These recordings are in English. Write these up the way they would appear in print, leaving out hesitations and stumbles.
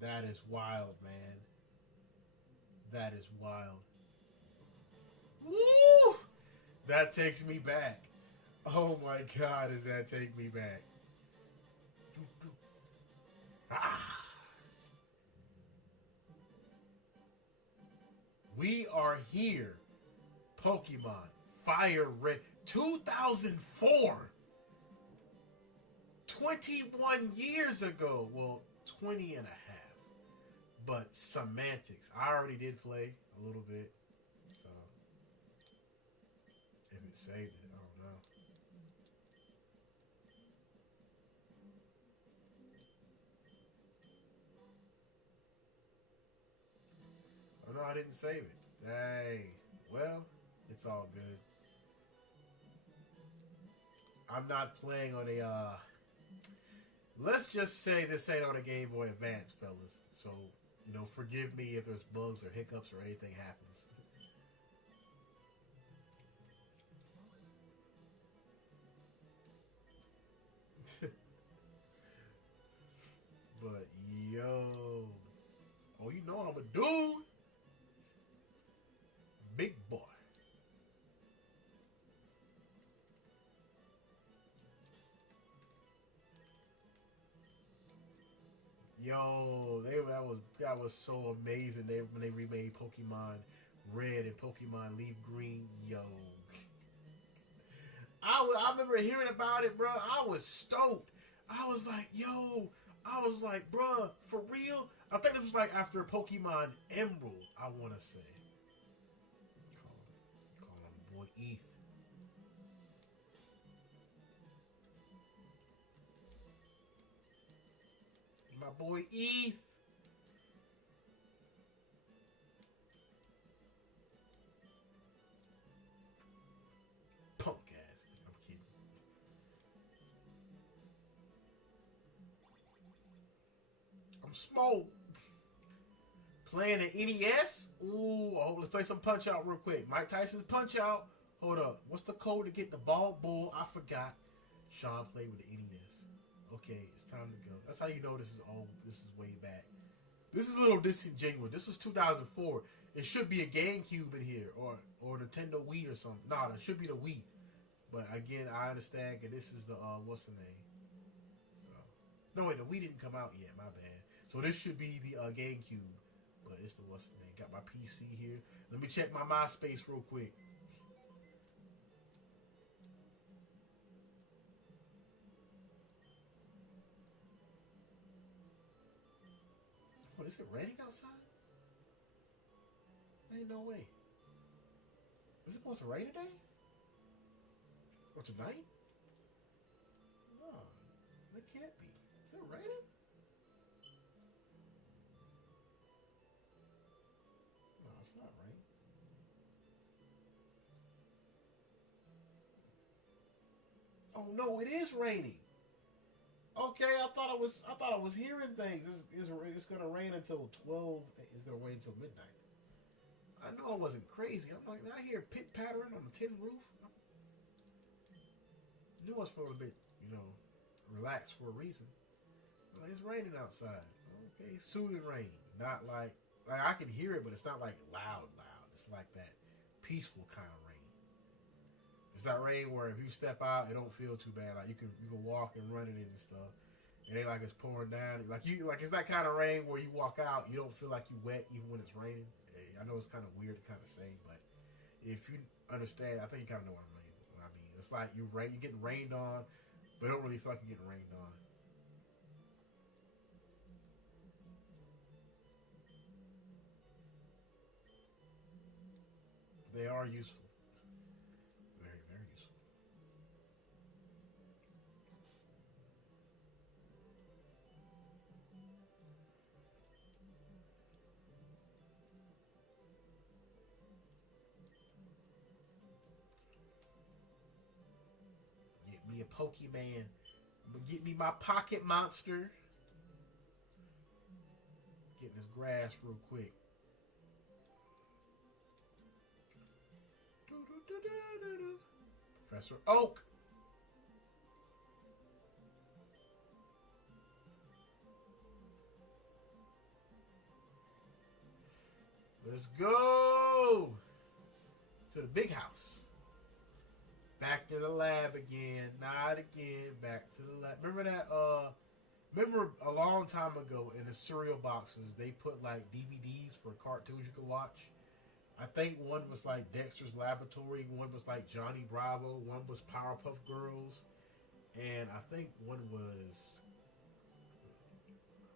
That is wild, man. That is wild. Woo! That takes me back. Oh my God, does that take me back? Ah. We are here. Pokemon Fire Red 2004. 21 years ago. Well, 20 and a half. But semantics. I already did play a little bit. So, if it saved it, I don't know. Oh no, I didn't save it. Hey, well, it's all good. I'm not playing on a. Let's just say this ain't on a Game Boy Advance, fellas. So, forgive me if there's bugs or hiccups or anything happens. But yo, oh, you know I'm a dude, big boy. Yo, that was so amazing. When they remade Pokemon Red and Pokemon Leaf Green. Yo, I remember hearing about it, bro. I was stoked. I was like, yo, I was like, bro, for real. I think it was like after Pokemon Emerald. I want to say, call him boy Eth. My boy Eth. Punk ass. I'm kidding. I'm small. Playing the NES? Ooh, oh, let's play some Punch Out real quick. Mike Tyson's Punch Out. Hold up. What's the code to get the ball bull? I forgot. Sean played with the NES. Okay, it's time to go. That's how you know this is old. This is way back. This is a little disingenuous. This is 2004. It should be a GameCube in here or Nintendo Wii or something. Nah, it should be the Wii. But again, I understand that this is the what's the name? So no wait, the Wii didn't come out yet. My bad. So this should be the GameCube, but it's the what's the name? Got my PC here. Let me check my MySpace real quick. What is it raining outside? Ain't no way. Is it supposed to rain today? Or tonight? No, it can't be. Is it raining? No, it's not raining. Oh no, it is raining. Okay, I thought I was hearing things. It's gonna rain until 12. It's gonna rain until midnight. I know I wasn't crazy. I'm like, I hear pit pattering on the tin roof. I knew I was feeling a bit, relaxed for a reason. Like, it's raining outside. Okay, soothing rain. Not like I can hear it, but it's not like loud, loud. It's like that peaceful kind of rain. It's that rain where if you step out, it don't feel too bad. Like you can walk and run in it and stuff. It ain't like it's pouring down. Like it's that kind of rain where you walk out, you don't feel like you wet even when it's raining. I know it's kind of weird to kind of say, but if you understand, I think you kind of know what I mean. It's like you're getting rained on, but it don't really feel like you're getting rained on. They are useful, very very useful. Get me a Pokemon. Get me my pocket monster. Getting this grass real quick. Professor Oak. Let's go to the big house. Back to the lab again. Not again. Back to the lab. Remember that? Remember a long time ago in the cereal boxes they put like DVDs for cartoons you could watch. I think one was like Dexter's Laboratory, one was like Johnny Bravo, one was Powerpuff Girls, and I think one was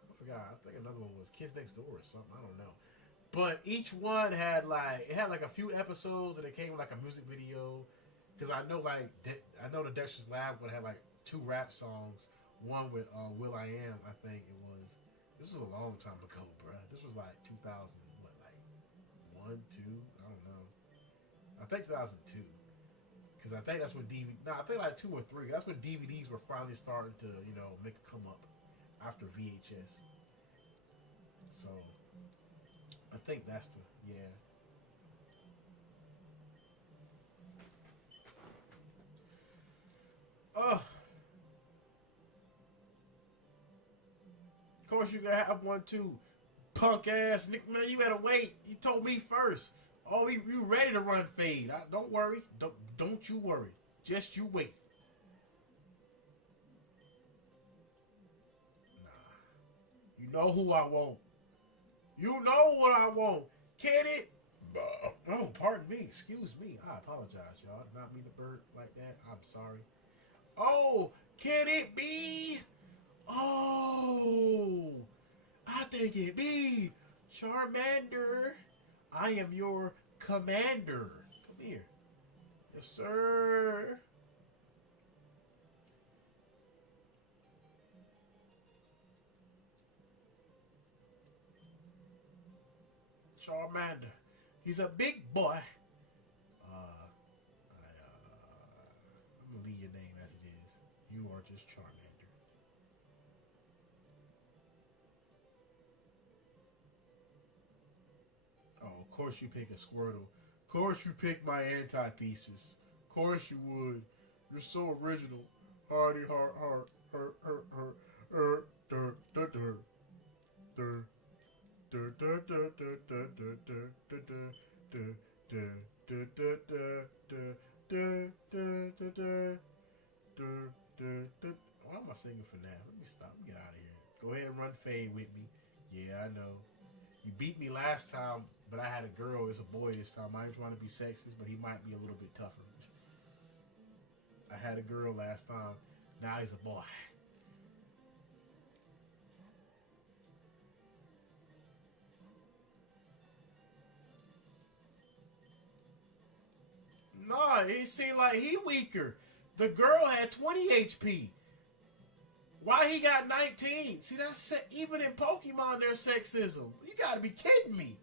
I forgot. I think another one was Kids Next Door or something. I don't know. But each one had like a few episodes and it came with like a music video. Because I know the Dexter's Lab would have like 2 rap songs. One with Will I Am, I think it was. This was a long time ago, bruh. This was like 2000, what, like 1, 2? I don't know. I think 2002. Because I think that's when I think like 2 or 3. That's when DVDs were finally starting to, make a come up after VHS. So, I think that's yeah. Of course you gotta have one too. Punk ass Nick, man, you better wait. You told me first. Oh, you ready to run fade. Don't worry. Don't you worry. Just you wait. Nah. You know who I want. You know what I want. Can it? Oh, pardon me. Excuse me. I apologize, y'all. I did not mean to burp like that. I'm sorry. Oh, can it be? Oh, I think it be Charmander. I am your commander. Come here. Yes, sir. Charmander. He's a big boy. I'm gonna leave your name as it is. You are just Charmander. Oh, of course you pick a Squirtle. Of course you pick my antithesis. Of course you would. You're so original. Hardy, heart, heart, hurt, dur, dur, dur, dur. Dur, dur, dur, dur, dur, dur, dur, dur, dur, dur, dur, dur, dur, dur, dur, dur, dur, dur, dur, dur. Why am I singing for now? Let me stop. Get out of here. Go ahead and run fade with me. Yeah, I know. You beat me last time, but I had a girl. It's a boy this time. I ain't trying to be sexist, but he might be a little bit tougher. I had a girl last time. Now he's a boy. Nah, it seemed like he weaker. The girl had 20 HP. Why he got 19? See, that's even in Pokemon there's sexism. You gotta be kidding me.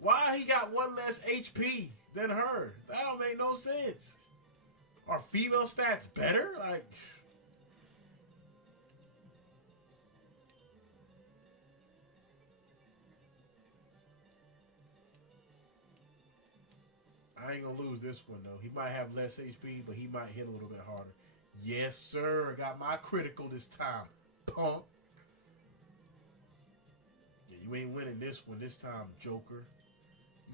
Why he got 1 less HP than her? That don't make no sense. Are female stats better? Like, I ain't gonna lose this one though. He might have less HP, but he might hit a little bit harder. Yes, sir. Got my critical this time, punk. Yeah, you ain't winning this one this time, Joker.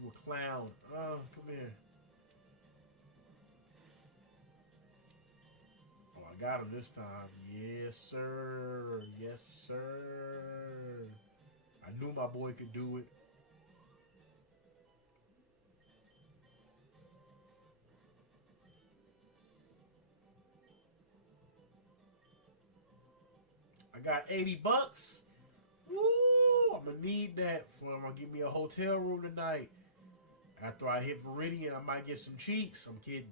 You a clown. Come here. Oh, I got him this time. Yes, sir. Yes, sir. I knew my boy could do it. I got $80. Woo! I'm gonna need that for I'm gonna give me a hotel room tonight. After I hit Viridian, I might get some cheeks. I'm kidding.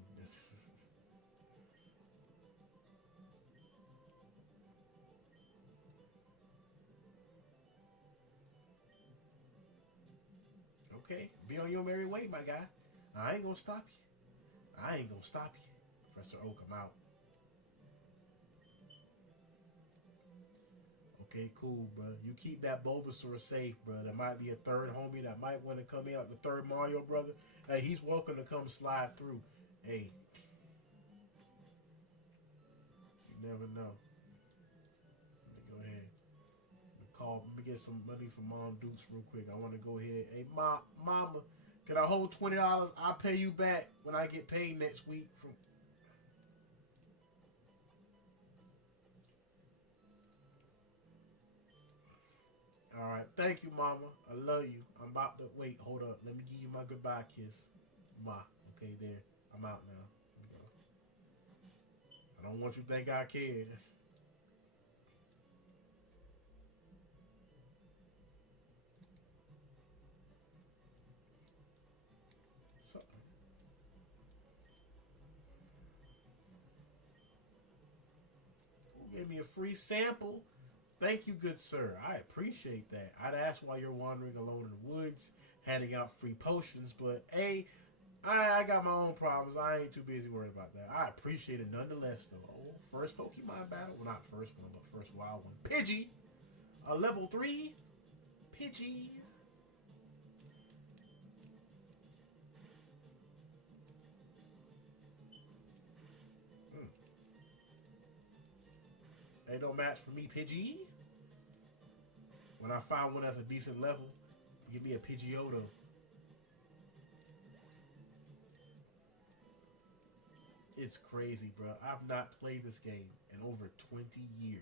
Okay, be on your merry way, my guy. I ain't gonna stop you. I ain't gonna stop you. Professor Oak, I'm out. Okay, cool, bro. You keep that Bulbasaur safe, bro. There might be a third homie that might want to come in, like the third Mario brother. Hey, he's welcome to come slide through. Hey, you never know. Let me go ahead. Oh, let me get some money from Mom Dukes real quick. I want to go ahead. Hey, Mama, can I hold $20? I'll pay you back when I get paid next week. From all right, thank you, Mama. I love you. I'm about to wait. Hold up. Let me give you my goodbye kiss. Ma. Okay, there. I'm out now. I don't want you to think I cared. So, give me a free sample. Thank you, good sir. I appreciate that. I'd ask why you're wandering alone in the woods, handing out free potions, but hey, I got my own problems. I ain't too busy worried about that. I appreciate it nonetheless, though. Oh, first Pokemon battle? Well, not first one, but first wild one. Pidgey! A level 3? Pidgey! Hmm. Ain't no match for me, Pidgey. When I find one that's a decent level, give me a Pidgeotto. It's crazy, bro. I've not played this game in over 20 years.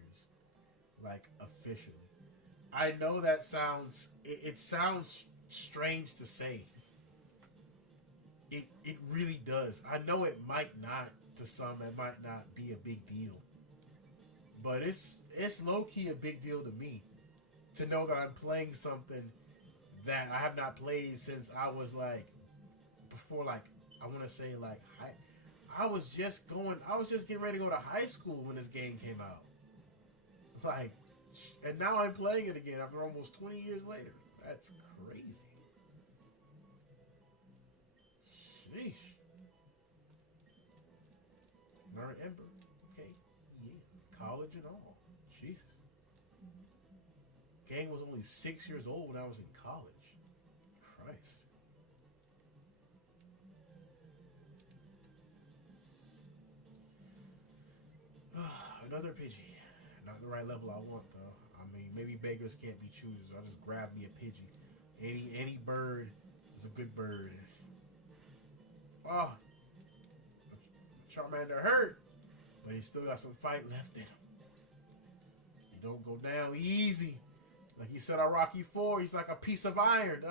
Like, officially. I know that sounds... It sounds strange to say. It really does. I know it might not, to some, it might not be a big deal. But it's low-key a big deal to me. To know that I'm playing something that I have not played since I was like... Before, like, I want to say, like... I was just getting ready to go to high school when this game came out. Like, and now I'm playing it again after almost 20 years later. That's crazy. Sheesh. Learn Ember. Okay. Yeah. College and all. Jesus. Game was only 6 years old when I was in college. Christ. Another Pidgey. Not the right level I want, though. I mean, maybe beggars can't be choosers. I'll just grab me a Pidgey. Any bird is a good bird. Oh, Charmander hurt, but he still got some fight left in him. He don't go down easy. Like he said on Rocky 4, he's like a piece of iron.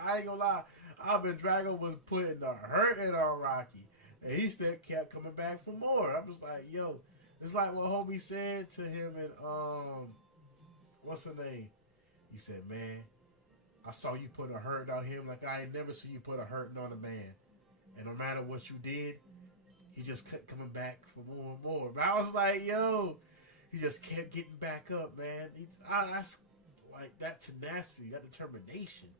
I ain't gonna lie. Alvin Drago was putting the hurting on Rocky. And he still kept coming back for more. I was like, yo, it's like what homie said to him in, what's the name? He said, man, I saw you put a hurting on him like I ain't never seen you put a hurting on a man. And no matter what you did, he just kept coming back for more and more. But I was like, yo, he just kept getting back up, man. That's like that tenacity, that determination.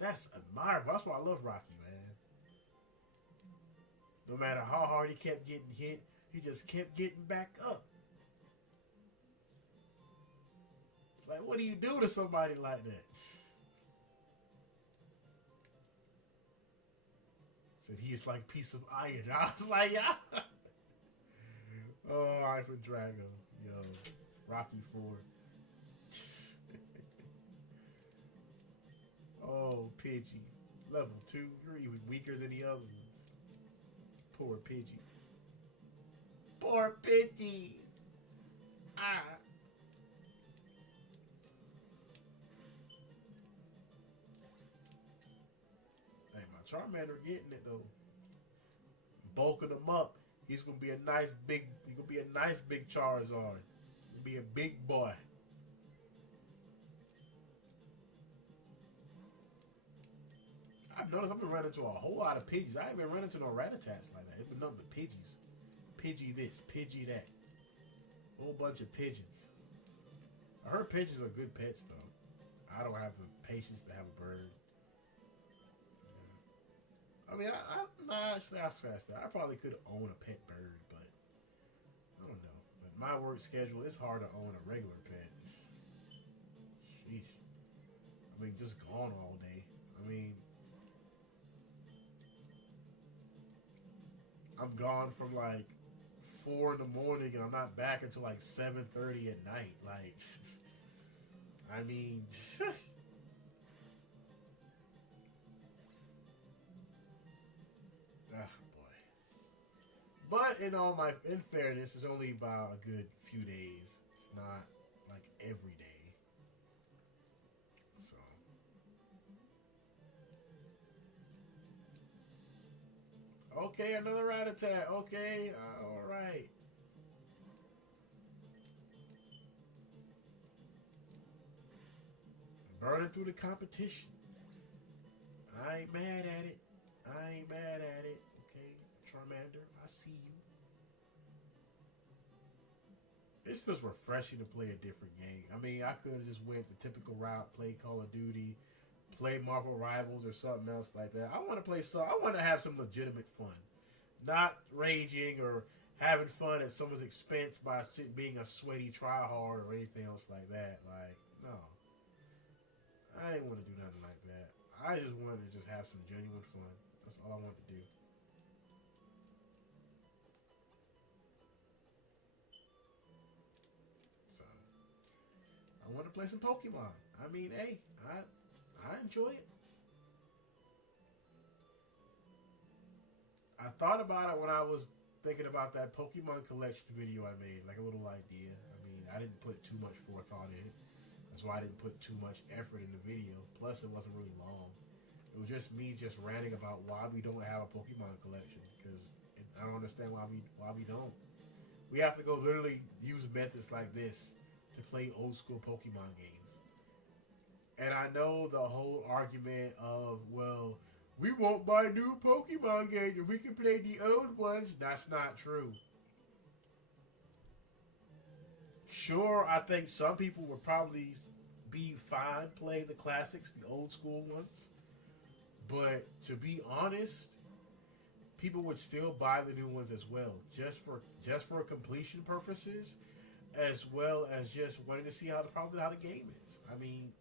That's admirable. That's why I love Rocky, man. No matter how hard he kept getting hit, he just kept getting back up. Like, what do you do to somebody like that? Said he's like a piece of iron. I was like, yeah. Oh, Ivan Drago. Yo, Rocky 4. Oh, Pidgey. Level 2. You're even weaker than the other ones. Poor Pidgey. Poor Pidgey. Ah. Hey, my Charmander getting it though. Bulking him up. He's gonna be a nice big. He's gonna be a nice big Charizard. He'll be a big boy. I've noticed I've been running into a whole lot of Pidgeys. I ain't been running into no Rattatas like that. It's been nothing but Pidgeys. Pidgey this, Pidgey that. A whole bunch of pigeons. I heard pigeons are good pets though. I don't have the patience to have a bird. I mean, actually, I scratched that. I probably could own a pet bird, but I don't know. But my work schedule, it's hard to own a regular pet. Sheesh. I mean, just gone all day. I mean, I'm gone from like 4 in the morning and I'm not back until like 7:30 at night. Like, I mean, ah, boy. But in fairness, it's only about a good few days. It's not like every day. So, okay, another rat attack. Okay, all right. Burning through the competition. I ain't mad at it. I ain't mad at it. Okay, Charmander, I see you. It feels refreshing to play a different game. I mean, I could have just went the typical route, play Call of Duty, play Marvel Rivals or something else like that. I want to play some. I want to have some legitimate fun, not raging or having fun at someone's expense by being a sweaty tryhard or anything else like that. Like, no, I didn't want to do nothing like that. I just wanted to just have some genuine fun. That's all I wanted to do. So I want to play some Pokemon. I mean, hey, I enjoy it. I thought about it when I was thinking about that Pokemon collection video I made, like a little idea. I mean, I didn't put too much forethought in it. That's why I didn't put too much effort in the video. Plus, it wasn't really long. It was just me just ranting about why we don't have a Pokemon collection because I don't understand why we don't. We have to go literally use methods like this to play old school Pokemon games. And I know the whole argument of, well, we won't buy new Pokemon games if we can play the old ones. That's not true. Sure, I think some people would probably be fine playing the classics, the old school ones. But to be honest, people would still buy the new ones as well, just for completion purposes, as well as just wanting to see how the game is. I mean,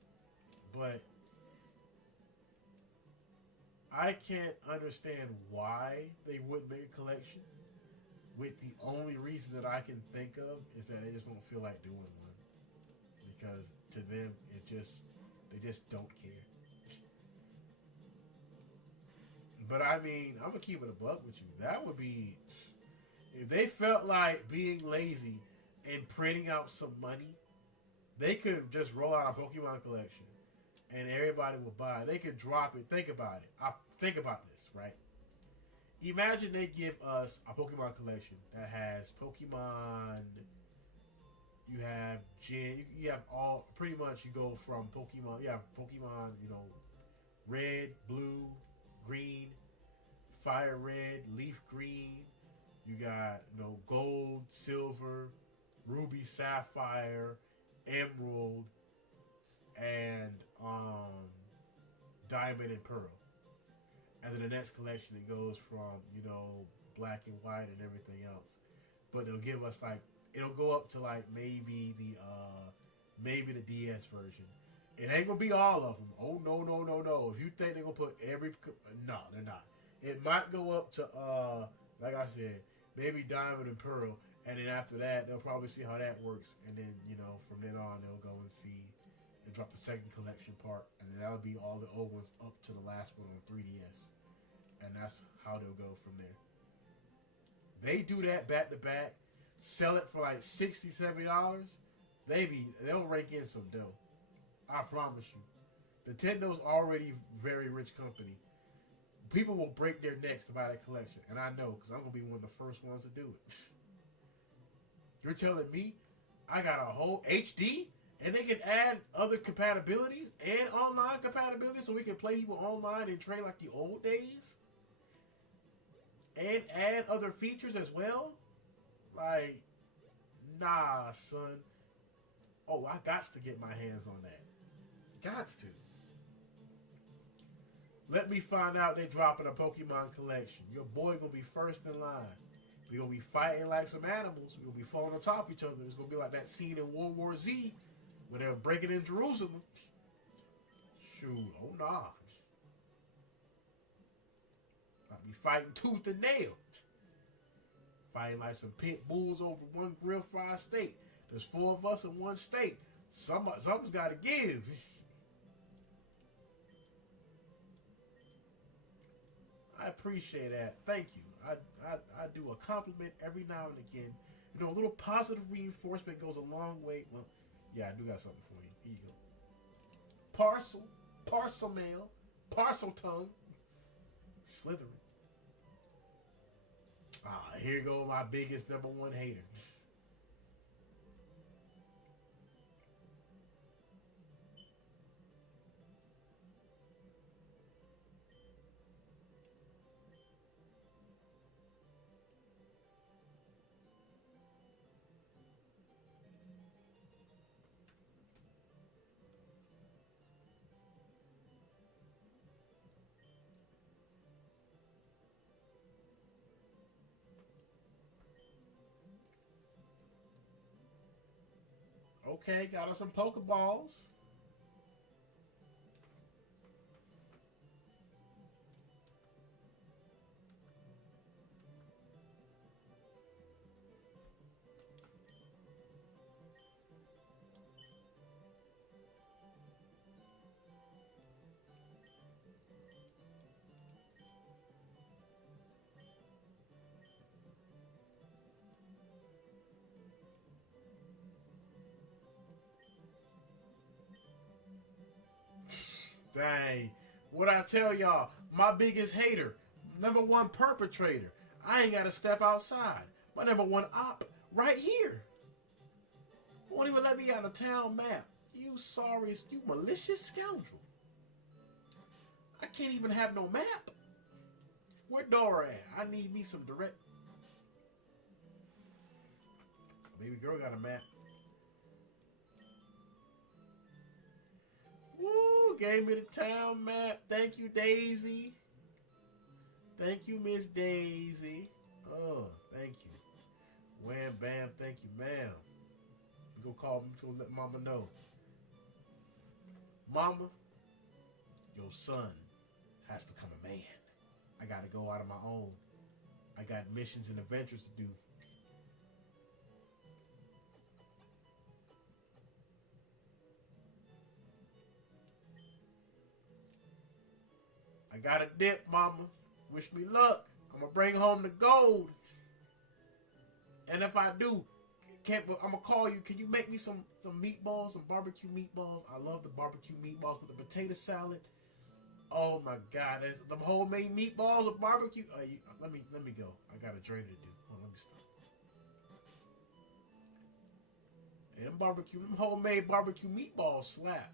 but I can't understand why they wouldn't make a collection. With the only reason that I can think of is that they just don't feel like doing one because to them they just don't care. But I mean, I'm gonna keep it a buck with you. That would be if they felt like being lazy and printing out some money. They could just roll out a Pokemon collection, and everybody will buy. They could drop it. Think about it. Think about this, right? Imagine they give us a Pokemon collection that has Pokemon. You have Gen. You have all pretty much. You go from Pokemon. You have Pokemon. Red, blue, green, fire red, leaf green. You got gold, silver, ruby, sapphire, emerald, and diamond and pearl. And then the next collection it goes from black and white and everything else. But they'll give us it'll go up to maybe the DS version. It ain't gonna be all of them. Oh no no no no! If you think they're gonna put no, they're not. It might go up to like I said, maybe diamond and pearl, and then after that they'll probably see how that works, and then from then on they'll go and see and drop the second collection part, and then that'll be all the old ones up to the last one on 3DS. And that's how they'll go from there. They do that back to back, sell it for like $60, $70. They'll rake in some dough. I promise you. Nintendo's already a very rich company. People will break their necks to buy that collection, and I know because I'm gonna be one of the first ones to do it. You're telling me I got a whole HD, and they can add other compatibilities and online compatibility, so we can play people online and trade like the old days? And add other features as well? Like, nah, son. Oh, I got to get my hands on that. Got to. Let me find out they dropping a Pokemon collection. Your boy gonna be first in line. We gonna be fighting like some animals. We gonna be falling on top of each other. It's gonna be like that scene in World War Z when they were breaking in Jerusalem. Shoot, oh nah. I'll be fighting tooth and nail. Fighting like some pit bulls over one grill fried steak. There's 4 of us in one state. Something's got to give. I appreciate that. Thank you. I do a compliment every now and again. You know, a little positive reinforcement goes a long way. Well, yeah, I do got something for you. Here you go. Parcel mail, parcel tongue, slithering. Ah, here go my biggest number one hater. Okay, got us some Pokeballs. Dang. What I tell y'all, my biggest hater, number one perpetrator. I ain't got to step outside. My number one op, right here. Won't even let me out of town map. You sorry, you malicious scoundrel. I can't even have no map. Where Dora at? I need me some direct. Baby girl got a map. Woo, gave me the town map. Thank you, Daisy. Thank you, Miss Daisy. Oh, thank you. Wham, bam, thank you, ma'am. We gonna call me, gonna let mama know. Mama, your son has become a man. I gotta go out on my own. I got missions and adventures to do. I got a dip, mama. Wish me luck. I'm gonna bring home the gold. And if I do, I'm gonna call you. Can you make me some meatballs, some barbecue meatballs? I love the barbecue meatballs with the potato salad. Oh my God, them homemade meatballs with barbecue. Let me go. I got a drain to do. Hold on, let me stop. Hey, them homemade barbecue meatballs slap.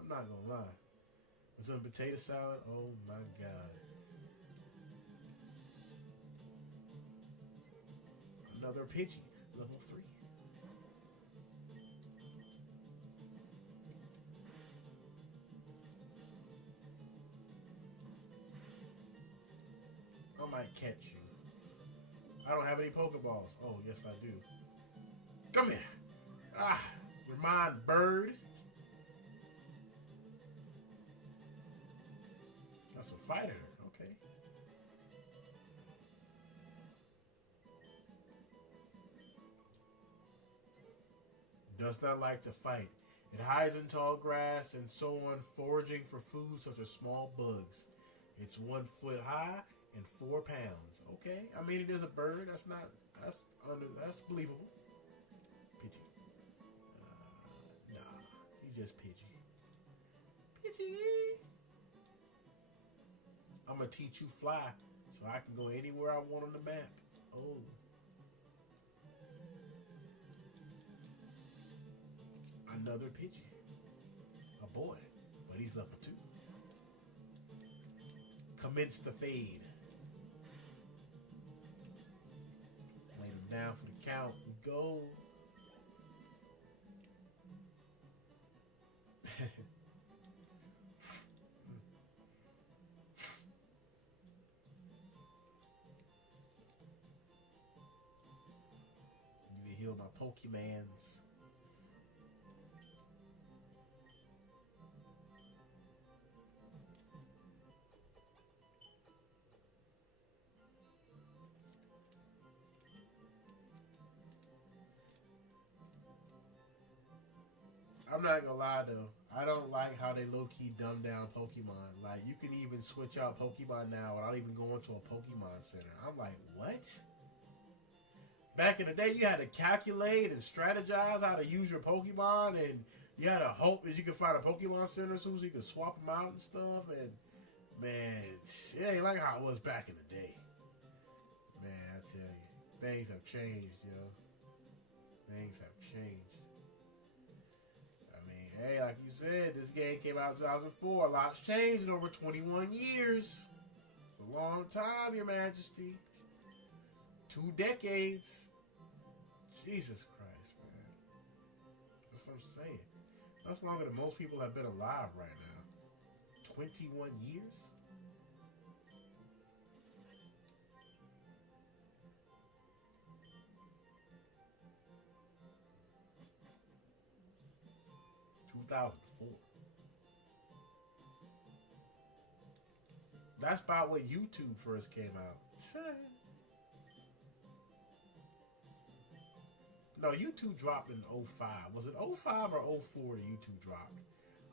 I'm not gonna lie. With some potato salad. Oh my God. Another Pidgey, level 3. I might catch you. I don't have any Pokeballs. Oh, yes I do. Come here. Ah, remind bird. That's a fighter. Okay. Does not like to fight. It hides in tall grass and so on, foraging for food such as small bugs. It's 1 foot high and 4 pounds. Okay, I mean it is a bird. That's believable. Pidgey. Nah, he just Pidgey. Pidgey. I'm gonna teach you fly, so I can go anywhere I want on the map. Oh. Another Pidgey. A boy, but he's level 2. Commence the fade. Lay him down for the count. We go. Need to heal my Pokemans. I'm not gonna lie though. I don't like how they low key dumb down Pokemon. Like you can even switch out Pokemon now without even going to a Pokemon Center. I'm like, what? Back in the day, you had to calculate and strategize how to use your Pokemon, and you had to hope that you could find a Pokemon Center soon so you could swap them out and stuff. And man, it ain't like how it was back in the day. Man, I tell you, things have changed, yo. Things have changed. Hey, like you said, this game came out in 2004. A lot's changed in over 21 years. It's a long time, Your Majesty. 2 decades. Jesus Christ, man. That's what I'm saying. That's longer than most people have been alive right now. 21 years? That's about when YouTube first came out. No, YouTube dropped in '05. Was it '05 or '04 that YouTube dropped?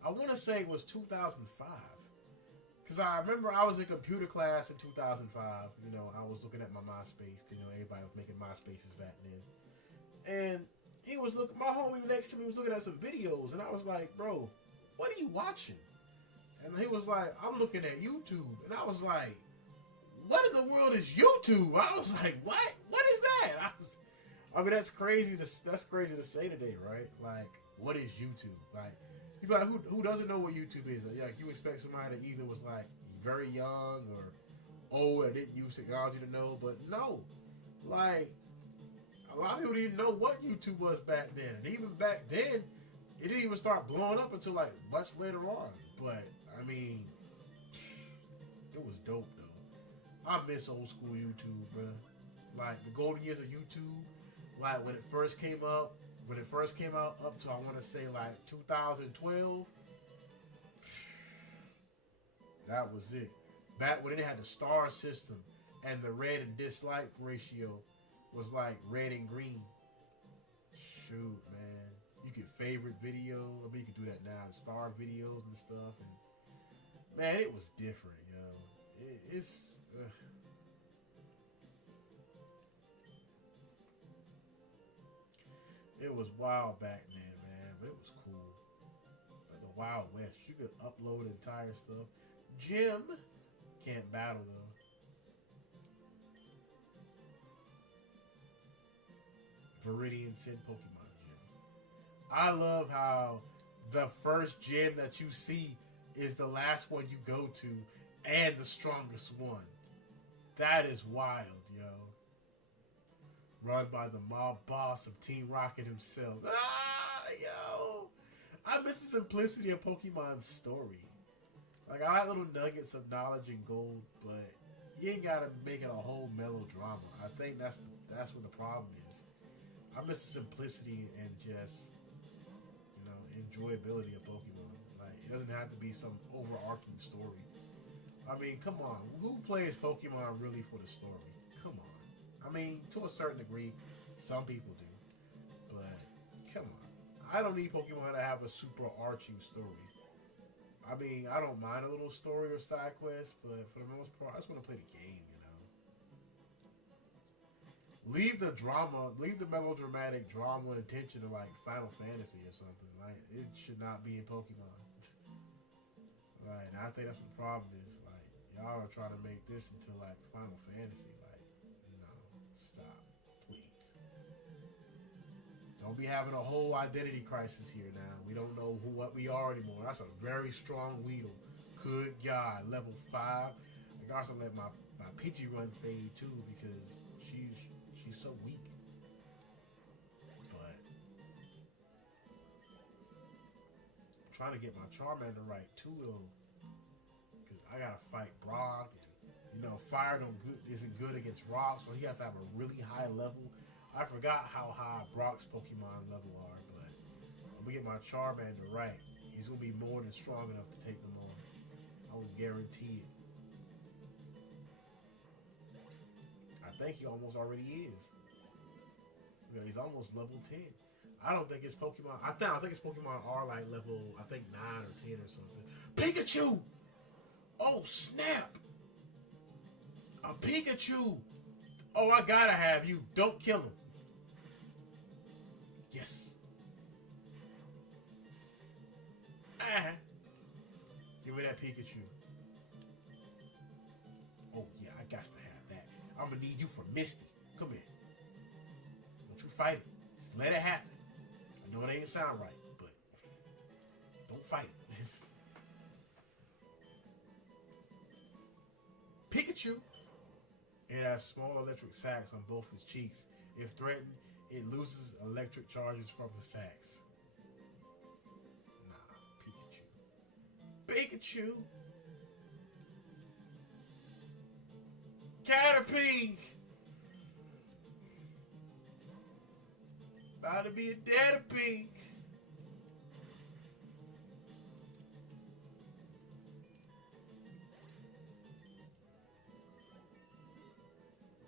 I want to say it was 2005. Because I remember I was in computer class in 2005. You know, I was looking at my MySpace. You know, everybody was making MySpaces back then. And he was looking, my homie next to me was looking at some videos. And I was like, bro, what are you watching? And he was like, I'm looking at YouTube. And I was like, what in the world is YouTube? I was like, what? What is that? I mean, that's crazy to say today, right? Like, what is YouTube? Like, you like, who doesn't know what YouTube is? Like, you expect somebody that either was like very young or old or didn't use technology to know, but no. Like, a lot of people didn't know what YouTube was back then. And even back then, it didn't even start blowing up until like much later on. But, I mean, it was dope, though. I miss old school YouTube, bro. Like, the golden years of YouTube, like, when it first came out up to, I want to say, like, 2012, that was it. Back when it had the star system and the red and dislike ratio was like red and green. Shoot, man. You could favorite video. I mean, you could do that now. Star videos and stuff. And man, it was different, yo. It's... It was wild back then, man. But it was cool. Like the Wild West. You could upload entire stuff. Jim can't battle, though. Viridian Sin Pokemon Gym. I love how the first gym that you see is the last one you go to and the strongest one. That is wild, yo. Run by the mob boss of Team Rocket himself. Ah, yo. I miss the simplicity of Pokemon's story. Like, I like little nuggets of knowledge and gold, but you ain't gotta make it a whole melodrama. I think that's what the problem is. I miss the simplicity and just, you know, enjoyability of Pokemon. Like, it doesn't have to be some overarching story. I mean, come on. Who plays Pokemon really for the story? Come on. I mean, to a certain degree, some people do. But, come on. I don't need Pokemon to have a super arching story. I mean, I don't mind a little story or side quest, but for the most part, I just want to play the game, you know. Leave the drama, leave the melodramatic drama and attention to, like, Final Fantasy or something. Like, it should not be in Pokemon. Like, and I think that's what the problem is. Like, y'all are trying to make this into, like, Final Fantasy. Like, no, stop, please. Don't be having a whole identity crisis here now. We don't know what we are anymore. That's a very strong Weedle. Good God, level 5. I gotta let my Pidgey run fade too because she's so weak. But I'm trying to get my Charmander right too though, because I gotta fight Brock. And, you know, fire isn't good against rock, so he has to have a really high level. I forgot how high Brock's Pokemon level are, but when we get my Charmander right, he's going to be more than strong enough to take them on. I will guarantee it. I think he almost already is. You know, he's almost level 10. I don't think it's Pokemon. I think it's Pokemon R like level, I think 9 or 10 or something. Pikachu! Oh snap! A Pikachu! Oh, I gotta have you. Don't kill him. Yes. Ah. Give me that Pikachu. Oh yeah, I got to have that. I'm gonna need you for Misty. Come here. Don't you fight it. Just let it happen. I know it ain't sound right, but don't fight it. Pikachu. It has small electric sacs on both its cheeks. If threatened, it loses electric charges from the sacs. Nah, Pikachu. Pikachu. Caterpie. About to be a Caterpie.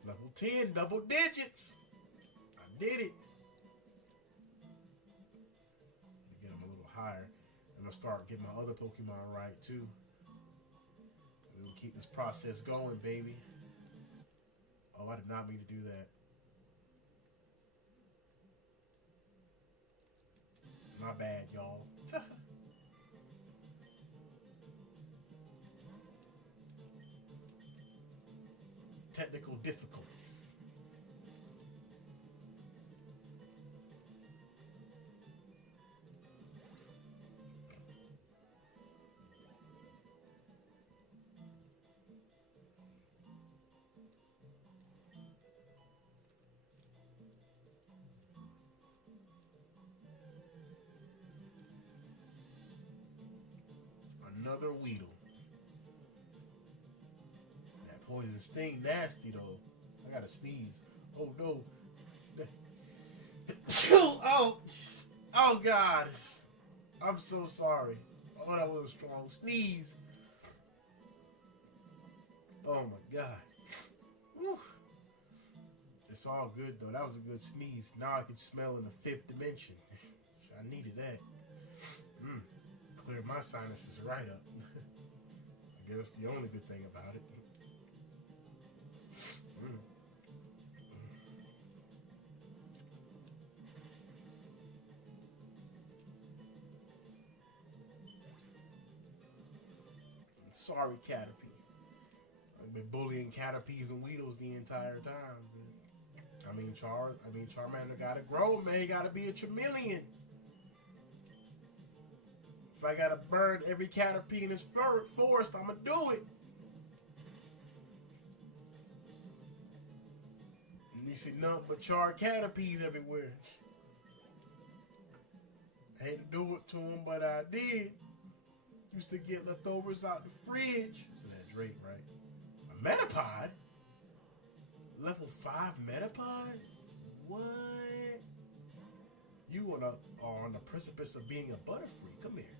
Level 10, double digits. I did it. Get them a little higher. I'm going to start getting my other Pokemon right, too. We'll keep this process going, baby. Oh, I did not mean to do that. My bad, y'all. Technical difficulties. Another Weedle. That poison sting nasty though. I gotta sneeze. Oh no. Oh, oh God. I'm so sorry. Oh, that was a strong sneeze. Oh my God. Whew. It's all good though. That was a good sneeze. Now I can smell in the 5th dimension. I needed that. Cleared my sinuses right up. I guess the only good thing about it. Sorry, Caterpie. I've been bullying Caterpies and Weedles the entire time. Charmander gotta grow, man. He gotta be a chameleon. If I gotta burn every Caterpie in this forest, I'ma do it. And you see nothing but charred Caterpies everywhere. I hate to do it to him, but I did. Used to get leftovers out the fridge. So that Drake, right? A Metapod? Level 5 Metapod? What? You are on the precipice of being a Butterfree. Come here.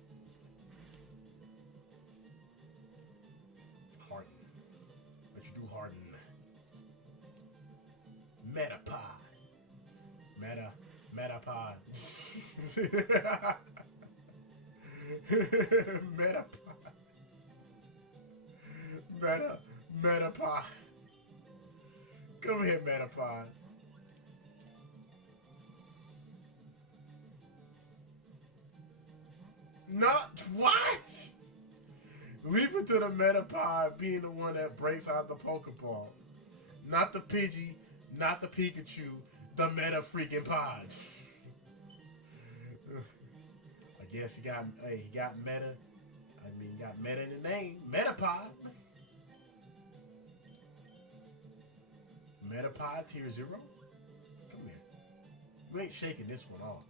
Harden. What you do, Harden? Metapod. Metapod. Metapod. Come here, Metapod. Not what? Leave it to the Metapod being the one that breaks out the Pokeball. Not the Pidgey, not the Pikachu, the Meta freaking Pod. I guess he got Meta. He got Meta in the name. Metapod. Metapod tier 0? Come here. You ain't shaking this one off.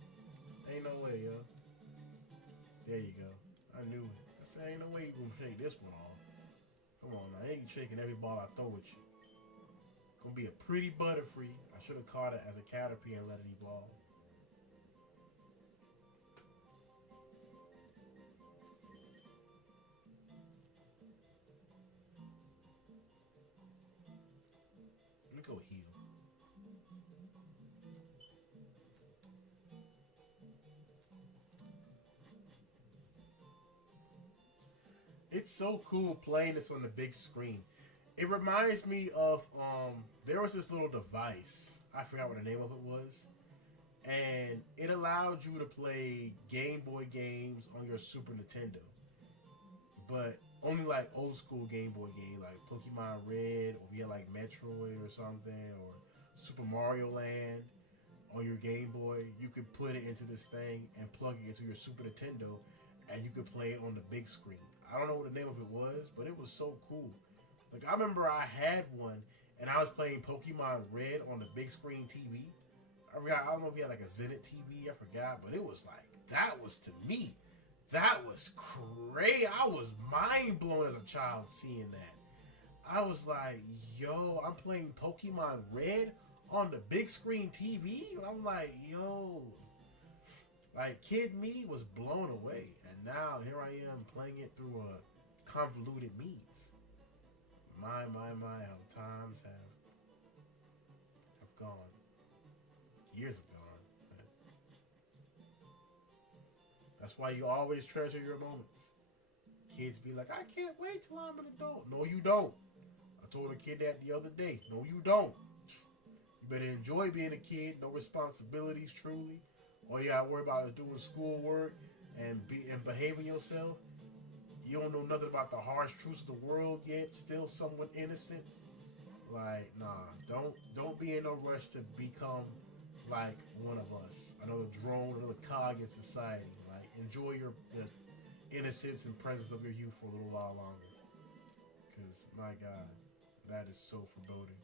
Ain't no way, yo. There you go. I knew it. I said, ain't no way you gonna shake this one off. Come on now. I ain't shaking every ball I throw at you. Gonna be a pretty Butterfree. I should have caught it as a Caterpie and let it evolve. Let me go heal. It's so cool playing this on the big screen. It reminds me of there was this little device. I forgot what the name of it was, and it allowed you to play Game Boy games on your Super Nintendo, but only like old school Game Boy games like Pokemon Red, or you had like Metroid or something, or Super Mario Land on your Game Boy. You could put it into this thing and plug it into your Super Nintendo, and you could play it on the big screen. I don't know what the name of it was, but it was so cool. Like, I remember I had one, and I was playing Pokemon Red on the big screen TV. I don't know if he had like a Zenit TV, I forgot, but it was like, that was to me, that was crazy. I was mind blown as a child seeing that. I was like, yo, I'm playing Pokemon Red on the big screen TV? I'm like, yo. Like, kid me was blown away. And now here I am playing it through a convoluted means. My, how times have gone. Years have gone. That's why you always treasure your moments. Kids be like, I can't wait till I'm an adult. No, you don't. I told a kid that the other day. No, you don't. You better enjoy being a kid. No responsibilities, truly. All you gotta worry about is doing schoolwork and behaving yourself. You don't know nothing about the harsh truths of the world yet. Still somewhat innocent. Like, nah. Don't be in no rush to become like one of us. Another drone, another cog in society. Like, enjoy the innocence and presence of your youth for a little while longer. Because, my God, that is so foreboding.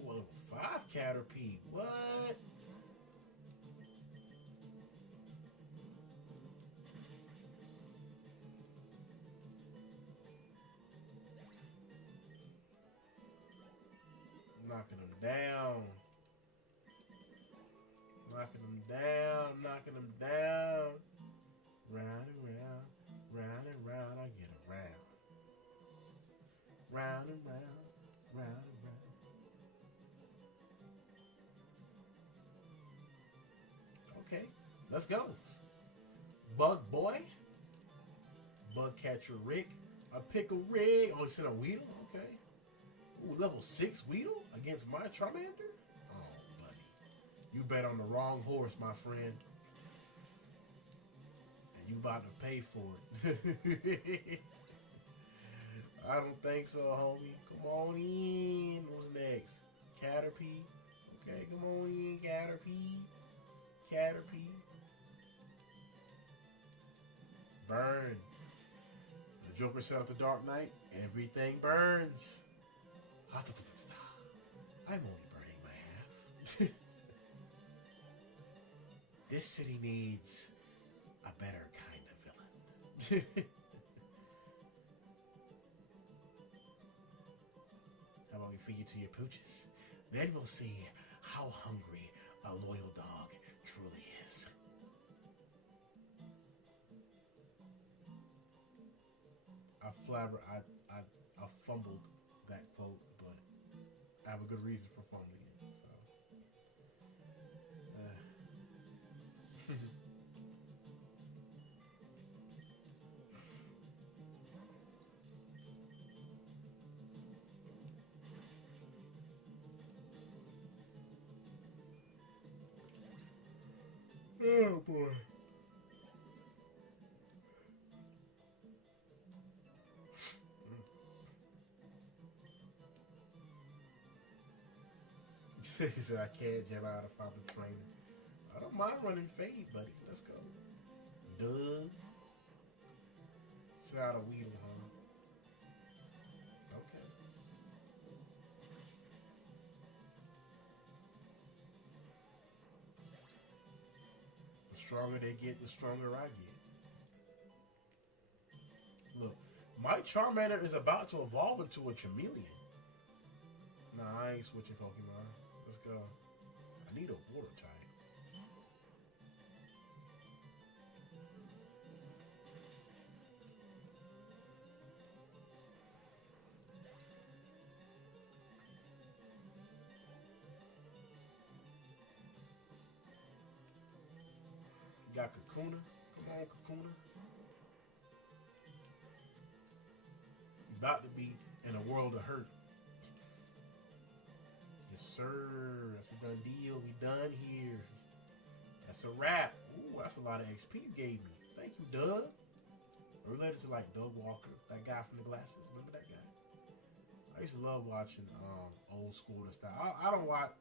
Ooh, a level 5 Caterpie. What? Knocking them down. Knocking them down. Knocking them down. Round and round. Round and round. I get around. Round and round. Round and round. Okay. Let's go. Bug Boy. Bug Catcher Rick. A Pickle Rick. Oh, it's in a Weedle? Okay. Ooh, level 6 Weedle against my Charmander? Oh, buddy. You bet on the wrong horse, my friend. And you about to pay for it. I don't think so, homie. Come on in. What's next? Caterpie. Okay, come on in, Caterpie. Caterpie. Burn. The Joker set up the Dark Knight. Everything burns. I'm only burning my half. This city needs a better kind of villain. How about we feed you to your pooches? Then we'll see how hungry a loyal dog truly is. I fumbled that quote, but I have a good reason for fumbling it. So. Oh boy. He said, I can't jump out if I'm a trainer. I don't mind running fade, buddy. Let's go. Doug. It's out of Weedle, huh? Okay. The stronger they get, the stronger I get. Look, my Charmander is about to evolve into a chameleon. Nah, I ain't switching Pokemon. Let's go. I need a water type. got Kakuna. Come on, Kakuna. You about to be in a world of hurt. Yes, sir. That's a done deal. We done here. That's a wrap. Ooh, that's a lot of XP you gave me. Thank you, Doug. Related to like Doug Walker, that guy from the glasses. Remember that guy? I used to love watching old school and stuff. I don't watch.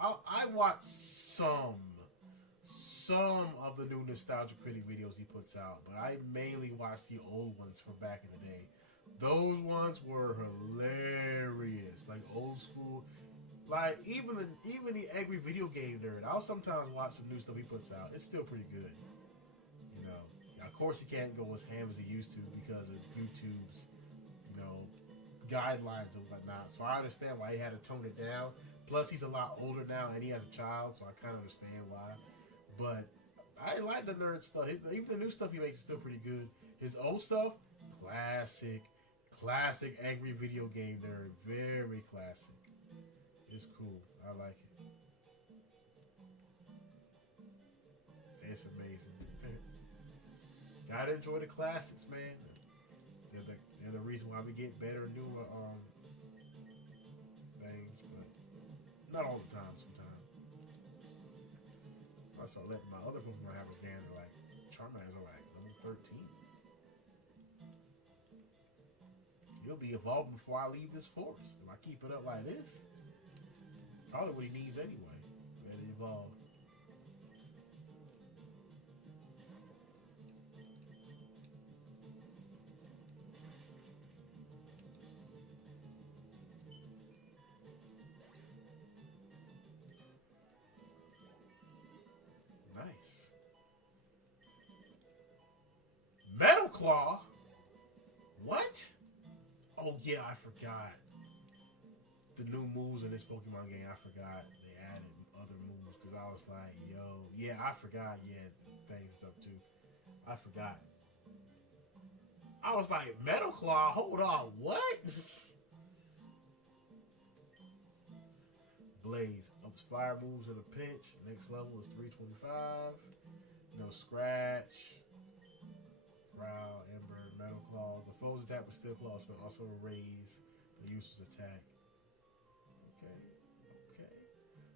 I watch some of the new Nostalgia Critic videos he puts out, but I mainly watch the old ones from back in the day. Those ones were hilarious, like old school. Like even the Angry Video Game Nerd, I'll sometimes watch some new stuff he puts out. It's still pretty good, you know. Of course, he can't go as ham as he used to because of YouTube's, you know, guidelines and whatnot. So I understand why he had to tone it down. Plus, he's a lot older now and he has a child, so I kind of understand why. But I like the nerd stuff. Even the new stuff he makes is still pretty good. His old stuff, classic Angry Video Game Nerd, very classic. It's cool. I like it. It's amazing. Gotta enjoy the classics, man. They're the reason why we get better, newer things, but not all the time. Sometimes I start letting my other Pokemon have a gander. Like Charmander, like level 13. You'll be evolving before I leave this forest. If I keep it up like this, probably what he needs anyway. Ready to evolve. Nice. Metal Claw? What? Oh yeah, I forgot. The new moves in this Pokemon game, I forgot they added other moves because I was like, yo, yeah, I forgot, yeah, things and stuff too. I forgot. I was like, Metal Claw, hold on, what? Blaze ups fire moves at a pinch. Next level is 325. No scratch. Growl, Ember, Metal Claw. The foe's attack with Steel Claws, but also raise the user's attack. Okay.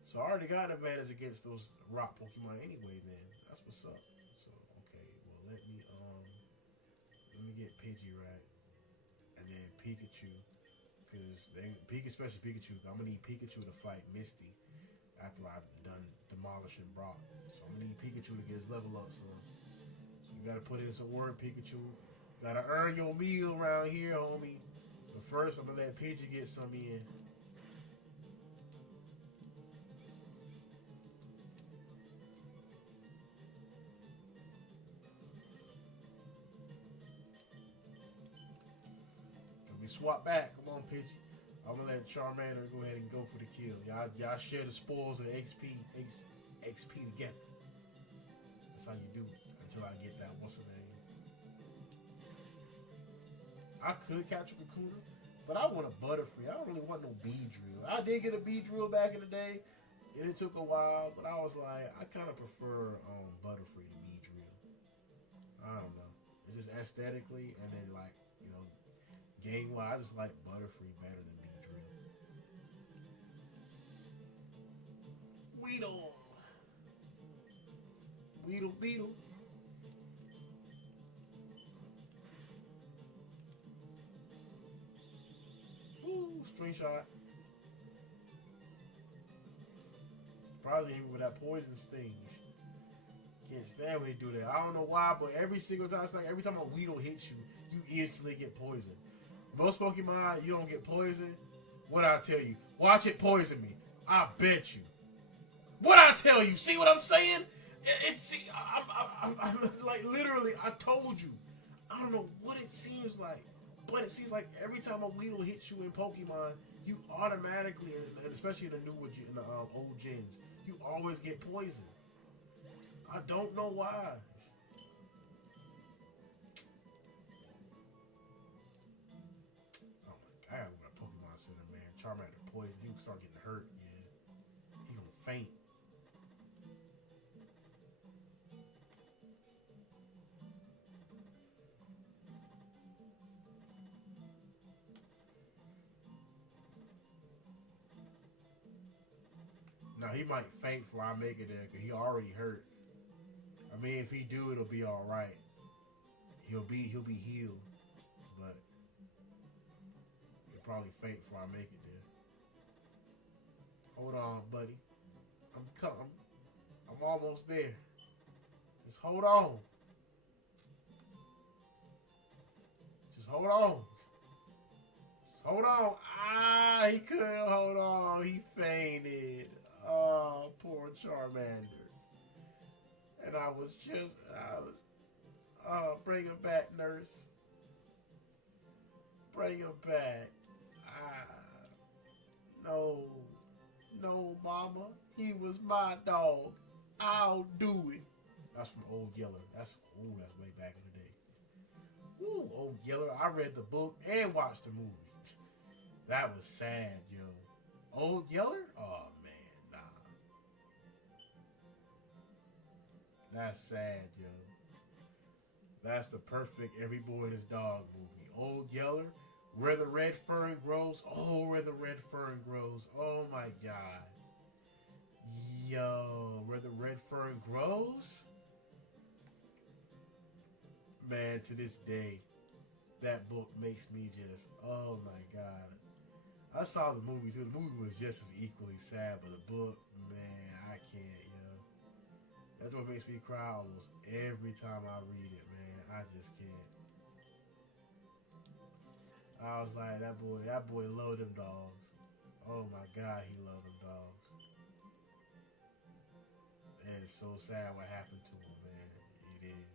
So I already got an advantage against those rock Pokemon anyway then. That's what's up. So okay, well let me get Pidgey right. And then Pikachu. Cause especially Pikachu, I'm gonna need Pikachu to fight Misty after I've done demolishing Brock. So I'm gonna need Pikachu to get his level up, son. So you gotta put in some work, Pikachu. You gotta earn your meal around here, homie. But first I'm gonna let Pidgey get some in. Swap back. Come on, Pidgey. I'm gonna let Charmander go ahead and go for the kill. Y'all share the spoils of XP together. That's how you do it until I get that. What's the name? I could catch a Kakuna, but I want a Butterfree. I don't really want no Beedrill. I did get a Beedrill back in the day, and it took a while, but I was like, I kind of prefer Butterfree to Beedrill. I don't know. It's just aesthetically, and then like, you know, game-wise, I just like Butterfree better than Beedrill. Weedle. Woo, screenshot. Surprising even with that poison sting. Can't stand when they do that. I don't know why, but every single time, it's like every time a Weedle hits you, you instantly get poisoned. Most Pokemon, you don't get poisoned. What I tell you? Watch it poison me. I bet you. What I tell you? See what I'm saying? I'm like literally. I told you. I don't know what it seems like, but it seems like every time a Weedle hits you in Pokemon, you automatically, and especially in the old gens, you always get poisoned. I don't know why. Oh my god, with a Pokemon Center, man. Charmander poison, he can start getting hurt, yeah. He gonna faint. he might faint before I make it there because he already hurt. I mean, if he do, it'll be all right. He'll be healed, but he'll probably faint before I make it there. Hold on, buddy. I'm almost there. Just hold on. Just hold on. Just hold on. Ah, he couldn't hold on. He fainted. Oh, poor Charmander. And I was bring him back, nurse. Bring him back. No. No, mama. He was my dog. I'll do it. That's from Old Yeller. That's way back in the day. Ooh, Old Yeller. I read the book and watched the movie. That was sad, yo. Old Yeller? Oh, man, nah. That's sad, yo. That's the perfect Every Boy and His Dog movie. Old Yeller, Where the Red Fern Grows. Oh, Where the Red Fern Grows. Oh, my God. Yo, Where the Red Fern Grows? Man, to this day, that book makes me just, oh, my God. I saw the movie, too. The movie was just as equally sad, but the book, man, I can't, yo. That's what makes me cry almost every time I read it, man. I just can't. I was like, that boy loved them dogs. Oh my God, he loved them dogs. And it's so sad what happened to him, man. It is.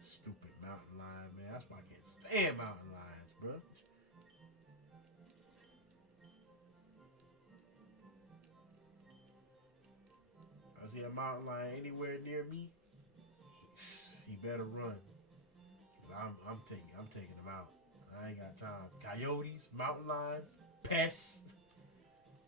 Stupid mountain lion, man. That's why I can't stand mountain lions, bro. I see a mountain lion anywhere near me, he better run. I'm taking them out. I ain't got time. Coyotes, mountain lions, pests,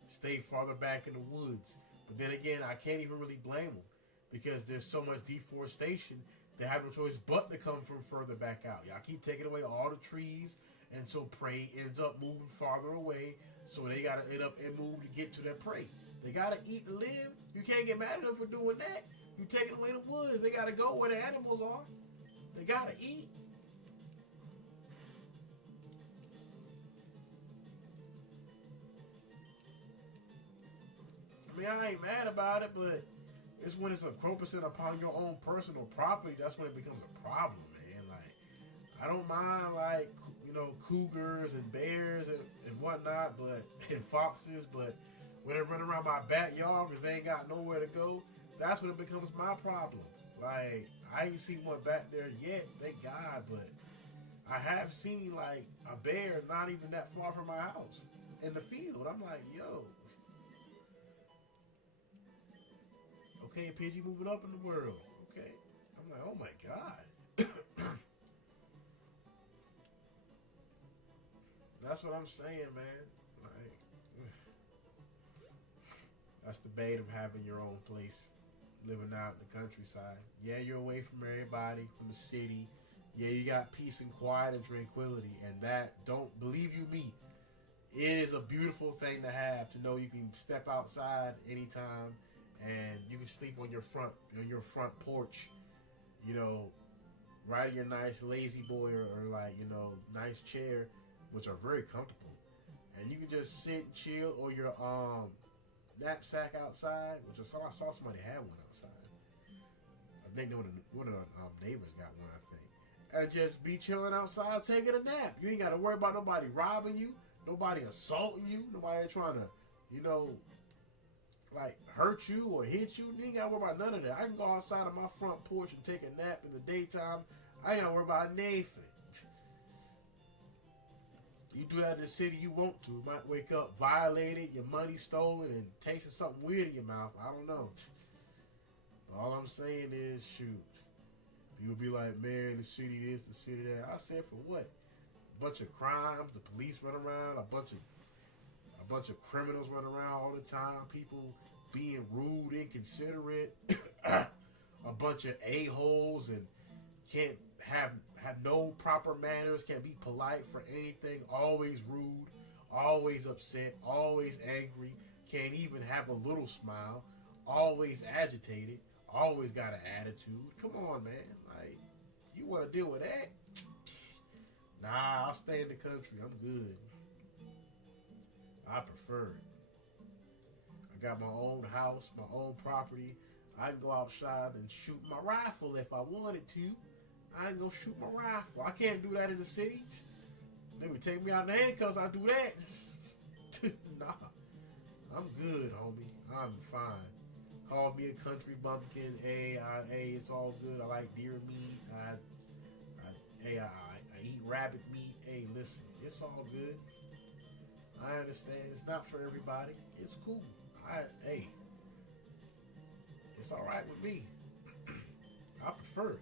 stay farther back in the woods. But then again, I can't even really blame them because there's so much deforestation. They have no choice but to come from further back out. Y'all keep taking away all the trees, and so prey ends up moving farther away. So they gotta end up and move to get to their prey. They gotta eat and live. You can't get mad at them for doing that. You taking away the woods. They gotta go where the animals are. They gotta eat. I mean, I ain't mad about it, but it's when it's encroaching upon your own personal property. That's when it becomes a problem, man. Like, I don't mind, like, you know, cougars and bears and whatnot, but and foxes, but when they run around my backyard because they ain't got nowhere to go, that's when it becomes my problem. Like, I ain't seen one back there yet, thank God, but I have seen, like, a bear not even that far from my house in the field. I'm like, yo. Okay, Pidgey moving up in the world. Okay. I'm like, oh my God. That's what I'm saying, man. Like, that's the bait of having your own place, living out in the countryside. Yeah, you're away from everybody, from the city. Yeah, you got peace and quiet and tranquility. And that, don't believe you me, it is a beautiful thing to have, to know you can step outside anytime and you can sleep on your front porch, you know, right in your nice lazy boy or like, you know, nice chair, which are very comfortable. And you can just sit and chill, or your knapsack outside, which I saw somebody had one outside. I think one of the neighbors got one, I think. And just be chilling outside, taking a nap. You ain't got to worry about nobody robbing you, nobody assaulting you, nobody trying to, you know, like hurt you or hit you. You ain't got to worry about none of that. I can go outside on my front porch and take a nap in the daytime. I ain't got to worry about anything. You do that in the city, you want to. You might wake up violated, your money stolen, and tasting something weird in your mouth. I don't know. But all I'm saying is, shoot. People be like, man, the city this, the city that. I said, for what? A bunch of crimes, the police run around, a bunch of criminals run around all the time, people being rude, inconsiderate, a bunch of a-holes, and can't have no proper manners, can't be polite for anything, always rude, always upset, always angry, can't even have a little smile, always agitated, always got an attitude. Come on, man. Like, you want to deal with that? Nah, I'll stay in the country. I'm good. I prefer it. I got my own house, my own property. I can go outside and shoot my rifle if I wanted to. I ain't gonna shoot my rifle. I can't do that in the city. They would take me out in the handcuffs. I do that. Nah, I'm good, homie. I'm fine. Call me a country bumpkin. Hey, it's all good. I like deer meat. I eat rabbit meat. Hey, listen, it's all good. I understand. It's not for everybody. It's cool. Hey, it's all right with me. I prefer it.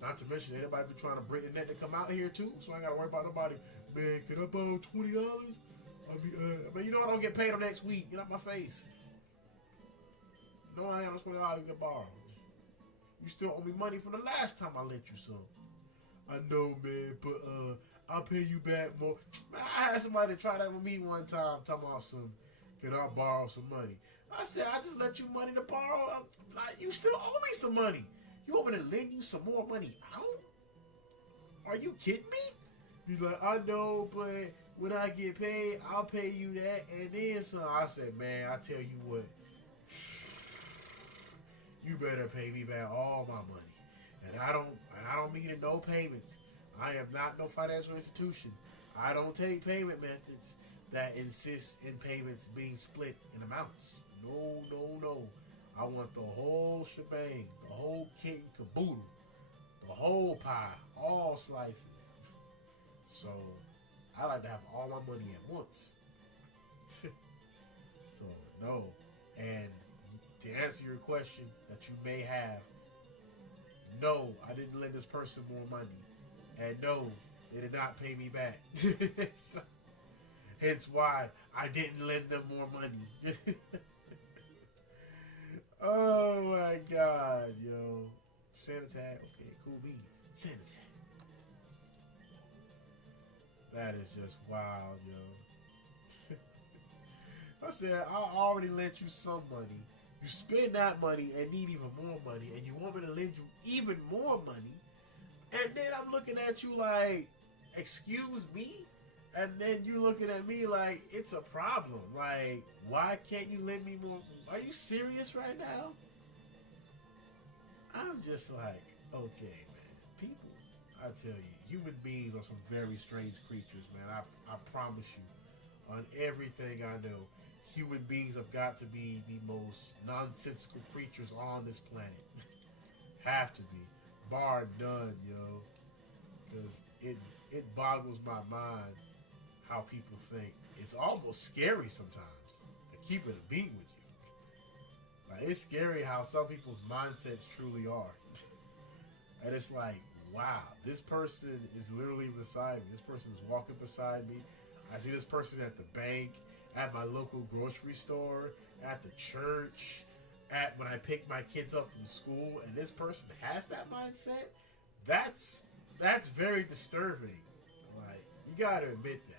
Not to mention, anybody be trying to bring the net to come out here too, so I ain't gotta worry about nobody. Man, can I borrow $20? I mean, you know I don't get paid on next week. Get out my face. No, I ain't no $20 you can borrow. You still owe me money from the last time I lent you some. I know, man, but I'll pay you back more. Man, I had somebody try that with me one time, talking about can I borrow some money? I said, I just let you money to borrow. Like, you still owe me some money. You want me to lend you some more money out? Are you kidding me? He's like, I know, but when I get paid, I'll pay you that and then some. I said, man, I tell you what, you better pay me back all my money. And I don't mean in no payments. I am not no financial institution. I don't take payment methods that insist in payments being split in amounts. No. I want the whole shebang, the whole kit and caboodle, the whole pie, all slices. So I like to have all my money at once. So no. And to answer your question that you may have, no, I didn't lend this person more money. And no, they did not pay me back. So, hence why I didn't lend them more money. Oh my God, yo. Sanitag, okay, cool beans. Sanitag. That is just wild, yo. I said, I already lent you some money. You spend that money and need even more money, and you want me to lend you even more money, and then I'm looking at you like, excuse me? And then you looking at me like it's a problem. Like, why can't you lend me more? Are you serious right now? I'm just like, okay, man. People, I tell you, human beings are some very strange creatures, man. I promise you, on everything I know, human beings have got to be the most nonsensical creatures on this planet. Have to be. Bar none, yo. Because it boggles my mind how people think. It's almost scary sometimes to keep it a beat with you. Like, it's scary how some people's mindsets truly are. And it's like, wow, this person is literally beside me. This person is walking beside me. I see this person at the bank, at my local grocery store, at the church, at when I pick my kids up from school, and this person has that mindset. That's very disturbing. Like, you gotta admit that.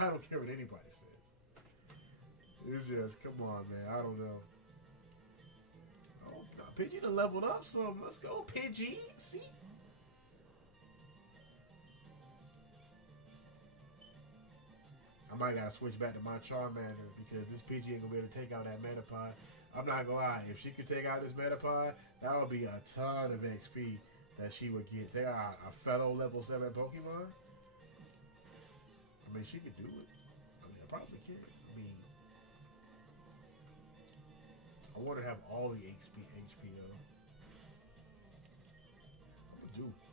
I don't care what anybody says. It's just, come on, man. I don't know. Oh, no, Pidgey done leveled up some. Let's go, Pidgey. See? I might gotta switch back to my Charmander because this Pidgey ain't gonna be able to take out that Metapod. I'm not gonna lie. If she could take out this Metapod, that would be a ton of XP that she would get. Take out a fellow level 7 Pokemon. I mean, she could do it. I mean, I probably could. I mean, I want to have all the HP though. I'm gonna do it.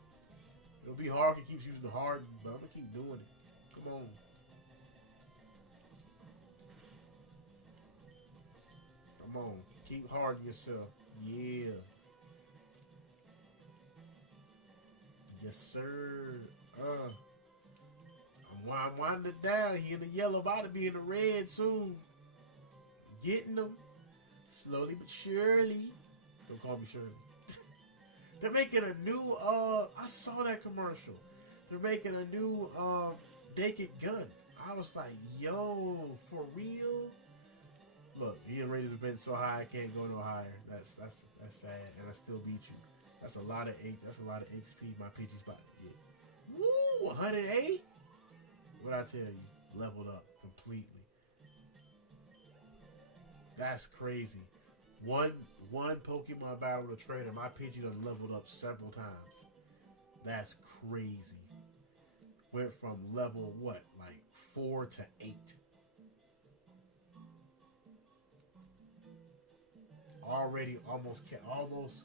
It'll be hard if it keeps using the hard, but I'm gonna keep doing it. Come on. Come on. Keep hard yourself. Yeah. Yes, sir. I'm winding down. He in the yellow, about to be in the red soon. Getting them. Slowly but surely. Don't call me Shirley. They're making a new, I saw that commercial. They're making a new, naked gun. I was like, yo, for real? Look, he rated his event so high I can't go no higher. That's sad, and I still beat you. That's a lot of XP my Pidgey's about to get. Woo, 108? What I tell you, leveled up completely. That's crazy. One Pokemon battle with a trainer, my Pidgey done leveled up several times. That's crazy. Went from level what, like 4 to 8. Already almost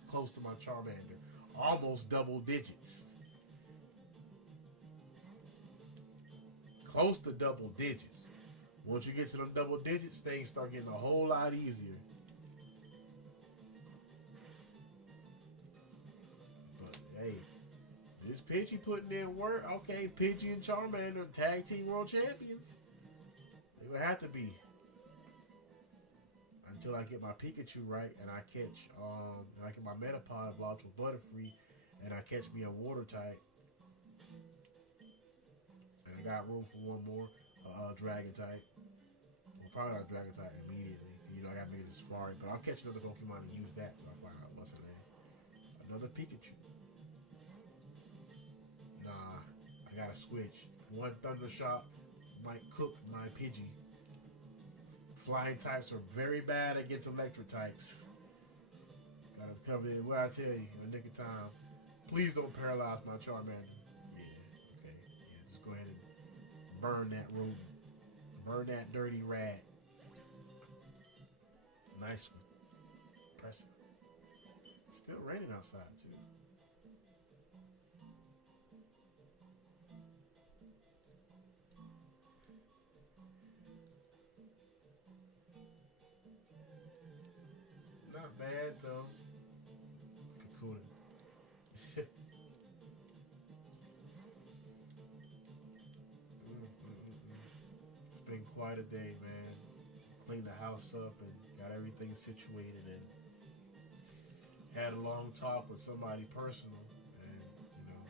close to my Charmander. Almost double digits. Close to double digits. Once you get to them double digits, things start getting a whole lot easier. But hey, this Pidgey putting in work. Okay, Pidgey and Charmander tag team world champions. They would have to be. Until I get my Pikachu right and I catch I get my Metapod of Ultra Butterfree and I catch me a water type. And I got room for one more dragon type. Well, probably not dragon type immediately. You know, I gotta make it Safari, but I'll catch another Pokemon and use that so I find out what's in there. Another Pikachu. Nah, I gotta switch. One Thunder Shock might cook my Pidgey. Flying types are very bad against electric types. Gotta cover it. What I tell you in the nick of time. Please don't paralyze my Charmander. Yeah, okay. Yeah, just go ahead and burn that room. Burn that dirty rat. Nice one. Impressive. Still raining outside too. Not bad though. Cocooning. It's been quite a day, man. Cleaned the house up and got everything situated and had a long talk with somebody personal. And, you know,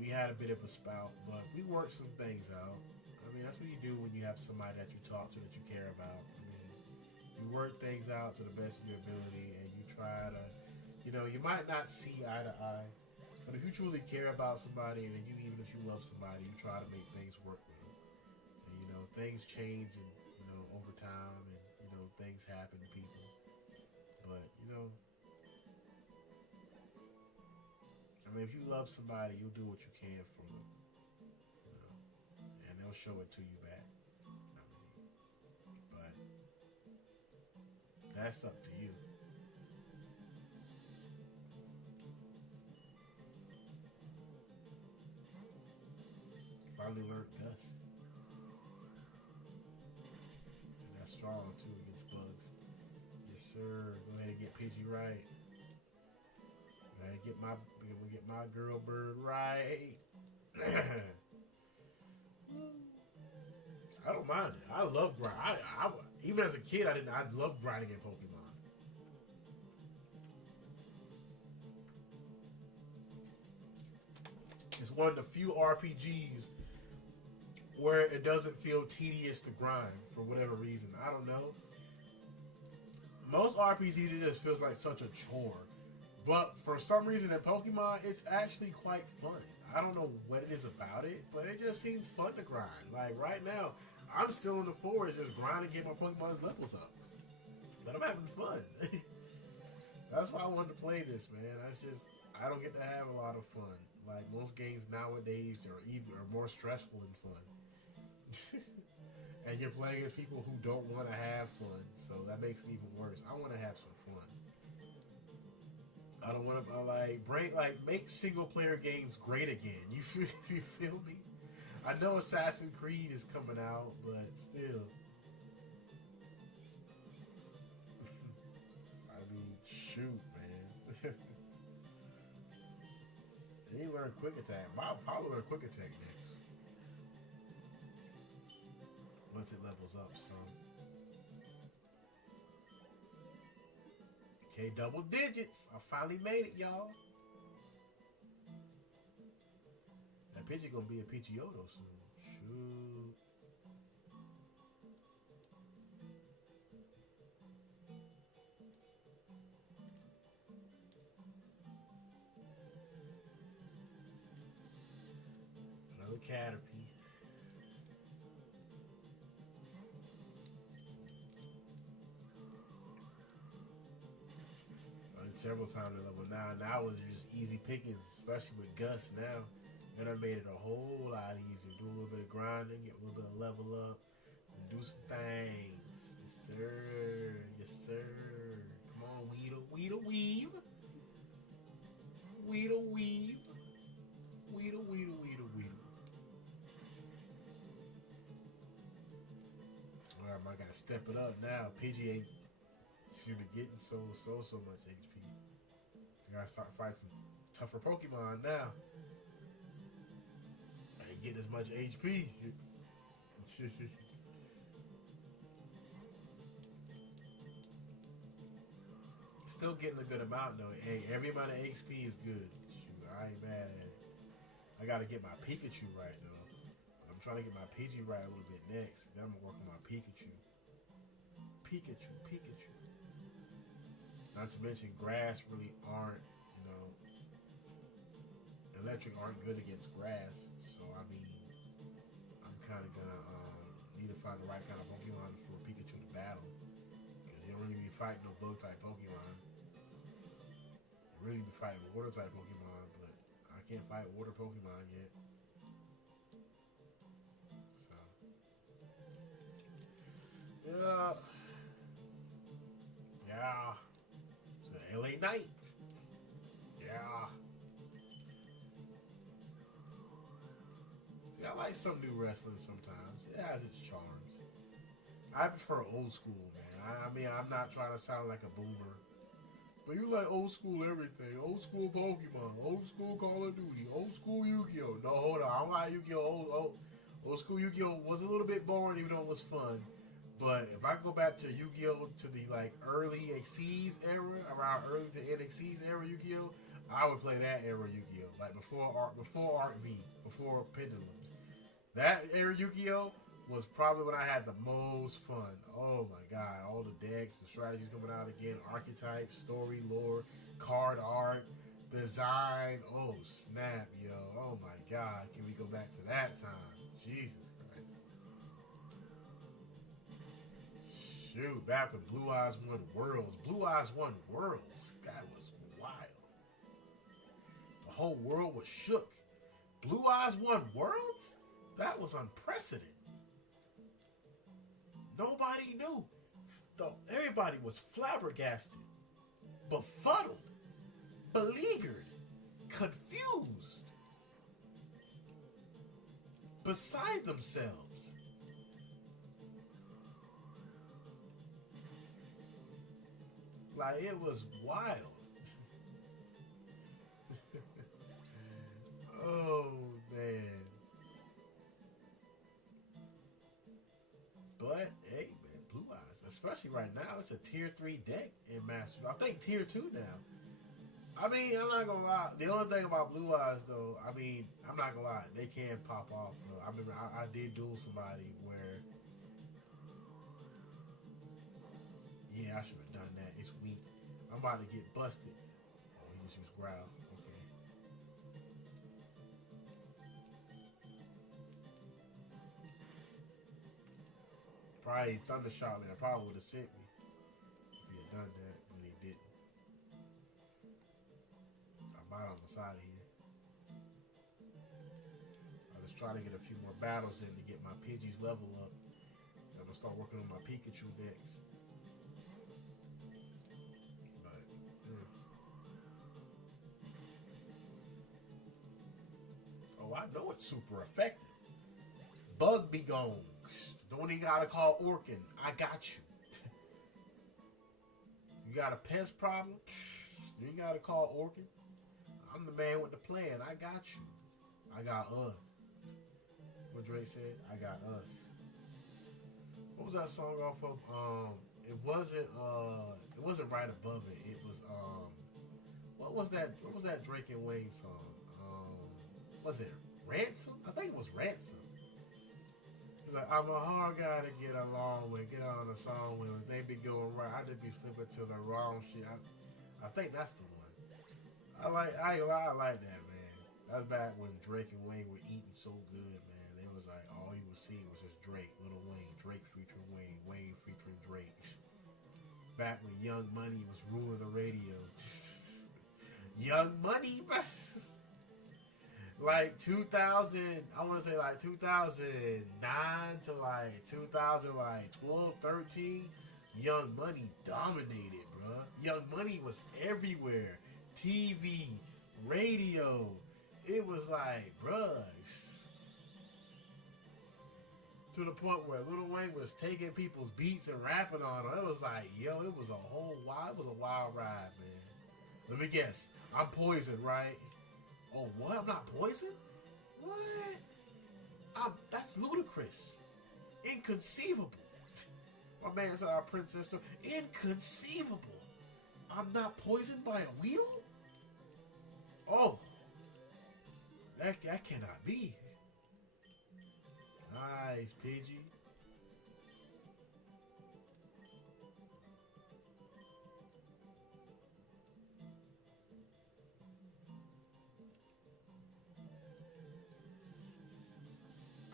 we had a bit of a spout, but we worked some things out. I mean, that's what you do when you have somebody that you talk to that you care about. I mean, you work things out to the best of your ability and you try to, you know, you might not see eye to eye, but if you truly care about somebody and you, even if you love somebody, you try to make things work with them. And, you know, things change and, you know, over time and, you know, things happen to people. But, you know, I mean, if you love somebody, you'll do what you can for them. You know, and they'll show it to you back. I mean, but that's up to you. Finally learned Gust. And that's strong too against bugs. Yes, sir. Go ahead and get Pidgey right. Go ahead and get my girl bird right. I don't mind it. I love grind. I even as a kid, I loved grinding in Pokemon. It's one of the few RPGs where it doesn't feel tedious to grind for whatever reason. I don't know. Most RPGs, it just feels like such a chore. But for some reason in Pokemon, it's actually quite fun. I don't know what it is about it, but it just seems fun to grind. Like right now, I'm still in the forest just grinding to get my Pokemon's levels up. But I'm having fun. That's why I wanted to play this, man. I don't get to have a lot of fun. Like most games nowadays are more stressful than fun. And you're playing against people who don't want to have fun, so that makes it even worse. I want to have some fun. I don't want to make single player games great again. You feel me? I know Assassin's Creed is coming out, but still. I mean, shoot, man. They learn quick attack. I'll learn quick attack next. Once it levels up, so. Okay, double digits. I finally made it, y'all. That Pidgey gonna be a Pidgeotto soon. Shoot. a Caterpie. Several times in level 9. Now it's just easy pickings, especially with Gus now. And I made it a whole lot easier. Do a little bit of grinding, get a little bit of level up, and do some things. Yes, sir. Yes, sir. Come on, Weedle. Weedle, weave. Weedle, weave. Weedle, weedle, weedle, weedle. Alright, I gotta step it up now. PGA should be getting so much HP. I gotta start fighting some tougher Pokemon now. I ain't getting as much HP. Still getting a good amount though. Hey, every amount of HP is good. Shoot, I ain't mad at it. I gotta get my Pikachu right though. I'm trying to get my Pidgey right a little bit next. Then I'm gonna work on my Pikachu. Pikachu. Not to mention grass really aren't, electric aren't good against grass. So I mean, I'm kind of gonna need to find the right kind of Pokemon for Pikachu to battle. Because you don't really be fighting no bug type Pokemon. You really be fighting water type Pokemon, but I can't fight water Pokemon yet. So yeah. It's an LA night. Yeah. See, I like some new wrestling sometimes. It has its charms. I prefer old school, man. I mean, I'm not trying to sound like a boomer. But you like old school everything. Old school Pokemon. Old school Call of Duty. Old school Yu-Gi-Oh! No, hold on. I don't like Yu-Gi-Oh! Old school Yu-Gi-Oh! Was a little bit boring, even though it was fun. But if I go back to Yu-Gi-Oh! To the early Xyz era, around early to end Xyz era Yu-Gi-Oh!, I would play that era Yu-Gi-Oh! Like before Arc V, before Pendulums. That era Yu-Gi-Oh! Was probably when I had the most fun. Oh my god, all the decks, the strategies coming out again, archetypes, story, lore, card art, design. Oh snap, yo. Oh my god, can we go back to that time? Jesus Christ. Shoot, back when Blue Eyes won Worlds. Blue Eyes won Worlds. That was wild. The whole world was shook. Blue Eyes won Worlds? That was unprecedented. Nobody knew. Everybody was flabbergasted, befuddled, beleaguered, confused, beside themselves. Like, it was wild. Oh, man. But, hey, man, Blue Eyes, especially right now, it's a tier 3 deck in Masters. I think tier 2 now. I mean, I'm not going to lie. The only thing about Blue Eyes, though, I mean, I'm not going to lie. They can pop off. I remember I did duel somebody where, yeah, I should have done that. It's weak. I'm about to get busted. Oh, he just used growl. Okay. Probably Thunder Shot me. I probably would have sent me if he had done that, but he didn't. I'm out on the side of here. I was trying to get a few more battles in to get my Pidgey's level up. I'm gonna start working on my Pikachu decks. But oh, I know it's super effective. Bug be gone. Don't even gotta call Orkin. I got you. You got a pest problem? You ain't gotta call Orkin. I'm the man with the plan. I got you. I got us. What Drake said? I got us. What was that song off of? It wasn't right above it. It was what was that Drake and Wayne song? Was it Ransom? I think it was Ransom. He's like, I'm a hard guy to get along with, get on a song with. They be going right, I just be flipping to the wrong shit. I think that's the one. I like that, man. That's back when Drake and Wayne were eating so good, man. They was like all you would see was just Drake, Little Wayne, Drake featuring Wayne, Wayne featuring Drake. Back when Young Money was ruling the radio. Young Money, bro. Like 2000, I want to say like 2009 to like 2012, 13. Young Money dominated, bro. Young Money was everywhere. TV, radio. It was like, bruh. To the point where Lil Wayne was taking people's beats and rapping on them. It was like, yo, it was a wild ride, man. Let me guess. I'm Poison, right? Oh, what? I'm not Poison? What? That's ludicrous. Inconceivable. My man said our princess. Inconceivable. I'm not poisoned by a wheel? Oh. That cannot be. Nice, Pidgey.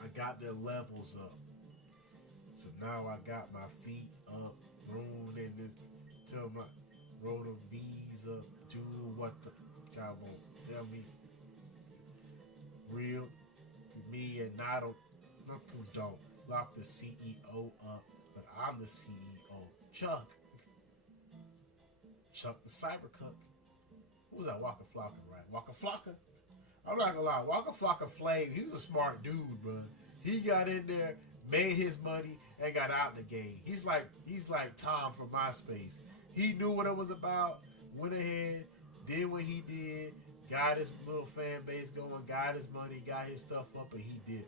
I got their levels up. So now I got my feet up, rolled in this, tell my, roll them bees up, do what the guy won't tell me. Real, me and not who don't. Lock the CEO up, but I'm the CEO. Chuck the Cybercuck. Who was that? Waka Flocka, right? Waka Flocka. I'm not gonna lie, Waka Flocka Flame, he was a smart dude, bro. He got in there, made his money, and got out the game. He's like Tom from MySpace. He knew what it was about, went ahead, did what he did, got his little fan base going, got his money, got his stuff up, and he did.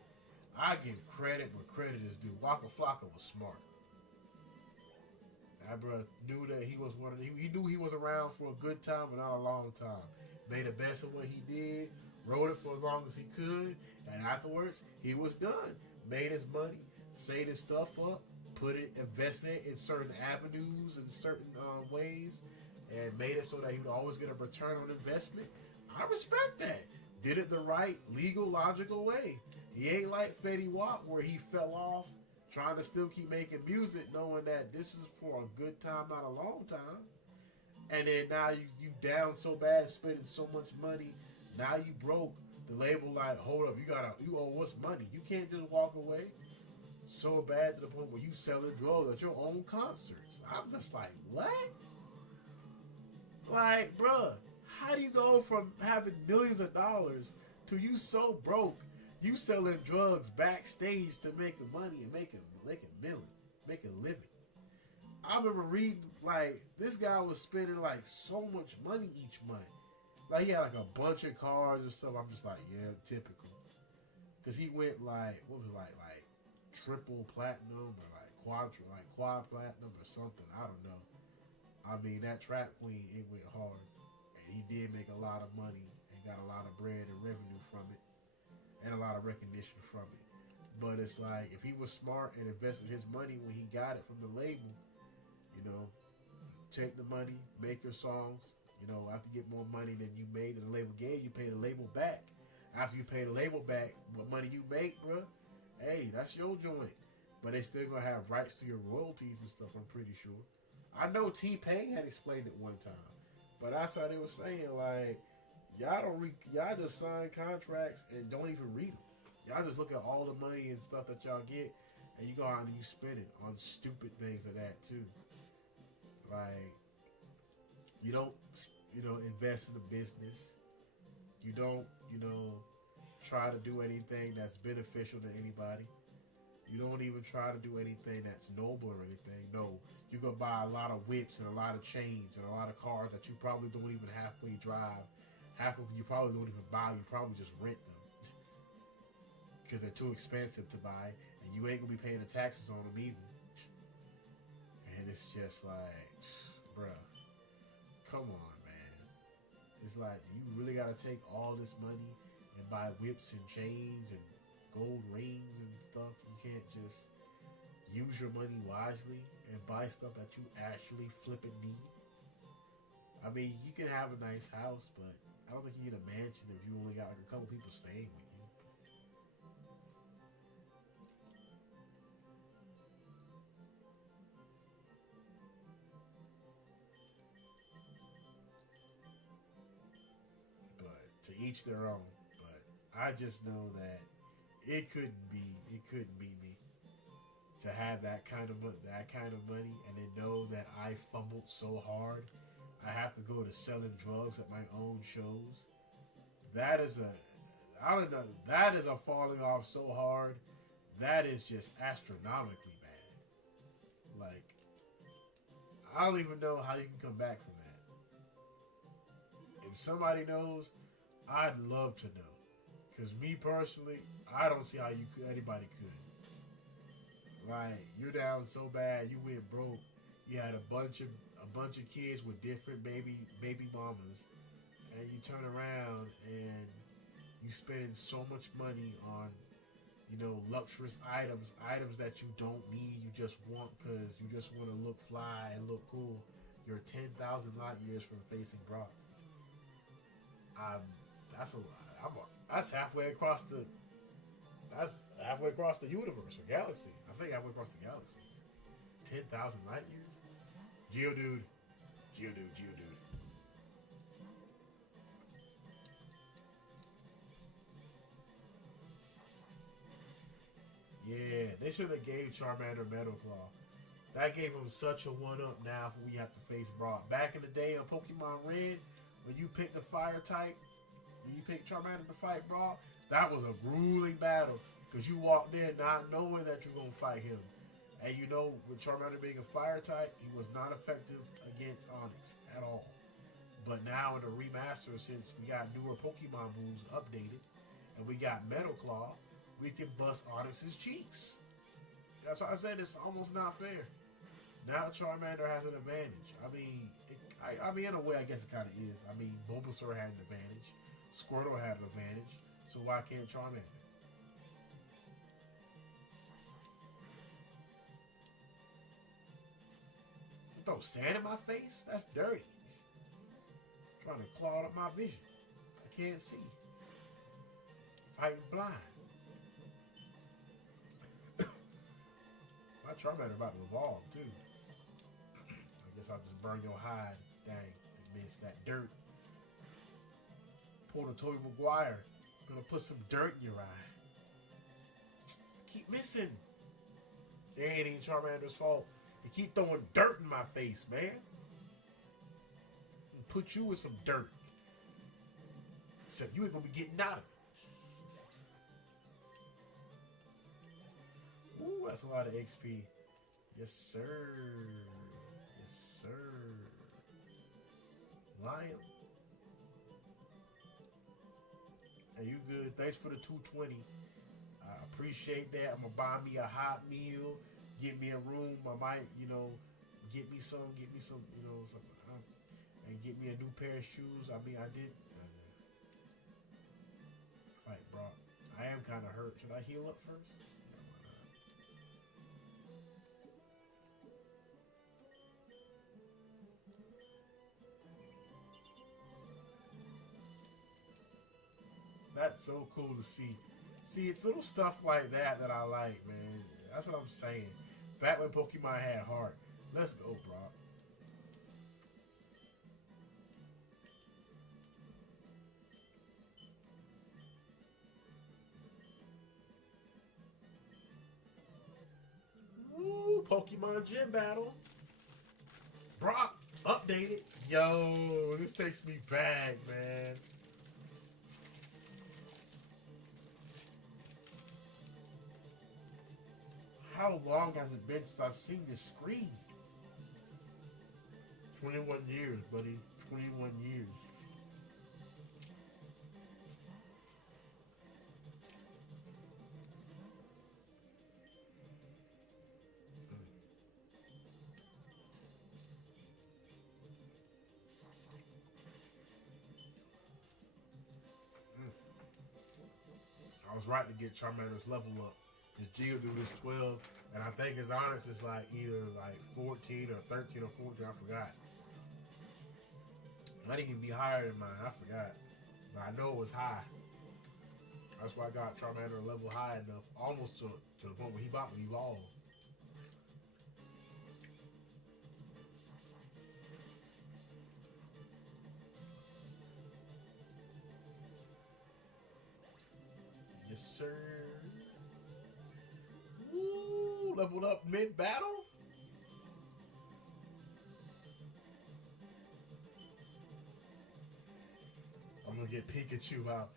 I give credit where credit is due. Waka Flocka was smart. That bro knew that he was one of the, he knew he was around for a good time but not a long time. Made the best of what he did, rode it for as long as he could, and afterwards he was done. Made his money, saved his stuff up, invested it in certain avenues and certain ways, and made it so that he would always get a return on investment. I respect that. Did it the right, legal, logical way. He ain't like Fetty Wap where he fell off, trying to still keep making music, knowing that this is for a good time, not a long time. And then now you down so bad, spending so much money. Now you broke. The label like, hold up, you owe us money. You can't just walk away. So bad to the point where you selling drugs at your own concerts. I'm just like, what? Like, bruh, how do you go from having millions of dollars to you so broke, you selling drugs backstage to make money and make a living? I remember reading, like, this guy was spending, like, so much money each month. Like, he had, like, a bunch of cars and stuff. I'm just like, yeah, typical. Because he went, like, what was it, like triple platinum or, like, quad platinum or something. I don't know. I mean, that Trap Queen, it went hard. And he did make a lot of money and got a lot of bread and revenue from it. And a lot of recognition from it. But it's like, if he was smart and invested his money when he got it from the label, you know, take the money, make your songs. You know, after you get more money than you made and the label gave, you pay the label back. After you pay the label back, what money you make, bro, hey, that's your joint. But they still gonna have rights to your royalties and stuff, I'm pretty sure. I know T-Pain had explained it one time. But that's how they were saying, like, y'all just sign contracts and don't even read them. Y'all just look at all the money and stuff that y'all get, and you go out and you spend it on stupid things of that, too. Like, you don't, invest in the business. You don't, try to do anything that's beneficial to anybody. You don't even try to do anything that's noble or anything. No, you go buy a lot of whips and a lot of chains and a lot of cars that you probably don't even halfway drive. Half of them you probably don't even buy. You probably just rent them because they're too expensive to buy, and you ain't gonna be paying the taxes on them either. And it's just like, bruh, come on, man. It's like, you really gotta take all this money and buy whips and chains and gold rings and stuff. You can't just use your money wisely and buy stuff that you actually flipping need. I mean, you can have a nice house, but I don't think you get a mansion if you only got like a couple people staying with you. But to each their own. But I just know that it couldn't be me to have that kind of money and then know that I fumbled so hard. I have to go to selling drugs at my own shows. That is a I don't know. That is a falling off so hard. That is just astronomically bad. Like I don't even know how you can come back from that. If somebody knows, I'd love to know. Cause me personally, I don't see how anybody could. Like you're down so bad, you went broke. You had a bunch of kids with different baby mamas, and you turn around and you spending so much money on luxurious items that you don't need, you just want because you just want to look fly and look cool. You're 10,000 light years from facing Brock. That's a lot. That's halfway across the. That's halfway across the universe or galaxy. I think halfway across the galaxy. 10,000 light years. Geodude. Yeah, they should have gave Charmander Metal Claw. That gave him such a one-up now when we have to face Brock. Back in the day on Pokemon Red, when you picked the fire type, when you picked Charmander to fight Brock, that was a grueling battle. Because you walked in not knowing that you're going to fight him. And with Charmander being a fire type, he was not effective against Onix at all. But now in the remaster, since we got newer Pokemon moves updated, and we got Metal Claw, we can bust Onix's cheeks. That's why I said it's almost not fair. Now Charmander has an advantage. I mean, in a way, I guess it kind of is. I mean, Bulbasaur had an advantage. Squirtle had an advantage. So why can't Charmander? Throw sand in my face? That's dirty. Trying to clog up my vision. I can't see. Fighting blind. My Charmander about to evolve too. I guess I'll just burn your hide. Dang, miss that dirt. Pull the Tobey Maguire. Gonna put some dirt in your eye. Keep missing. It ain't even Charmander's fault. You keep throwing dirt in my face, man. And put you with some dirt. Except you ain't gonna be getting out of it. Ooh, that's a lot of XP. Yes, sir. Yes, sir. Lion. Hey, you good? Thanks for the 220. I appreciate that. I'm gonna buy me a hot meal. Get me a room. I might, get me some, some, and get me a new pair of shoes. I mean, I did fight Brock. I am kind of hurt. Should I heal up first? That's so cool to see. See, it's little stuff like that I like, man. That's what I'm saying. Back when Pokemon had heart. Let's go, Brock. Woo, Pokemon Gym Battle. Brock, updated. Yo, this takes me back, man. How long has it been since I've seen this screen? 21 years, buddy. 21 years. I was right to get Charmander's level up. His Geodude is 12, and I think his Onix is either 14 or 13 or 14. I forgot. Might even be higher than mine. I forgot. I know it was high. That's why I got Charmander level high enough, almost to the point where he about to evolve. Yes, sir. Woo! Leveled up mid-battle? I'm gonna get Pikachu out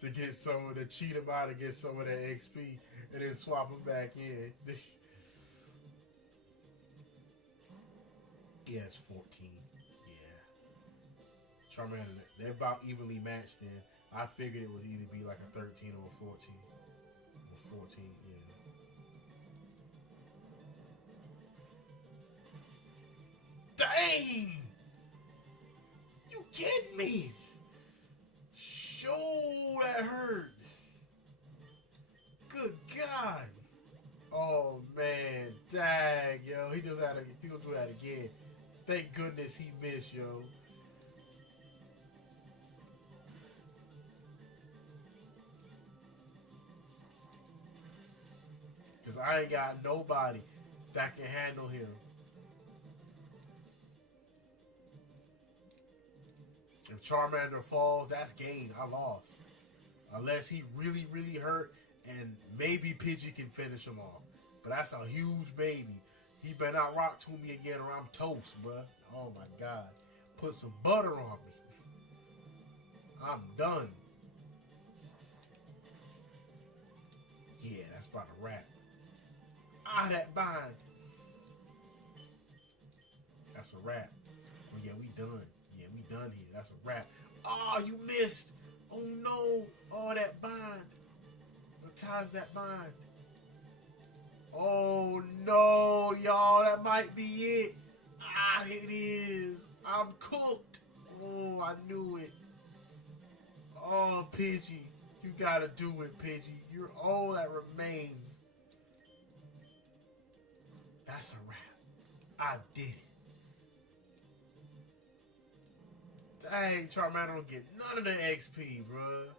to get some of the cheat him out to get some of that XP and then swap him back in. Yeah, it's 14. Yeah. Charmander, they're about evenly matched then. I figured it would either be like a 13 or a 14. Or 14, yeah. Dang! You kidding me? Sure, that hurt. Good God. Oh man, dang, yo. He gonna do that again. Thank goodness he missed, yo. Cause I ain't got nobody that can handle him. If Charmander falls, that's game. I lost. Unless he really, really hurt, and maybe Pidgey can finish him off. But that's a huge maybe. He better not rock to me again or I'm toast, bruh. Oh my God. Put some butter on me. I'm done. Yeah, that's about a wrap. Ah, that bind. That's a wrap. Oh yeah, we done. Yeah, we done here. That's a wrap. Oh, you missed. Oh no. Oh, that bind. What ties that bind? Oh no, y'all. That might be it. Ah, it is. I'm cooked. Oh, I knew it. Oh, Pidgey. You gotta do it, Pidgey. You're all that remains. That's a wrap. I did it. Dang, Charmander don't get none of the XP, bruh.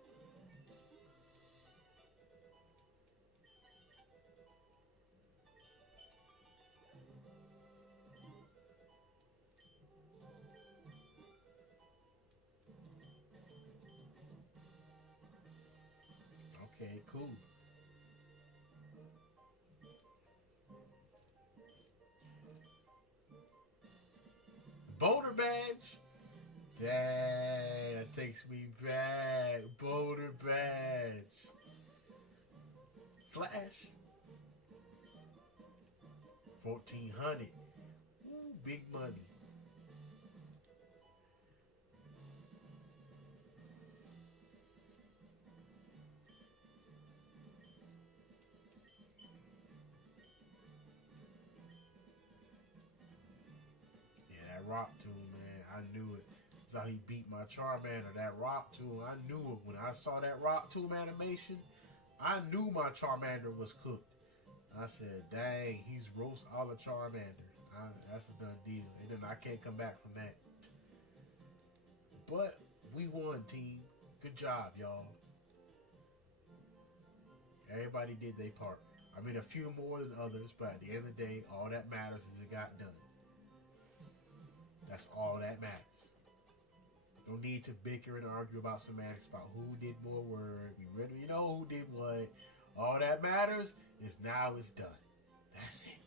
Okay, cool. Boulder badge? Dang, that takes me back. Boulder badge. Flash. 1,400. Ooh, big money. Yeah, that Rock Tomb, man. I knew it. That's how he beat my Charmander. That Rock Tomb, I knew it. When I saw that Rock Tomb animation, I knew my Charmander was cooked. I said, dang, he's roast all the Charmander. That's a done deal. And then I can't come back from that. But we won, team. Good job, y'all. Everybody did their part. I mean, a few more than others, but at the end of the day, all that matters is it got done. That's all that matters. No need to bicker and argue about semantics about who did more work. We really know who did what. All that matters is now it's done. That's it.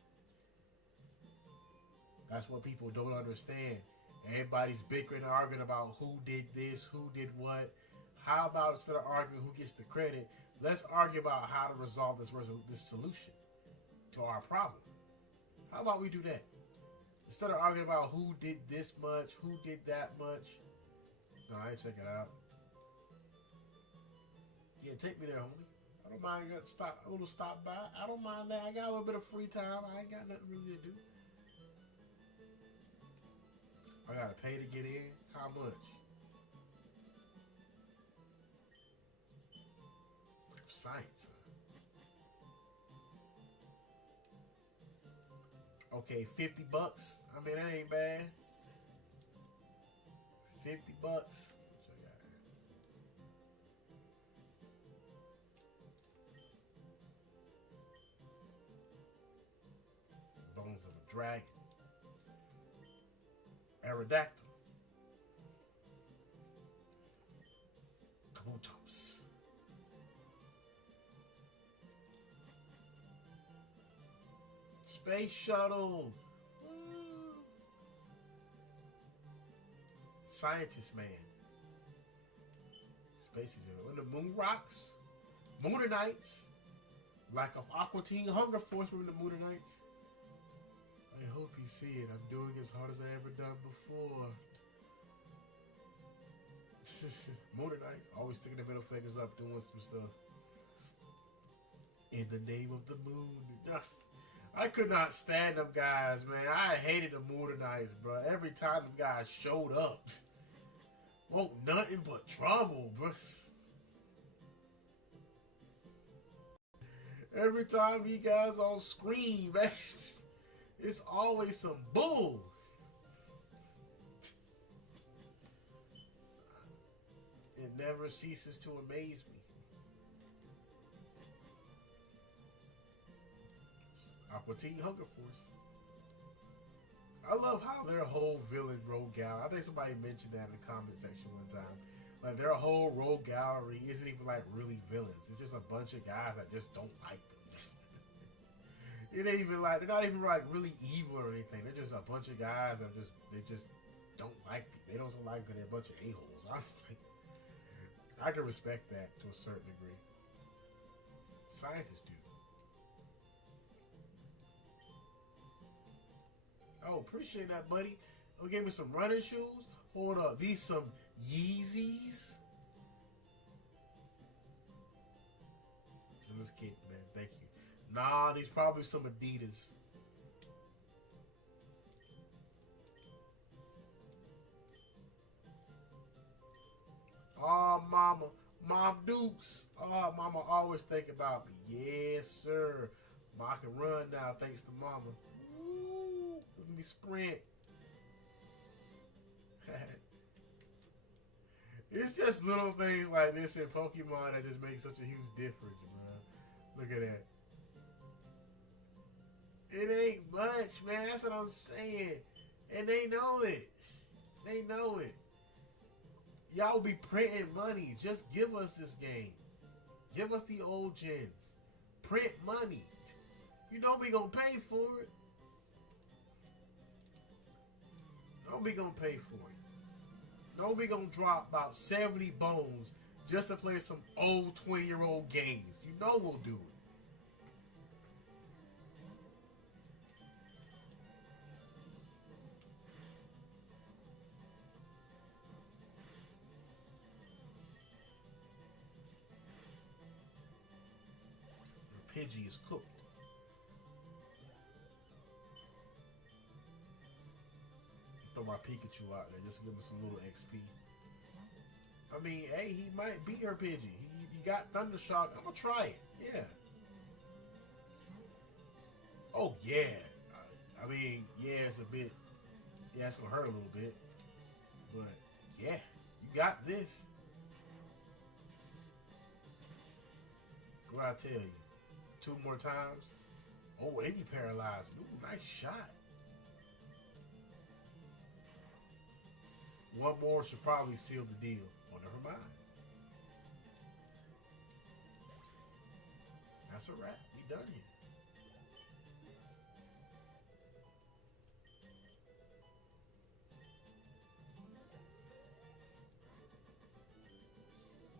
That's what people don't understand. Everybody's bickering and arguing about who did this, who did what. How about instead of arguing who gets the credit, let's argue about how to resolve this solution to our problem. How about we do that? Instead of arguing about who did this much, who did that much. No, I ain't check it out. Yeah, take me there, homie. I don't mind a little stop by. I don't mind that. I got a little bit of free time. I ain't got nothing really to do. I gotta pay to get in. How much? Science. Okay, $50. I mean, that ain't bad. $50. dragon. Aerodactyl. Kabutops. Space Shuttle. Woo. Scientist Man. Space is the Moon Rocks. Mooner Knights. Lack of Aqua Teen Hunger Force from the Mooner Knights. I hope you see it. I'm doing as hard as I ever done before. Mooner Knights. Always sticking the middle fingers up, doing some stuff. In the name of the moon. I could not stand them guys, man. I hated the Mooner Knights, bro. Every time them guys showed up. Won't nothing but trouble, bro. Every time he guys on screen, man, it's always some bull. It never ceases to amaze me. Aqua Teen Hunger Force. I love how their whole villain rogue gallery. I think somebody mentioned that in the comment section one time. Like their whole rogue gallery isn't even like really villains. It's just a bunch of guys that just don't like them. It ain't even like they're not even like really evil or anything. They're just a bunch of guys that they just don't like people. They don't like them. They're a bunch of a-holes. Honestly, I can respect that to a certain degree. Scientists do. Oh, appreciate that, buddy. Oh, gave me some running shoes. Hold up, these some Yeezys. I'm just kidding, man. Thank you. Nah, these probably some Adidas. Oh, mama. Mom Dukes. Oh, mama always think about me. Yes, sir. I can run now thanks to mama. Woo. Look at me sprint. It's just little things like this in Pokemon that just make such a huge difference, bro. Look at that. It ain't much, man. That's what I'm saying. And they know it. They know it. Y'all be printing money. Just give us this game. Give us the old gens. Print money. You know we gonna pay for it. Know we gonna pay for it. Know we gonna drop about 70 bones just to play some old 20-year-old games. You know we'll do it. Pidgey is cooked. Throw my Pikachu out there just to give him some little XP. I mean, hey, he might beat her Pidgey. He got Thundershock. I'm gonna try it. Yeah. Oh yeah. I mean, yeah, it's a bit. Yeah, it's gonna hurt a little bit. But yeah, you got this. What I tell you. 2 more times. Oh, and you paralyzed. Ooh, nice shot. 1 more should probably seal the deal. Oh, never mind. That's a wrap. We done here.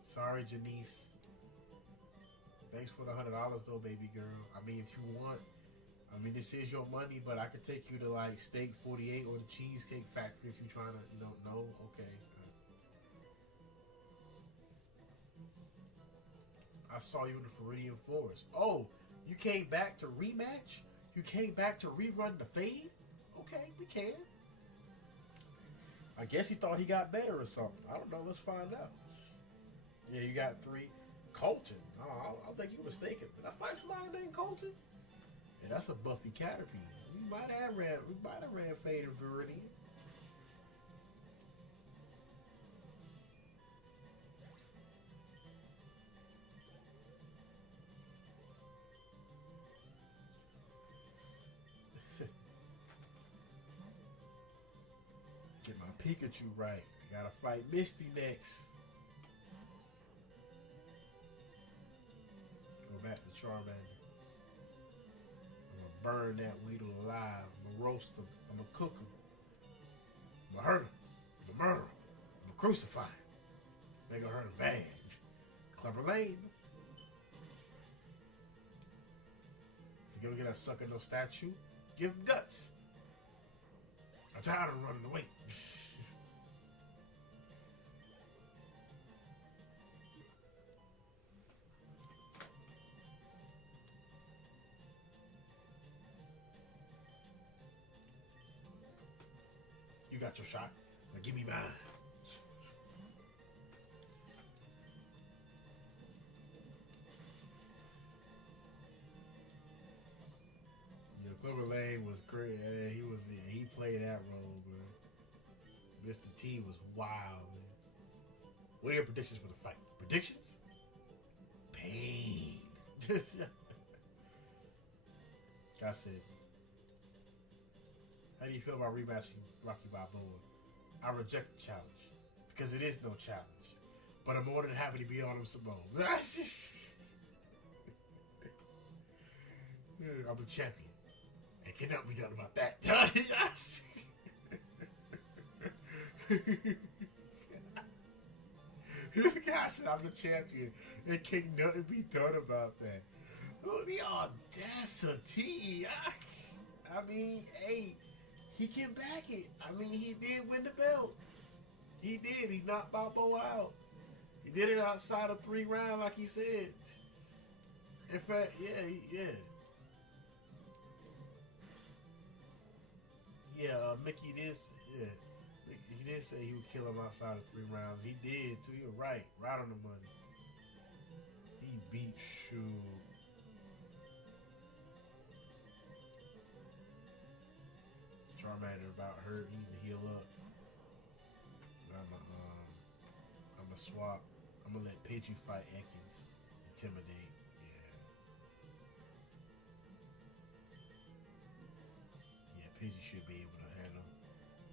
Sorry, Janice. Thanks for the $100 though, baby girl. I mean, if you want, I mean, this is your money, but I could take you to like Steak 48 or the Cheesecake Factory if you're trying to, you know, no, okay. I saw you in the Viridian Forest. Oh, you came back to rematch? You came back to rerun the fade? Okay, we can. I guess he thought he got better or something. I don't know. Let's find out. Yeah, you got 3. Colton. Oh, I think you were mistaken. Did I find somebody named Colton? Yeah, that's a Buffy Caterpie. We might have ran Fade and Viridian. Pikachu, right. I gotta fight Misty next. Go back to Charmander. I'm gonna burn that Weedle alive. I'm gonna roast him. I'm gonna cook him. I'm gonna hurt him. I'm gonna murder him. I'm gonna crucify him. They gonna hurt him bad. Clever Lane. You ever get that sucker no statue? Give him guts. I'm tired of running away. You got your shot. Now give me mine. Yeah, Clover Lane was great. Yeah, he played that role, bro. Mr. T was wild, man. What are your predictions for the fight? Predictions? Pain. I said, how do you feel about rematching Rocky Balboa? I reject the challenge because it is no challenge. But I'm more than happy to be on him, Simone. I'm the champion. And cannot be done about that. This guy said I'm the champion. And can't nothing be done about that. Oh, the audacity. I mean, hey, he can back it. I mean, he did win the belt. He did. He knocked Balboa out. He did it outside of 3 rounds, like he said. In fact, yeah. Yeah, Mickey did. Yeah, he did say he would kill him outside of 3 rounds. He did too. You're right. Right on the money. He beat Shu. Charmander about hurt. He need to heal up. I'm gonna swap. I'm gonna let Pidgey fight Ekans. Intimidate. Yeah, Pidgey should be able to handle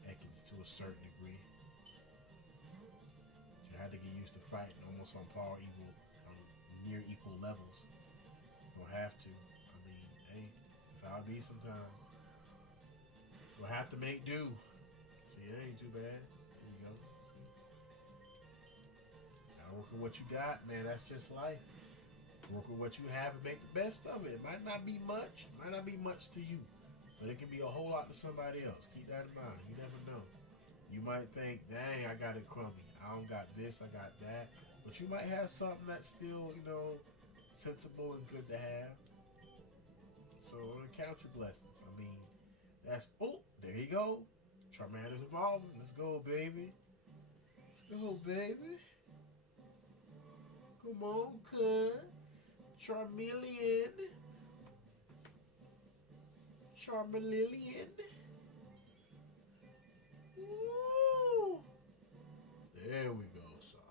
Ekans to a certain degree. You had to get used to fighting almost on near equal levels. You'll have to. I mean, hey, that's how it be sometimes. We'll have to make do. See, it ain't too bad. There you go. Gotta work with what you got, man. That's just life. Work with what you have and make the best of it. It might not be much. It might not be much to you. But it can be a whole lot to somebody else. Keep that in mind. You never know. You might think, dang, I got it crummy. I don't got this, I got that. But you might have something that's still, sensible and good to have. So count your blessings. I mean, there you go. Charmander's evolving. Let's go, baby. Let's go, baby. Come on, cuz. Charmeleon. Woo! There we go, so.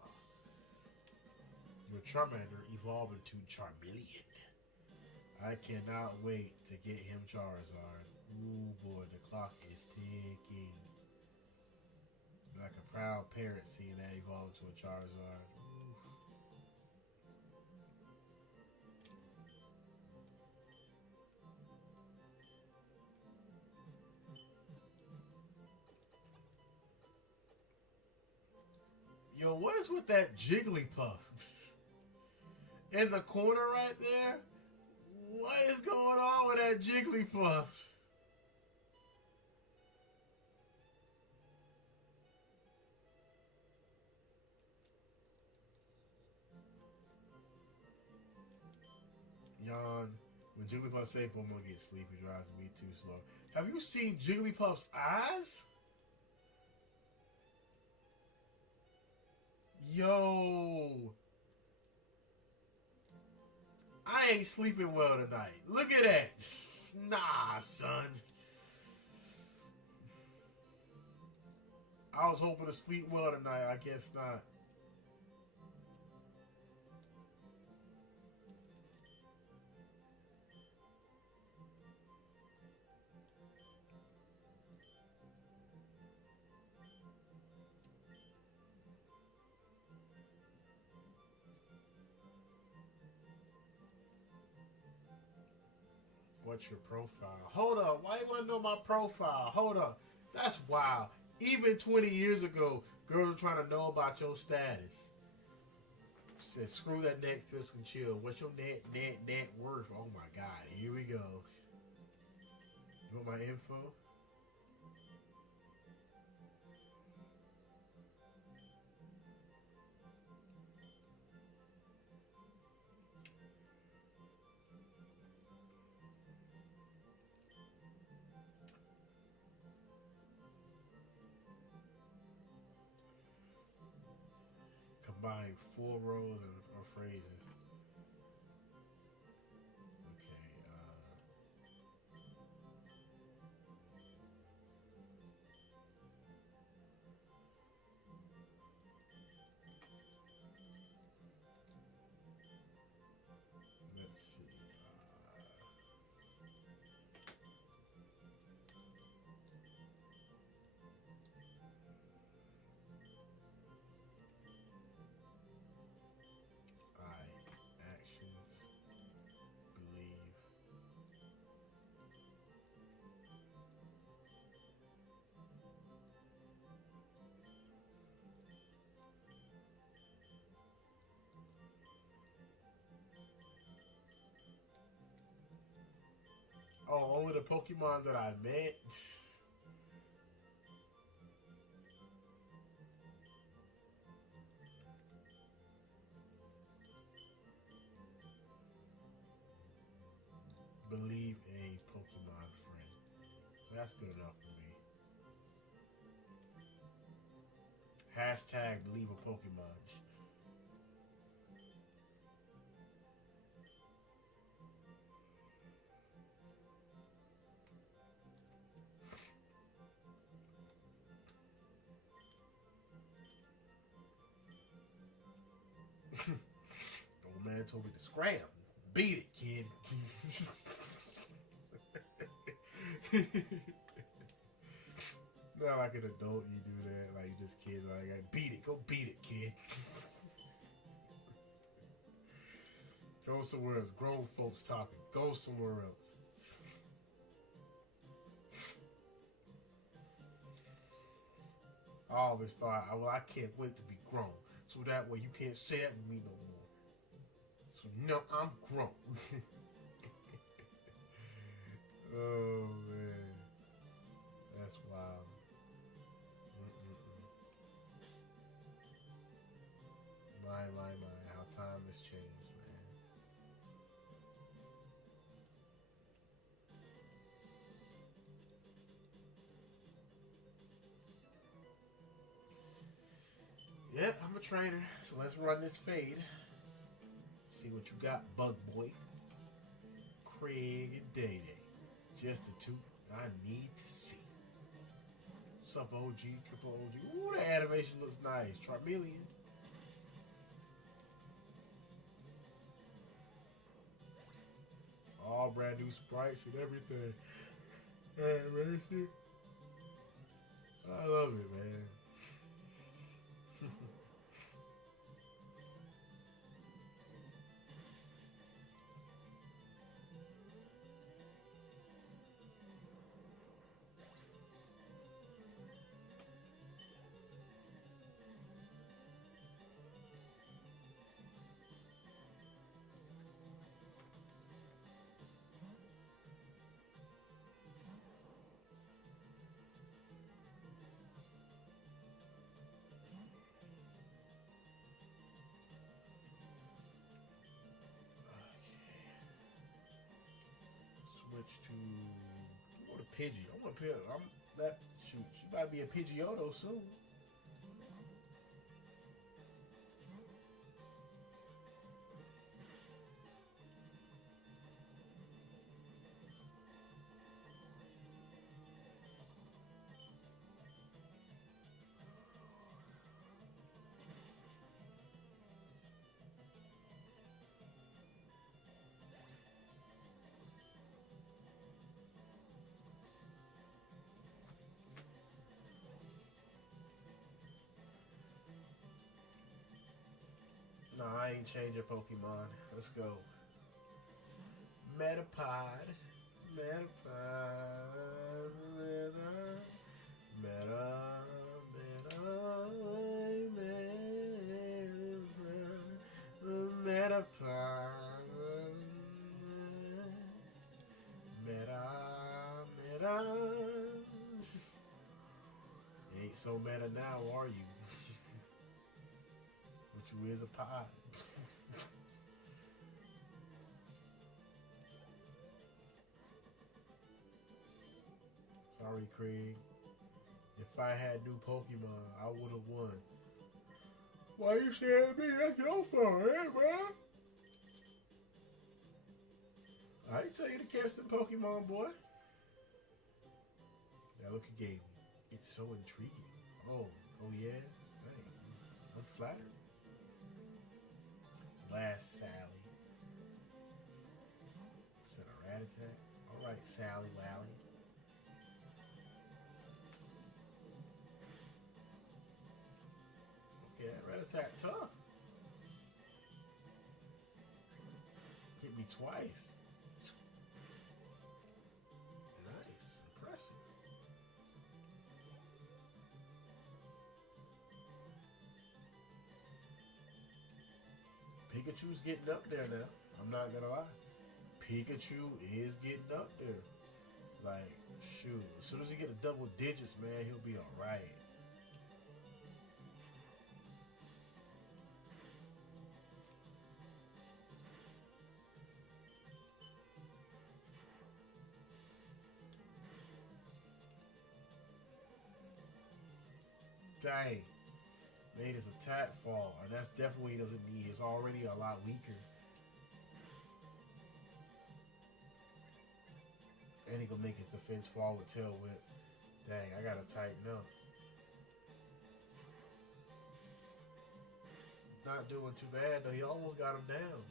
Your Charmander evolved into Charmeleon. I cannot wait to get him Charizard. Ooh boy, the clock is ticking. Like a proud parent seeing that evolve into a Charizard. Ooh. Yo, what is with that Jigglypuff? In the corner right there? What is going on with that Jigglypuff? Yawn. When Jigglypuff say Pokemon get sleepy, drives me too slow. Have you seen Jigglypuff's eyes? Yo. I ain't sleeping well tonight. Look at that. Nah, son. I was hoping to sleep well tonight. I guess not. what's your profile? Hold up. Why you want to know my profile? Hold up. That's wild. Even 20 years ago, girls were trying to know about your status. Said, screw that Netflix and chill. What's your net worth? Oh my God. Here we go. You want my info? Combine 4 rows or phrases. Okay. Let's see. Actions. Believe. Oh, only the Pokemon that I met. Believe a Pokemon friend. That's good enough for me. Hashtag believe a Pokemon. Old man told me to scram. Beat it, kid. Not like an adult, you do that. Like you just kids, like beat it. Go beat it, kid. Go somewhere else. Grown folks talking. Go somewhere else. I always thought, well, I can't wait to be grown. So that way you can't say that to me no more. So no, I'm grown. Oh man, that's wild. Mm-mm-mm. My, how time has changed, man. Yep, I'm a trainer, so let's run this fade. See what you got, Bug Boy, Craig, and Day Day. Just the two I need to see. Sup, OG, triple OG. Ooh, the animation looks nice. Charmeleon. All brand new sprites and everything. I love it, man. Switch to what a Pidgey. I want to pick. I'm that shoot. She might be a Pidgeotto soon. No, I ain't changing Pokemon. Let's go. Metapod. Ain't so meta now, are you? But you is a pie. Sorry, Craig. If I had new Pokemon, I would have won. Why you scaring me? That's your fault, eh, man? I ain't tell you to catch the Pokemon, boy. Now look at Gabe. It's so intriguing. Oh yeah? Dang. I'm flattered. Last Sally. Is that a rat attack? Alright, Sally Wally. Okay, that rat attack tough. Hit me twice. Nice. Impressive. Pikachu's getting up there now. I'm not gonna lie. Pikachu is getting up there. Like, shoot. As soon as he get a double digits, man, he'll be alright. Dang. Made his attack fall. And that's definitely what he doesn't need. It's already a lot weaker. And he can make his defense fall with Tail Whip. Dang, I gotta tighten up. Not doing too bad though. He almost got him down.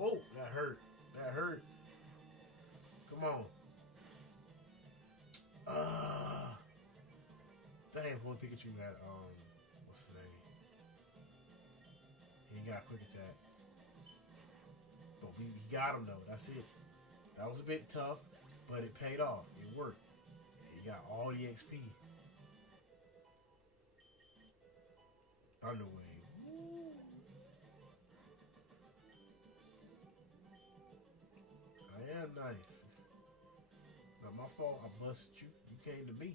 Oh, that hurt. That hurt. Come on. Dang, if one Pikachu had what's the name? He got a quick attack. But he got him though. That's it. That was a bit tough, but it paid off. It worked. He got all the XP. Thunder Wave. Woo. I am nice. Not my fault. I busted you. You came to me.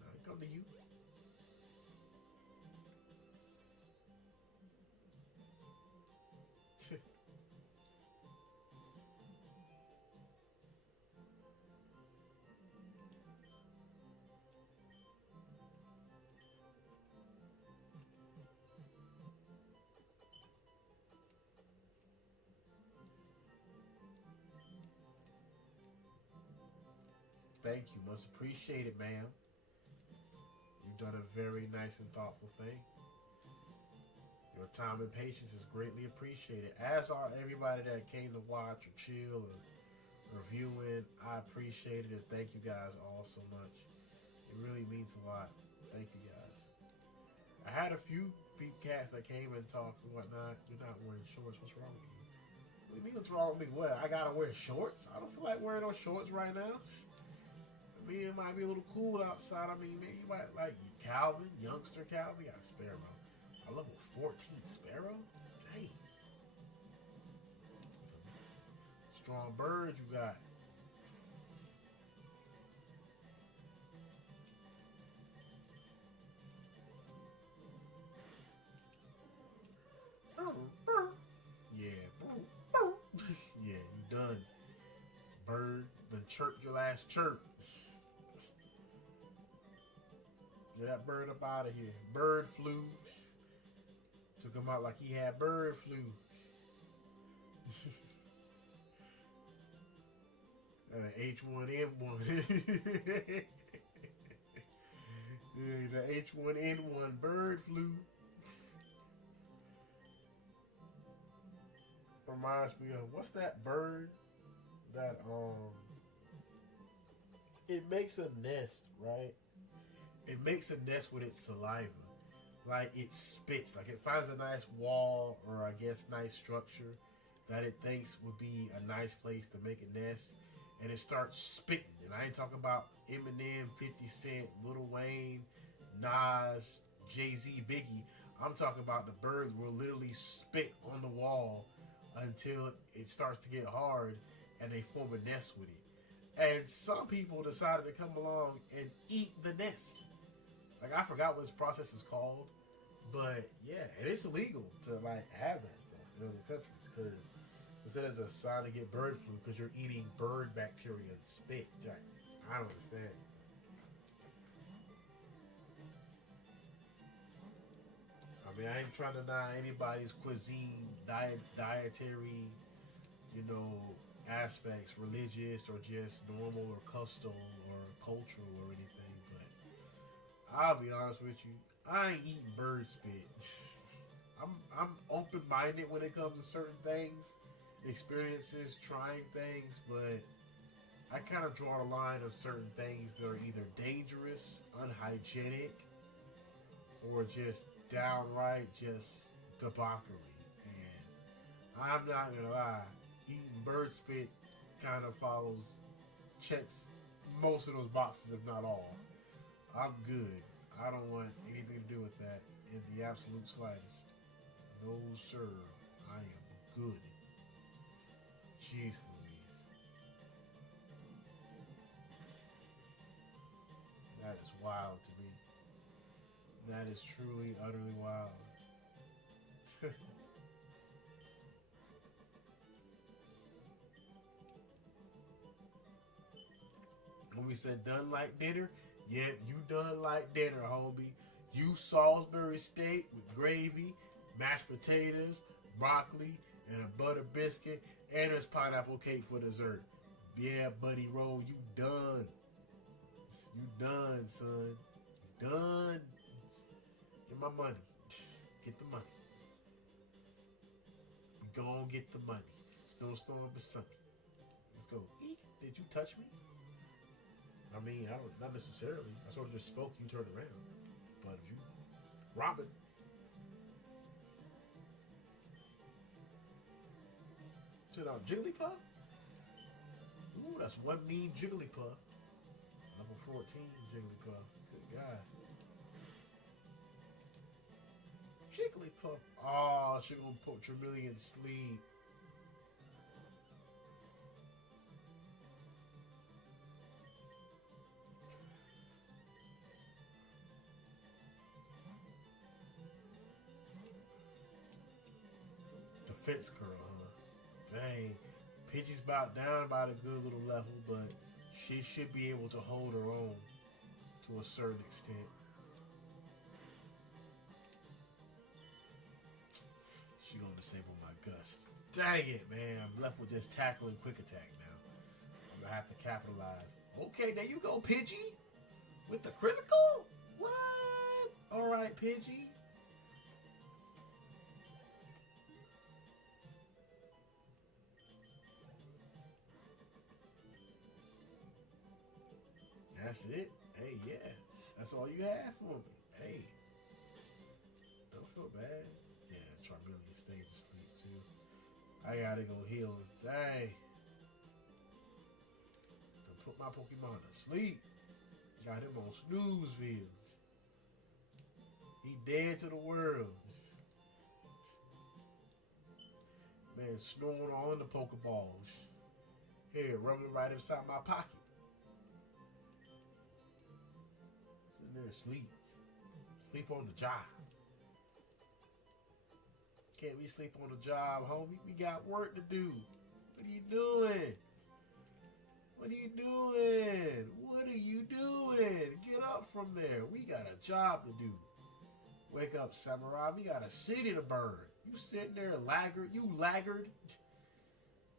Now I come to you. Thank you. Much appreciated, ma'am. You've done a very nice and thoughtful thing. Your time and patience is greatly appreciated, as are everybody that came to watch or chill or reviewing. I appreciate it, and thank you guys all so much. It really means a lot. Thank you guys. I had a few cats that came and talked and whatnot. You're not wearing shorts. What's wrong with you? What do you mean what's wrong with me? What? I gotta wear shorts? I don't feel like wearing those shorts right now. I mean, it might be a little cool outside. I mean, maybe you might like Calvin, youngster Calvin. Got a Sparrow. A level 14 Sparrow? Dang. Strong bird you got. Yeah. Yeah, you done. Bird, done chirped your last chirp. Get that bird up out of here. Bird flu. Took him out like he had bird flu. And an H1N1. Yeah, the H1N1 bird flu. Reminds me of, what's that bird that it makes a nest, right? It makes a nest with its saliva. Like it spits, like it finds a nice wall or I guess nice structure that it thinks would be a nice place to make a nest, and it starts spitting. And I ain't talking about Eminem, 50 Cent, Lil Wayne, Nas, Jay-Z, Biggie. I'm talking about the birds will literally spit on the wall until it starts to get hard and they form a nest with it. And some people decided to come along and eat the nest. Like, I forgot what this process is called, but yeah, and it's illegal to like have that stuff in other countries because it says it's a sign to get bird flu because you're eating bird bacteria and spit. I don't understand. I mean, I ain't trying to deny anybody's cuisine, dietary, you know, aspects, religious or just normal or custom or cultural or anything. But I'll be honest with you, I ain't eating bird spit. I'm open minded when it comes to certain things, experiences, trying things, but I kind of draw the line of certain things that are either dangerous, unhygienic, or just downright just debauchery. And I'm not gonna lie, eating bird spit kind of checks most of those boxes, if not all. I'm good. I don't want anything to do with that in the absolute slightest. No, sir. I am good. Jeez Louise. That is wild to me. That is truly, utterly wild. When we said done like dinner, yeah, you done like dinner, homie. You Salisbury steak with gravy, mashed potatoes, broccoli, and a butter biscuit, and there's pineapple cake for dessert. Yeah, buddy roll, you done. You done, son. You done. Get my money. Get the money. We gon' get the money. Snowstorm is sunny. Let's go. Eek. Did you touch me? I mean, I don't, not necessarily. I sort of just spoke, you turned around. But if you, Robin. Check out Jigglypuff. Ooh, that's one mean Jigglypuff. Level 14 Jigglypuff. Good guy. Jigglypuff. Oh, she gonna put Tremillion to sleep. Defense curl, huh? Dang. Pidgey's about down about a good little level, but she should be able to hold her own to a certain extent. She gonna disable my gust. Dang it, man. I'm left with just tackling quick attack now. I'm gonna have to capitalize. Okay, there you go, Pidgey. With the critical? What? Alright, Pidgey. That's it. Hey, yeah. That's all you have for me. Hey. Don't feel bad. Yeah, Charmeleon stays asleep too. I gotta go heal him. Dang. Don't put my Pokemon to sleep. Got him on Snoozeville. He dead to the world. Man, snoring all in the Pokeballs. Here, rubbing right inside my pocket. Sitting there, sleeps. Sleep on the job. Can't we sleep on the job, homie? We got work to do. What are you doing? What are you doing? What are you doing? Get up from there. We got a job to do. Wake up, Samurai. We got a city to burn. You sitting there, laggard. You laggard.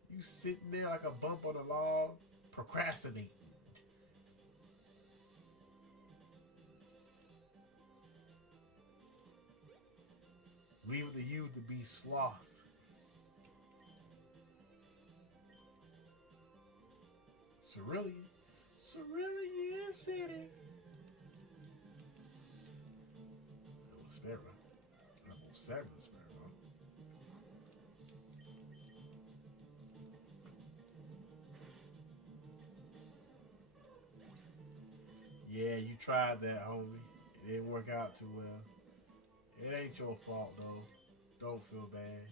You sitting there like a bump on a log, procrastinating. Leave it to you to be sloth. Cerulean. Cerulean City. Level Sparrow. Level 7 Sparrow. Yeah, you tried that, homie. It didn't work out too well. It ain't your fault though. Don't feel bad.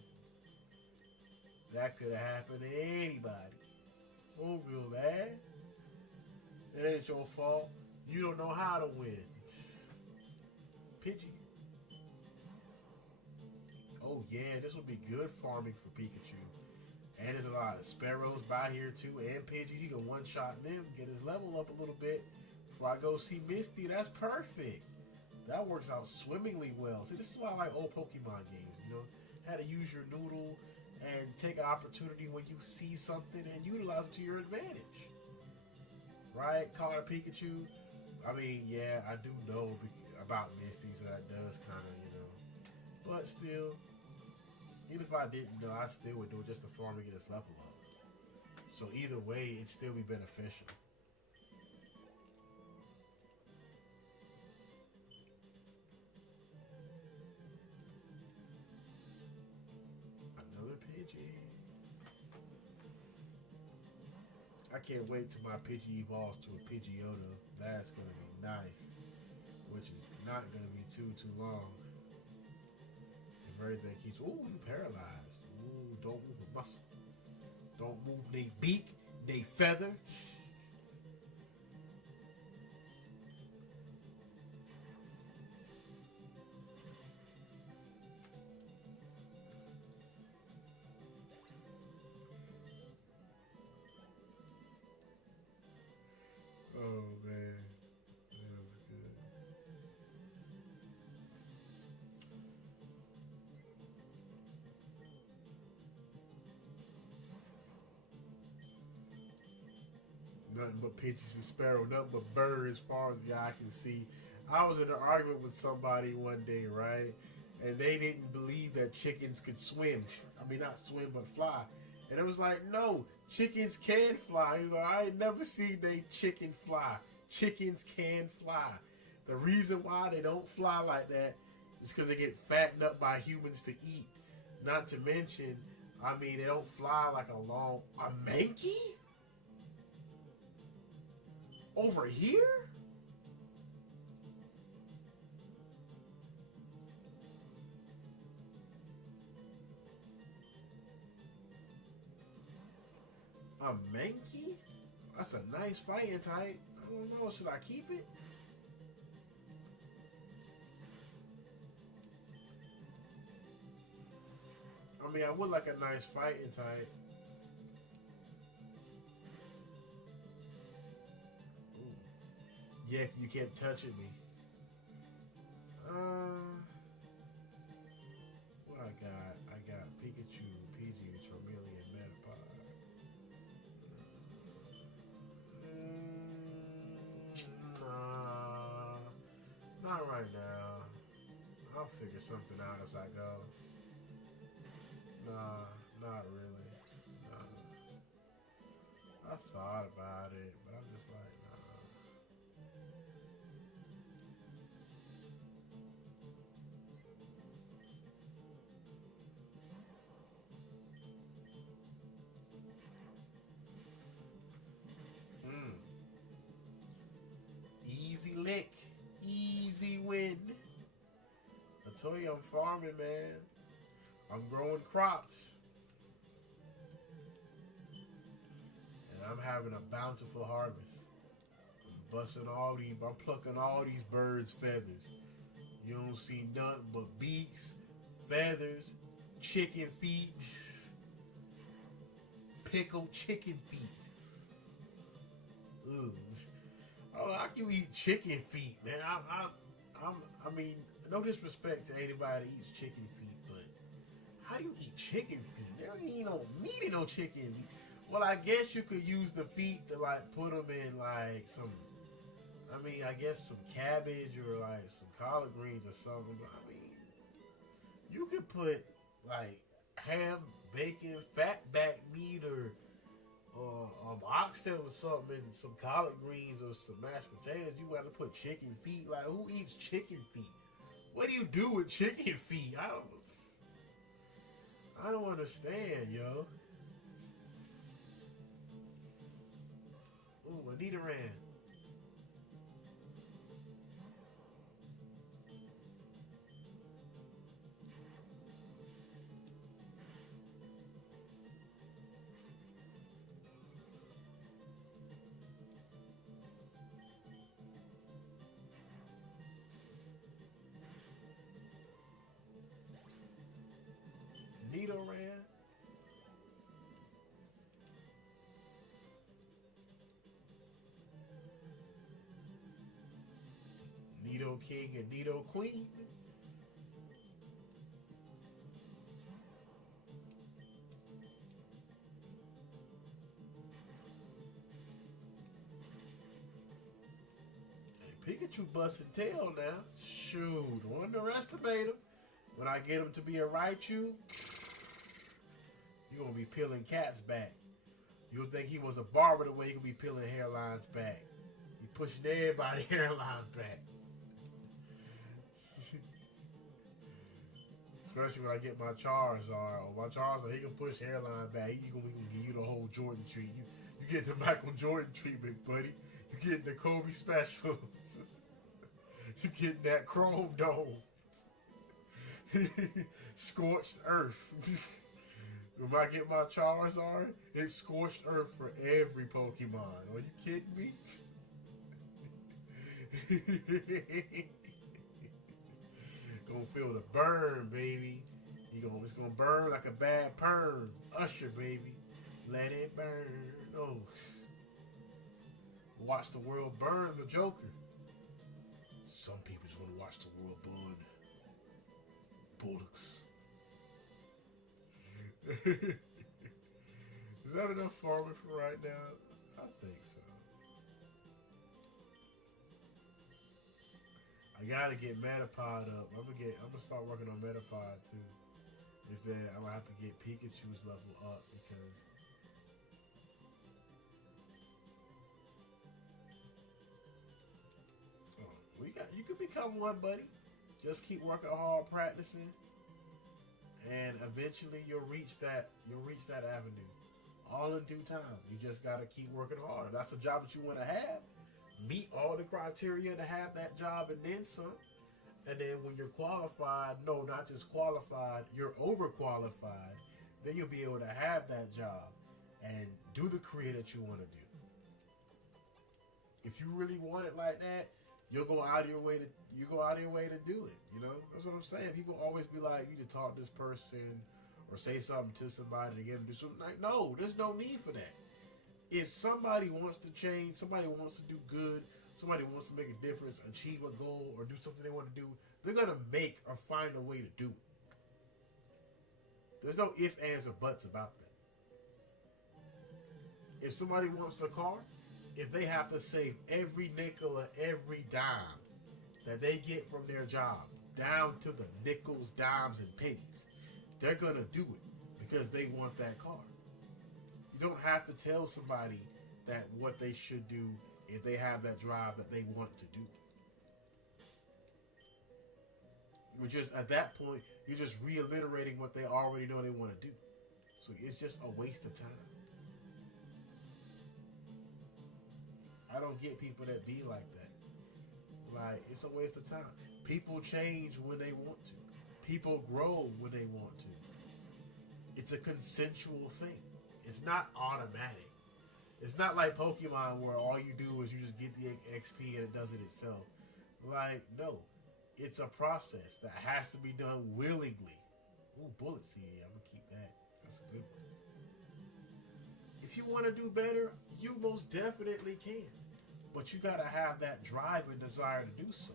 That could have happened to anybody. Don't feel bad. It ain't your fault. You don't know how to win. Pidgey. Oh yeah, this would be good farming for Pikachu. And there's a lot of sparrows by here too, and Pidgeys. You can one-shot them, get his level up a little bit. Before I go see Misty, that's perfect. That works out swimmingly well. See, this is why I like old Pokemon games. You know, how to use your noodle and take an opportunity when you see something and utilize it to your advantage. Right? Call it Pikachu. I mean, yeah, I do know about Misty, so that does kind of, you know. But still, even if I didn't know, I still would do it just to farm and get his level up. So either way, it'd still be beneficial. Another Pidgey. I can't wait till my Pidgey evolves to a Pidgeotto. That's going to be nice. Which is not going to be too long. If everything keeps... Ooh, you paralyzed. Ooh, don't move a muscle. Don't move they beak, they feather. Oh, man. That was good. Nothing but Pidgeys and Sparrow, nothing but bird as far as the eye can see. I was in an argument with somebody one day, right? And they didn't believe that chickens could swim. I mean, not swim, but fly. And it was like, no, chickens can fly. He was like, I ain't never seen they chicken fly. Chickens can fly. The reason why they don't fly like that is because they get fattened up by humans to eat. Not to mention, I mean, they don't fly like a Mankey? Over here? A Mankey? That's a nice fighting type. I don't know. Should I keep it? I mean, I would like a nice fighting type. Ooh. Yeah, you kept touching me. What I got? I got Pikachu, Pidgey, Charmeleon, Metapod. Nah, not right now. I'll figure something out as I go. Nah, not really. Nah. I thought about it, but I'm just like, nah. Mm. Easy lick. Easy win. I told you I'm farming, man. I'm growing crops. And I'm having a bountiful harvest. I'm plucking all these birds' feathers. You don't see nothing but beaks, feathers, chicken feet, pickled chicken feet. Ugh. Oh, I can eat chicken feet, man. I mean, no disrespect to anybody that eats chicken feet, but how do you eat chicken feet? There ain't no meat in no chicken. Well, I guess you could use the feet to like put them in like some. I mean, I guess some cabbage or like some collard greens or something. But I mean, you could put like ham, bacon, fatback meat, or oxtail or something, and some collard greens or some mashed potatoes. You got to put chicken feet. Like, who eats chicken feet? What do you do with chicken feet? I don't understand, yo. Ooh, Anita ran. Nidoking and Nidoqueen. Pikachu busting tail now. Shoot, don't underestimate him. When I get him to be a Raichu, you're going to be peeling cats back. You'll think he was a barber the way he can be peeling hairlines back. He pushing everybody's hairlines back. Especially when I get my Charizard. Or my Charizard, he can push hairline back. He gonna give you the whole Jordan treatment. You get the Michael Jordan treatment, buddy. You get the Kobe specials. You get that chrome dome. Scorched earth. If I get my Charizard, it's scorched earth for every Pokemon. Are you kidding me? Gonna feel the burn, baby. It's gonna burn like a bad perm. Usher, baby. Let it burn. Oh. Watch the world burn, the Joker. Some people just want to watch the world burn. Bullocks. Is that enough farming for right now? I think so. I gotta get Metapod up. I'm gonna start working on Metapod too. Is that I'm gonna have to get Pikachu's level up because you could become one, buddy. Just keep working hard, practicing, and eventually you'll reach that avenue. All in due time. You just gotta keep working hard. If that's the job that you want to have, meet all the criteria to have that job and then some. And then when you're qualified, no, not just qualified, you're overqualified, then you'll be able to have that job and do the career that you want to do. If you really want it like that, you'll go out of your way to do it. You know, that's what I'm saying. People always be like, you can talk to this person or say something to somebody to get them to do something. Like, no, there's no need for that. If somebody wants to change, somebody wants to do good, somebody wants to make a difference, achieve a goal, or do something they want to do, they're gonna make or find a way to do it. There's no ifs, ands, or buts about that. If somebody wants a car, if they have to save every nickel or every dime that they get from their job, down to the nickels, dimes, and pennies, they're going to do it because they want that car. You don't have to tell somebody that what they should do if they have that drive that they want to do. You're just, at that point, you're just reiterating what they already know they want to do. So it's just a waste of time. I don't get people that be like that. Like, it's a waste of time. People change when they want to. People grow when they want to. It's a consensual thing. It's not automatic. It's not like Pokemon where all you do is you just get the XP and it does it itself. Like, no. It's a process that has to be done willingly. Ooh, bullet seed. I'm going to keep that. That's a good one. If you want to do better, you most definitely can. But you got to have that drive and desire to do so.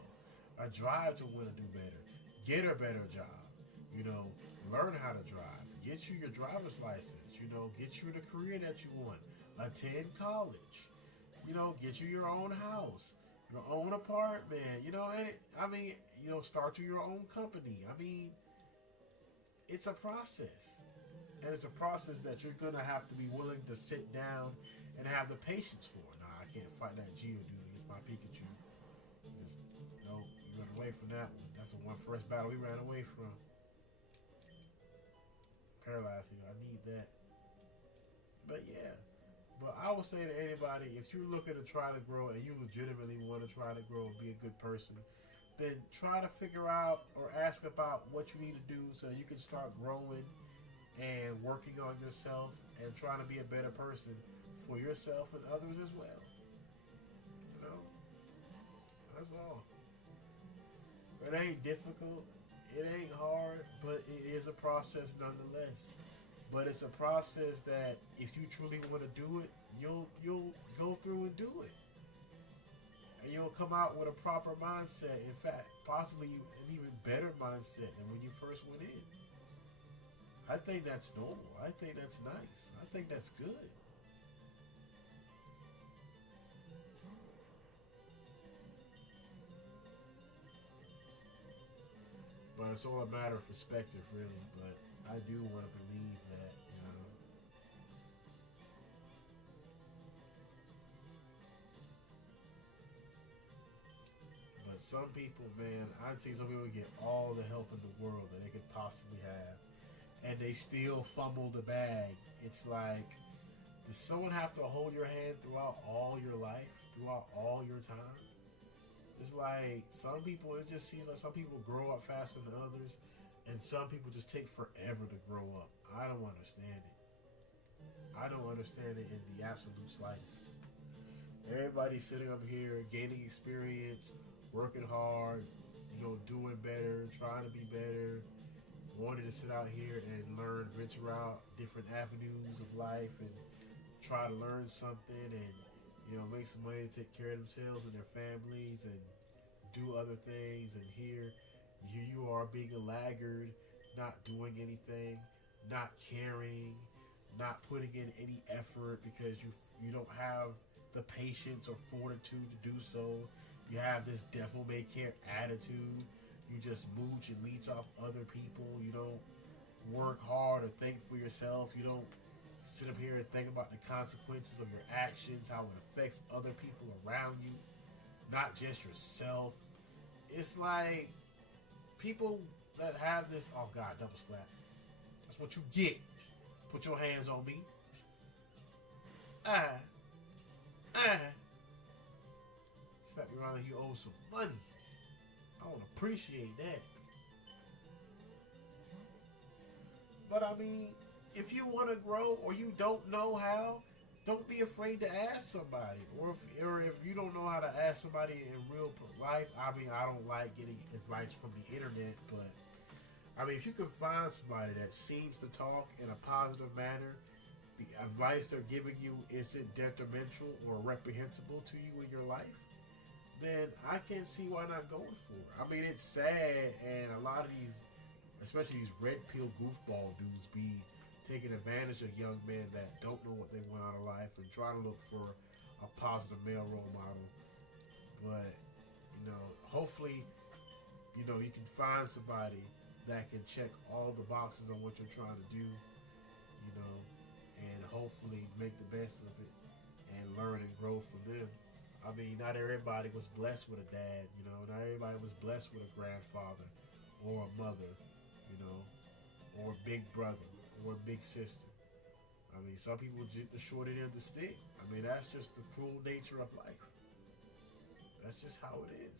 A drive to want to do better. Get a better job. You know, learn how to drive. Get you your driver's license. You know, get you the career that you want. Attend college. You know, get you your own house. Your own apartment. You know, and start your own company. I mean, it's a process. And it's a process that you're going to have to be willing to sit down and have the patience for. Nah, I can't fight that Geodude. It's my Pikachu. No, you ran away from that one. That's the one first battle we ran away from. Paralyzing. I need that. But yeah. But I would say to anybody, if you're looking to try to grow and you legitimately want to try to grow and be a good person, then try to figure out or ask about what you need to do so you can start growing and working on yourself and trying to be a better person for yourself and others as well. You know? That's all. It ain't difficult. It ain't hard, but it is a process nonetheless. But it's a process that if you truly want to do it, you'll go through and do it. and you'll come out with a proper mindset. In fact, possibly an even better mindset than when you first went in. I think that's normal. I think that's nice. I think that's good. But it's all a matter of perspective, really. But I do want to believe that, But some people, man, I'd say some people get all the help in the world that they could possibly have, and they still fumble the bag. It's like, does someone have to hold your hand throughout all your life, throughout all your time? It's like some people, it just seems like some people grow up faster than others, and some people just take forever to grow up. I don't understand it. I don't understand it in the absolute slightest. Everybody's sitting up here gaining experience, working hard, doing better, trying to be better, wanting to sit out here and learn, venture out different avenues of life and try to learn something and make some money to take care of themselves and their families and do other things. And here you are being a laggard, not doing anything, not caring, not putting in any effort because you don't have the patience or fortitude to do so. You have this devil may care attitude. You just mooch and leech off other people. You don't work hard or think for yourself. You don't sit up here and think about the consequences of your actions, how it affects other people around you, not just yourself. It's like people that have this, oh God, double slap. That's what you get. Put your hands on me. Slap you around like you owe some money. I don't appreciate that. But I mean, if you want to grow or you don't know how, don't be afraid to ask somebody. Or if you don't know how to ask somebody in real life, I mean, I don't like getting advice from the internet, but I mean, if you can find somebody that seems to talk in a positive manner, the advice they're giving you isn't detrimental or reprehensible to you in your life, then I can't see why not going for it. I mean, it's sad, and a lot of these, especially these red pill goofball dudes, be taking advantage of young men that don't know what they want out of life and trying to look for a positive male role model. But hopefully, you can find somebody that can check all the boxes on what you're trying to do, and hopefully make the best of it and learn and grow from them. I mean, not everybody was blessed with a dad, not everybody was blessed with a grandfather or a mother, or a big brother or a big sister. I mean, some people get the short end of the stick. I mean, that's just the cruel nature of life. That's just how it is.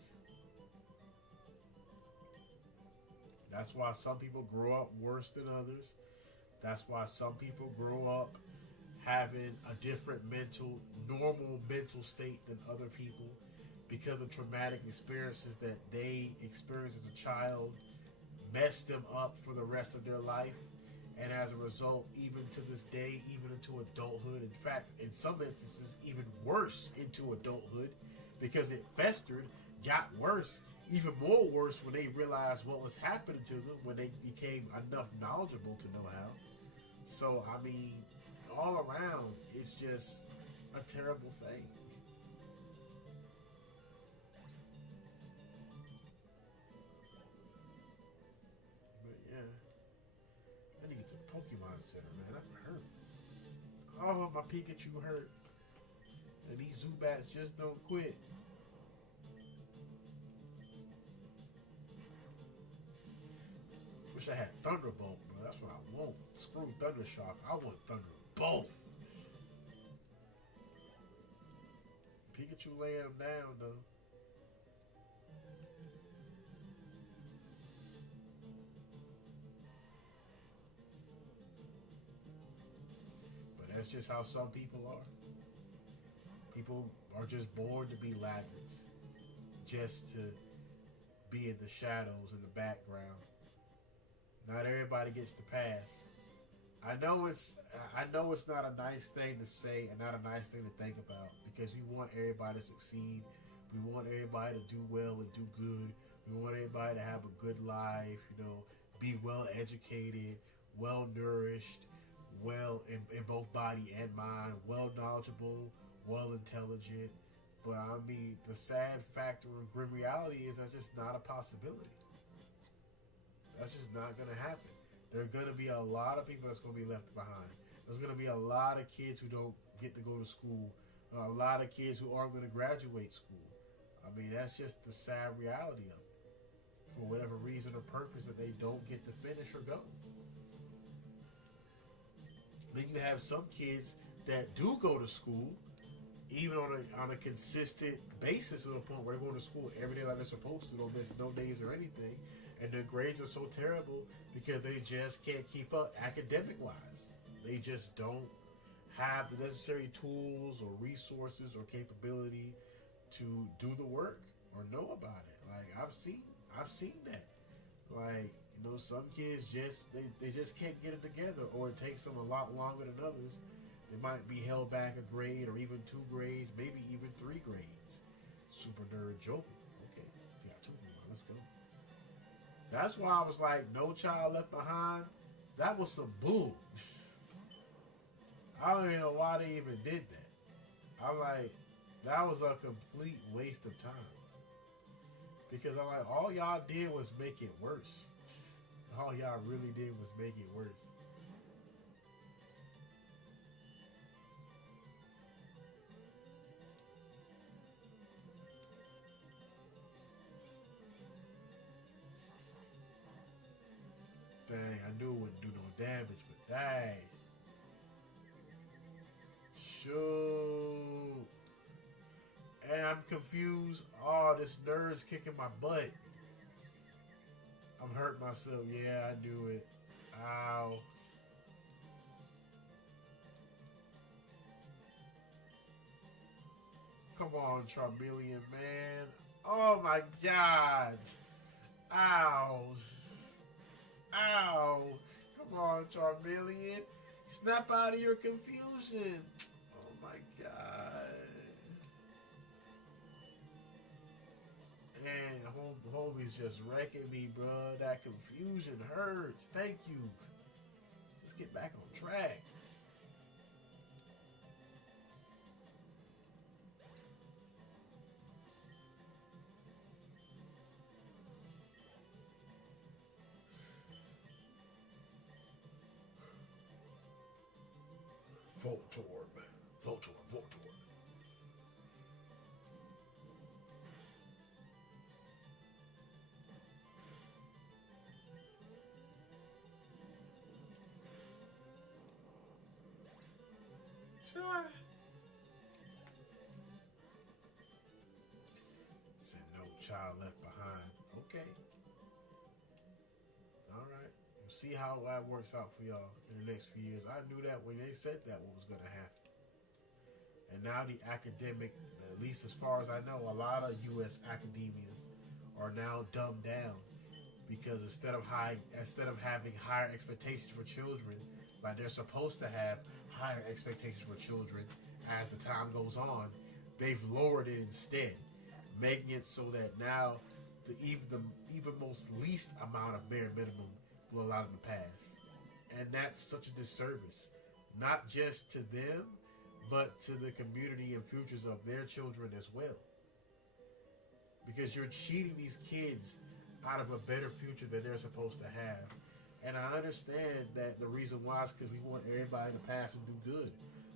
That's why some people grow up worse than others. That's why some people grow up having a different normal mental state than other people because of traumatic experiences that they experienced as a child messed them up for the rest of their life. And as a result, even to this day, even into adulthood, in fact, in some instances, even worse into adulthood because it festered, got worse, even more worse when they realized what was happening to them when they became enough knowledgeable to know how. So, I mean, all around, it's just a terrible thing. But yeah, I need to get to the Pokemon Center, man. I'm hurt. Oh, my Pikachu hurt. And these Zubats just don't quit. Wish I had Thunderbolt, bro. That's what I want. Screw Thundershock. I want Thunderbolt. Pikachu laying him down, though. But that's just how some people are. People are just born to be laggards. Just to be in the shadows, in the background. Not everybody gets the pass. I know it's not a nice thing to say and not a nice thing to think about because you want everybody to succeed. We want everybody to do well and do good. We want everybody to have a good life, be well educated, well nourished, well in both body and mind, well knowledgeable, well intelligent. But I mean, the sad factor and grim reality is that's just not a possibility. That's just not going to happen. There are going to be a lot of people that's going to be left behind. There's going to be a lot of kids who don't get to go to school. A lot of kids who aren't going to graduate school. I mean, that's just the sad reality of it. For whatever reason or purpose that they don't get to finish or go. Then you have some kids that do go to school, even on a consistent basis, to the point where they're going to school every day like they're supposed to, don't miss no days or anything, and their grades are so terrible because they just can't keep up academic wise. They just don't have the necessary tools or resources or capability to do the work or know about it. Like I've seen that. Like, some kids they just can't get it together, or it takes them a lot longer than others. They might be held back a grade or even 2 grades, maybe even 3 grades. Super nerd joking. Okay, got 2 more. Let's go. That's why I was like, No Child Left Behind. That was some bull. I don't even know why they even did that. I'm like, that was a complete waste of time. Because I'm like, all y'all did was make it worse. All y'all really did was make it worse. Dang, I knew it wouldn't do no damage, but dang. Shoot. And I'm confused. Oh, this nerd's kicking my butt. I'm hurting myself. Yeah, I knew it. Ow. Come on, Charmeleon, man. Oh my god. Ow. Ow. Come on, Charmeleon. Snap out of your confusion. Oh my god. Man, homie's just wrecking me, bro. That confusion hurts. Thank you. Let's get back on track. Voltorb. Voltorb. Voltorb. Said No Child Left Behind. Okay. Alright. We'll see how that works out for y'all in the next few years. I knew that when they said that what was going to happen. And now the academic, at least as far as I know, a lot of U.S. academias are now dumbed down because instead of having higher expectations for children, like they're supposed to have higher expectations for children as the time goes on, they've lowered it instead, making it so that now the even most least amount of bare minimum will allow them to pass. And that's such a disservice, not just to them, but to the community and futures of their children as well. Because you're cheating these kids out of a better future that they're supposed to have. And I understand that the reason why is because we want everybody to pass and do good.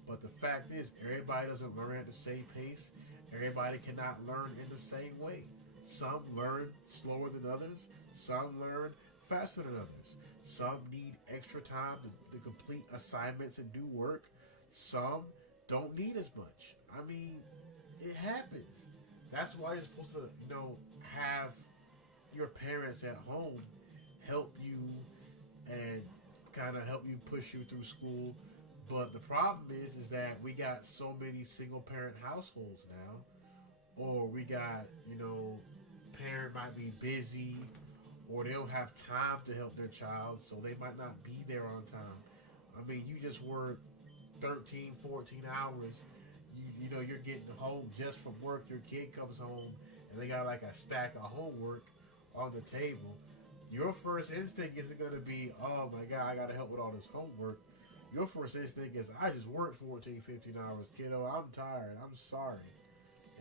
But the fact is, everybody doesn't learn at the same pace. Everybody cannot learn in the same way. Some learn slower than others. Some learn faster than others. Some need extra time to complete assignments and do work. Some don't need as much. I mean, it happens. That's why you're supposed to, have your parents at home help you and kind of help you push you through school. But the problem is that we got so many single parent households now, or we got, parent might be busy, or they don't have time to help their child, so they might not be there on time. I mean, you just work 13, 14 hours you know you're getting home just from work. Your kid comes home and they got like a stack of homework on the table. Your first instinct isn't going to be, oh my God, I got to help with all this homework. Your first instinct is, I just worked 14, 15 hours, kiddo. I'm tired. I'm sorry.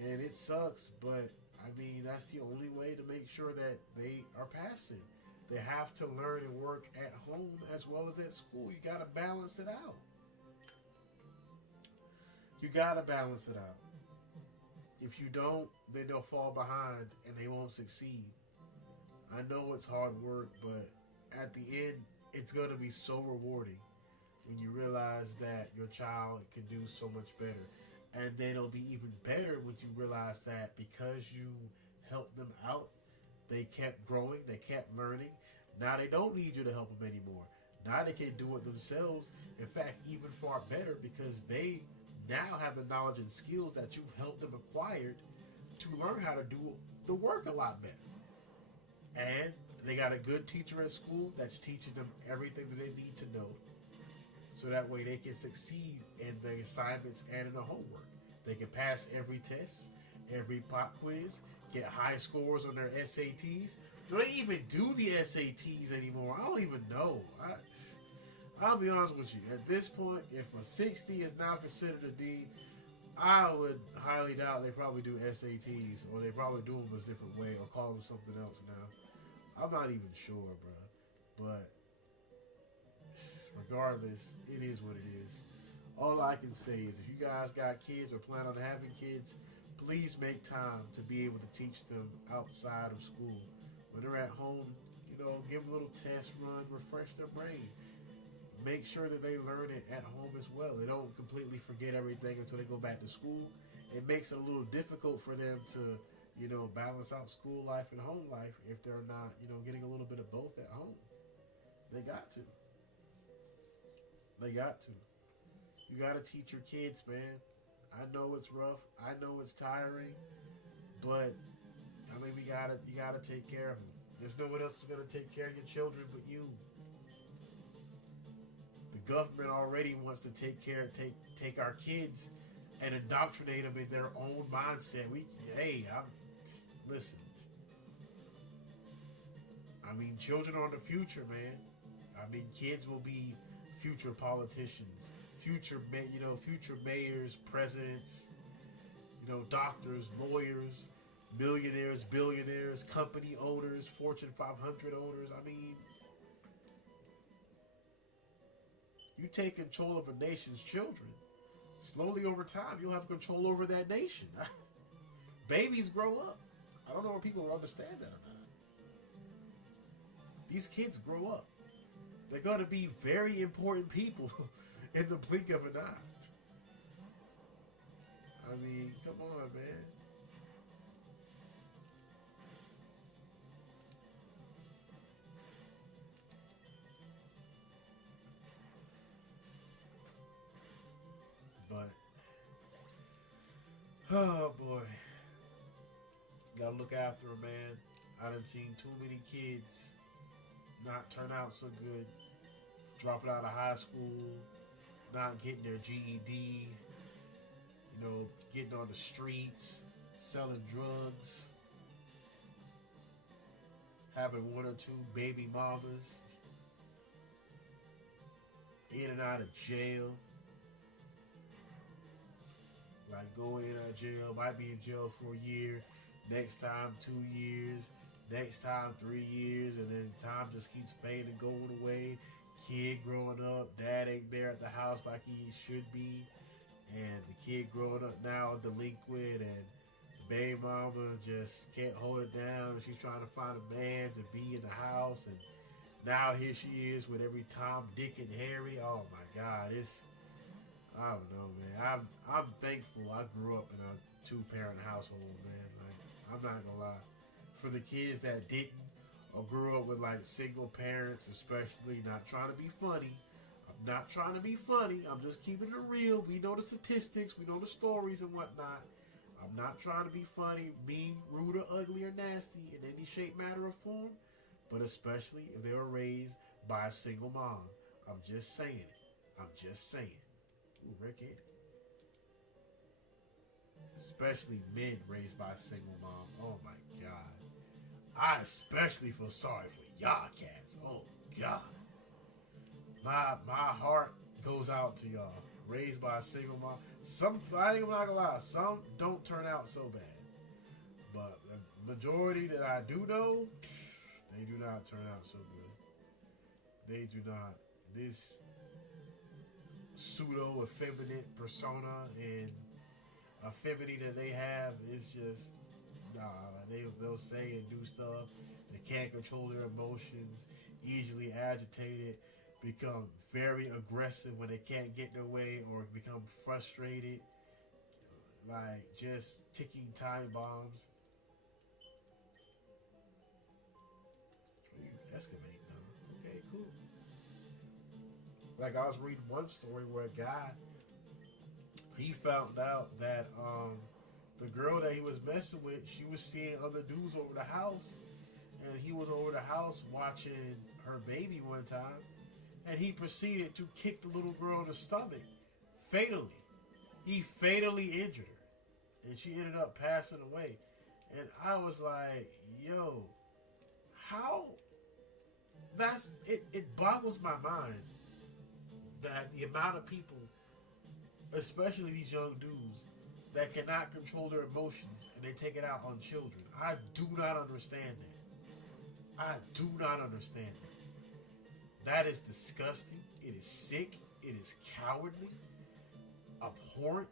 And it sucks, but I mean, that's the only way to make sure that they are passing. They have to learn and work at home as well as at school. You got to balance it out. You got to balance it out. If you don't, then they'll fall behind and they won't succeed. I know it's hard work, but at the end, it's going to be so rewarding when you realize that your child can do so much better. And then it'll be even better when you realize that because you helped them out, they kept growing, they kept learning. Now they don't need you to help them anymore. Now they can do it themselves. In fact, even far better because they now have the knowledge and skills that you've helped them acquire to learn how to do the work a lot better. And they got a good teacher at school that's teaching them everything that they need to know. So that way they can succeed in the assignments and in the homework. They can pass every test, every pop quiz, get high scores on their SATs. Do they even do the SATs anymore? I don't even know. I'll be honest with you. At this point, if a 60 is now considered a D, I would highly doubt they probably do SATs, or they probably do them a different way, or call them something else now. I'm not even sure, bro. But regardless, it is what it is. All I can say is if you guys got kids or plan on having kids, please make time to be able to teach them outside of school. When they're at home, give a little test run, refresh their brain. Make sure that they learn it at home as well. They don't completely forget everything until they go back to school. It makes it a little difficult for them to, balance out school life and home life if they're not, getting a little bit of both at home. They got to. They got to. You got to teach your kids, man. I know it's rough. I know it's tiring, but I mean, you gotta take care of them. There's no one else is gonna take care of your children but you. The government already wants to take our kids and indoctrinate them in their own mindset. Listen. I mean, children are the future, man. I mean, kids will be future politicians, future mayors, presidents, doctors, lawyers, millionaires, billionaires, company owners, Fortune 500 owners. I mean, you take control of a nation's children. Slowly over time, you'll have control over that nation. Babies grow up. I don't know if people understand that or not. These kids grow up. They're going to be very important people in the blink of an eye. I mean, come on, man. But, oh boy. Gotta look after them, man. I done seen too many kids not turn out so good. Dropping out of high school, not getting their GED, getting on the streets, selling drugs, having one or two baby mamas, in and out of jail. Like go in and out of jail, might be in jail for a year, next time 2 years, next time 3 years, and then time just keeps fading, going away. Kid growing up, dad ain't there at the house like he should be, and the kid growing up now delinquent, and the baby mama just can't hold it down, and she's trying to find a man to be in the house, and now here she is with every Tom, Dick, and Harry. Oh my God, I don't know, man. I'm thankful I grew up in a 2-parent household, man. Like, I'm not gonna lie. For the kids that didn't, or grew up with like single parents, especially, not trying to be funny. I'm not trying to be funny. I'm just keeping it real. We know the statistics. We know the stories and whatnot. I'm not trying to be funny, mean, rude, or ugly, or nasty in any shape, matter, or form. But especially if they were raised by a single mom. I'm just saying it. I'm just saying. Ooh, Rick Handy. especially men raised by a single mom. Oh my God. I especially feel sorry for y'all cats. Oh God. My heart goes out to y'all. Raised by a single mom. Some, I ain't not gonna lie, some don't turn out so bad. But the majority that I do know, they do not turn out so good. They do not. This pseudo effeminate persona and affinity that they have is just nah. They'll say and do stuff. They can't control their emotions. Easily agitated. Become very aggressive when they can't get their way, or become frustrated. Like just ticking time bombs. You excavate now. Okay, cool. Like I was reading one story where a guy, he found out that the girl that he was messing with, she was seeing other dudes over the house, and he was over the house watching her baby one time, and he proceeded to kick the little girl in the stomach fatally. He fatally injured her, and she ended up passing away. And I was like, yo, how? That's it. It boggles my mind that the amount of people, especially these young dudes, that cannot control their emotions and they take it out on children. I do not understand that. I do not understand that. That is disgusting. It is sick. It is cowardly, abhorrent,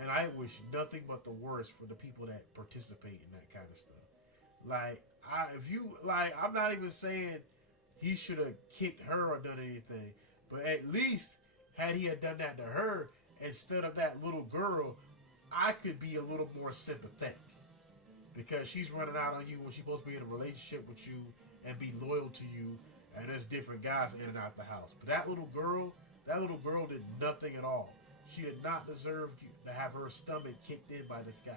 and I wish nothing but the worst for the people that participate in that kind of stuff. Like, I'm not even saying he should have kicked her or done anything, but at least had he had done that to her instead of that little girl, I could be a little more sympathetic, because she's running out on you when she's supposed to be in a relationship with you and be loyal to you, and there's different guys in and out the house. But that little girl did nothing at all. She did not deserve to have her stomach kicked in by this guy.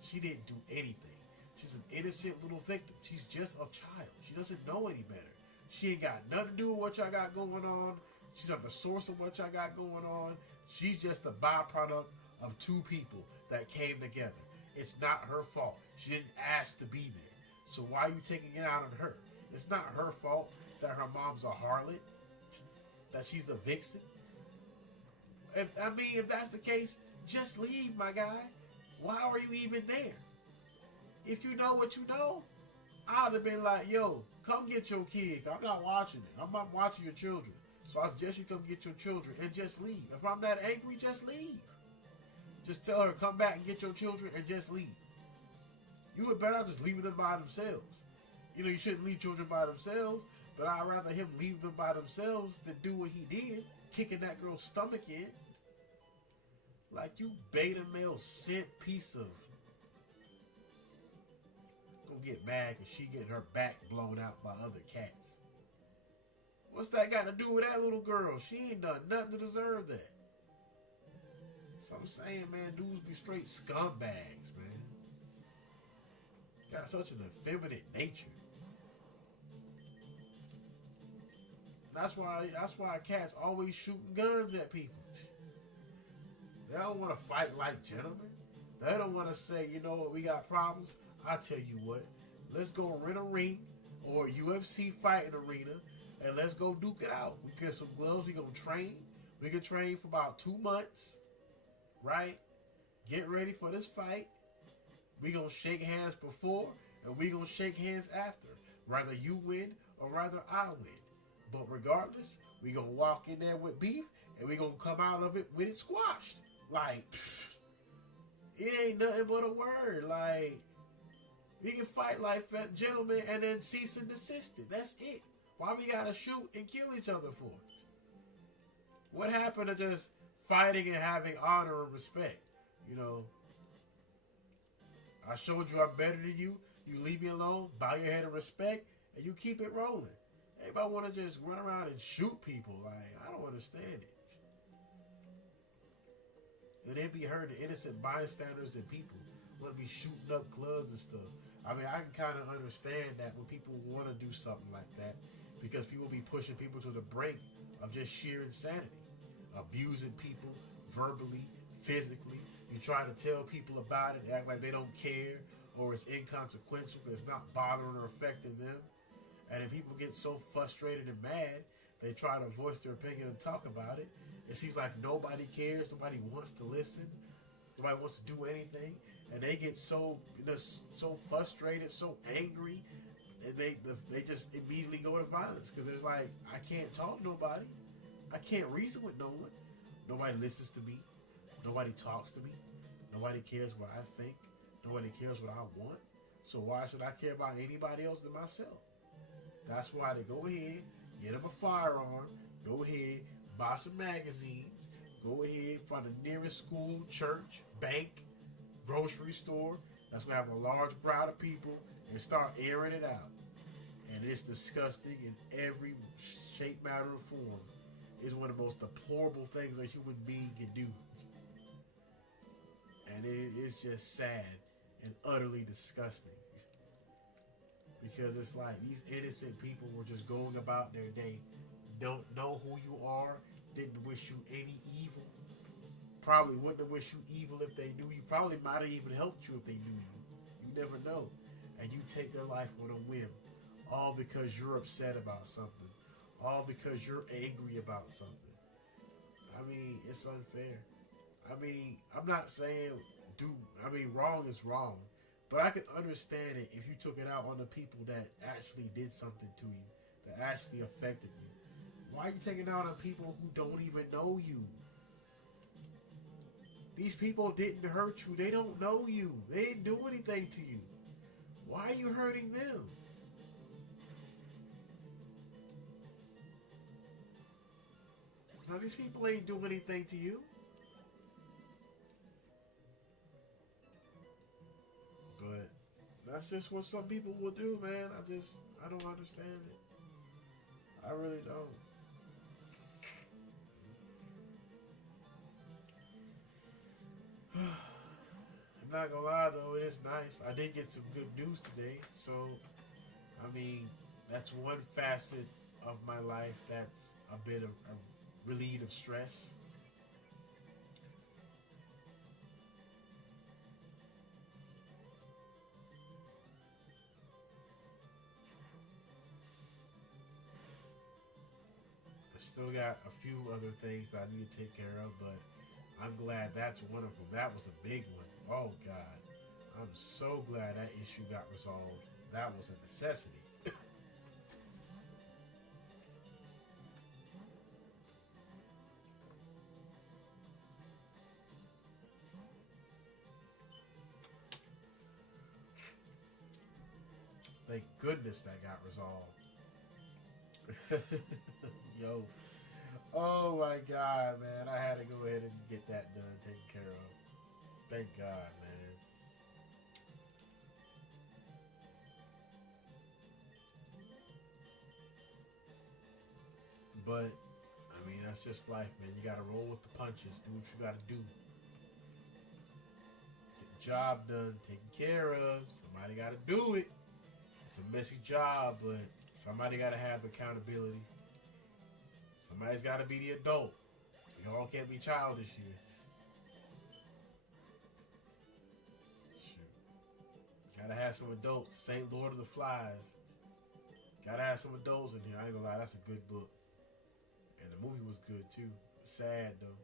She didn't do anything. She's an innocent little victim. She's just a child. She doesn't know any better. She ain't got nothing to do with what y'all got going on. She's not the source of what y'all got going on. She's just a byproduct of two people that came together. It's not her fault. She didn't ask to be there. So why are you taking it out on her? It's not her fault that her mom's a harlot, that she's the vixen. If that's the case, just leave, my guy. Why are you even there? If you know what you know, I'd have been like, yo, come get your kid. I'm not watching it. I'm not watching your children. So I suggest you come get your children and just leave. If I'm that angry, just leave. Just tell her, come back and get your children and just leave. You would better just leave them by themselves. You know, you shouldn't leave children by themselves, but I'd rather him leave them by themselves than do what he did, kicking that girl's stomach in. Like, you beta male scent piece of... Gonna get mad because she getting her back blown out by other cats. What's that got to do with that little girl? She ain't done nothing to deserve that. So I'm saying, man, dudes be straight scumbags, man. Got such an effeminate nature. That's why cats always shooting guns at people. They don't want to fight like gentlemen. They don't want to say, you know what, we got problems. I tell you what, let's go rent a ring or a UFC fighting arena and let's go duke it out. We get some gloves. We gonna train. We can train for about 2 months, right? Get ready for this fight. We gonna shake hands before and we gonna shake hands after. Rather you win or rather I win. But regardless, we gonna walk in there with beef and we gonna come out of it with it squashed. Like, it ain't nothing but a word. Like, we can fight like gentlemen and then cease and desist it. That's it. Why we gotta shoot and kill each other for it? What happened to just fighting and having honor and respect? You know, I showed you I'm better than you. You leave me alone, bow your head in respect, and you keep it rolling. Everybody want to just run around and shoot people. Like, I don't understand it. And then be heard the innocent bystanders and people want to be shooting up clubs and stuff. I mean, I can kind of understand that when people want to do something like that, because people be pushing people to the brink of just sheer insanity, abusing people verbally, physically. You try to tell people about it, act like they don't care, or it's inconsequential because it's not bothering or affecting them. And then people get so frustrated and mad, they try to voice their opinion and talk about it. It seems like nobody cares, nobody wants to listen, nobody wants to do anything, and they get so so frustrated, so angry, and they just immediately go to violence because it's like, I can't talk to nobody, I can't reason with no one, nobody listens to me, nobody talks to me, nobody cares what I think, nobody cares what I want. So why should I care about anybody else than myself? That's why they go ahead, get them a firearm, go ahead, buy some magazines, go ahead, find the nearest school, church, bank, grocery store that's going to have a large crowd of people and start airing it out. And it's disgusting in every shape, matter, or form. It's one of the most deplorable things a human being can do. And it's just sad and utterly disgusting. Because it's like these innocent people were just going about their day, don't know who you are, didn't wish you any evil, probably wouldn't have wished you evil if they knew you, probably might have even helped you if they knew you. You never know. And you take their life on a whim, all because you're upset about something, all because you're angry about something. I mean, it's unfair. I mean, I'm not saying wrong is wrong. But I could understand it if you took it out on the people that actually did something to you, that actually affected you. Why are you taking it out on people who don't even know you? These people didn't hurt you. They don't know you. They didn't do anything to you. Why are you hurting them? Now, these people ain't doing anything to you. But that's just what some people will do, man. I don't understand it. I really don't. I'm not gonna lie though, it is nice. I did get some good news today, so I mean, that's one facet of my life that's a bit of a relief of stress. I still got a few other things that I need to take care of, but I'm glad that's one of them. That was a big one. Oh God, I'm so glad that issue got resolved. That was a necessity. Thank goodness that got resolved. Yo, oh my God, man, I had to go ahead and get that done, taken care of. Thank God, man. But I mean, that's just life, man. You gotta roll with the punches. Do what you gotta do. Get the job done, taken care of. Somebody gotta do it. It's a messy job, but somebody gotta have accountability. Somebody's gotta be the adult. We all can't be childish here. Shoot. Gotta have some adults. Saint Lord of the Flies. Gotta have some adults in here. I ain't gonna lie, that's a good book. And the movie was good too. Sad though.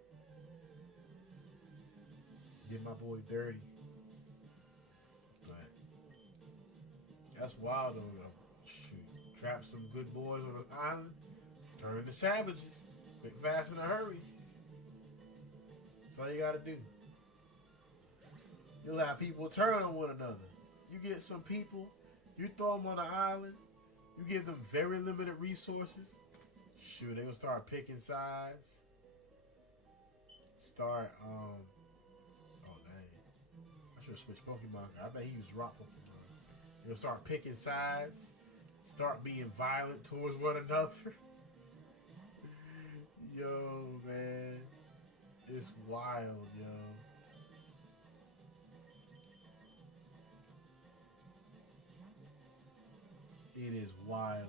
Did my boy dirty. But that's wild though. Shoot. Trap some good boys on an island. Turn into savages. Quick, fast, in a hurry. That's all you gotta do. You'll have people turn on one another. You get some people, you throw them on an island, you give them very limited resources. Shoot, they gonna start picking sides. Start, oh dang. I should have switched Pokemon. I bet he was rock Pokemon. They'll start picking sides. Start being violent towards one another. Yo, man. It's wild, yo. It is wild.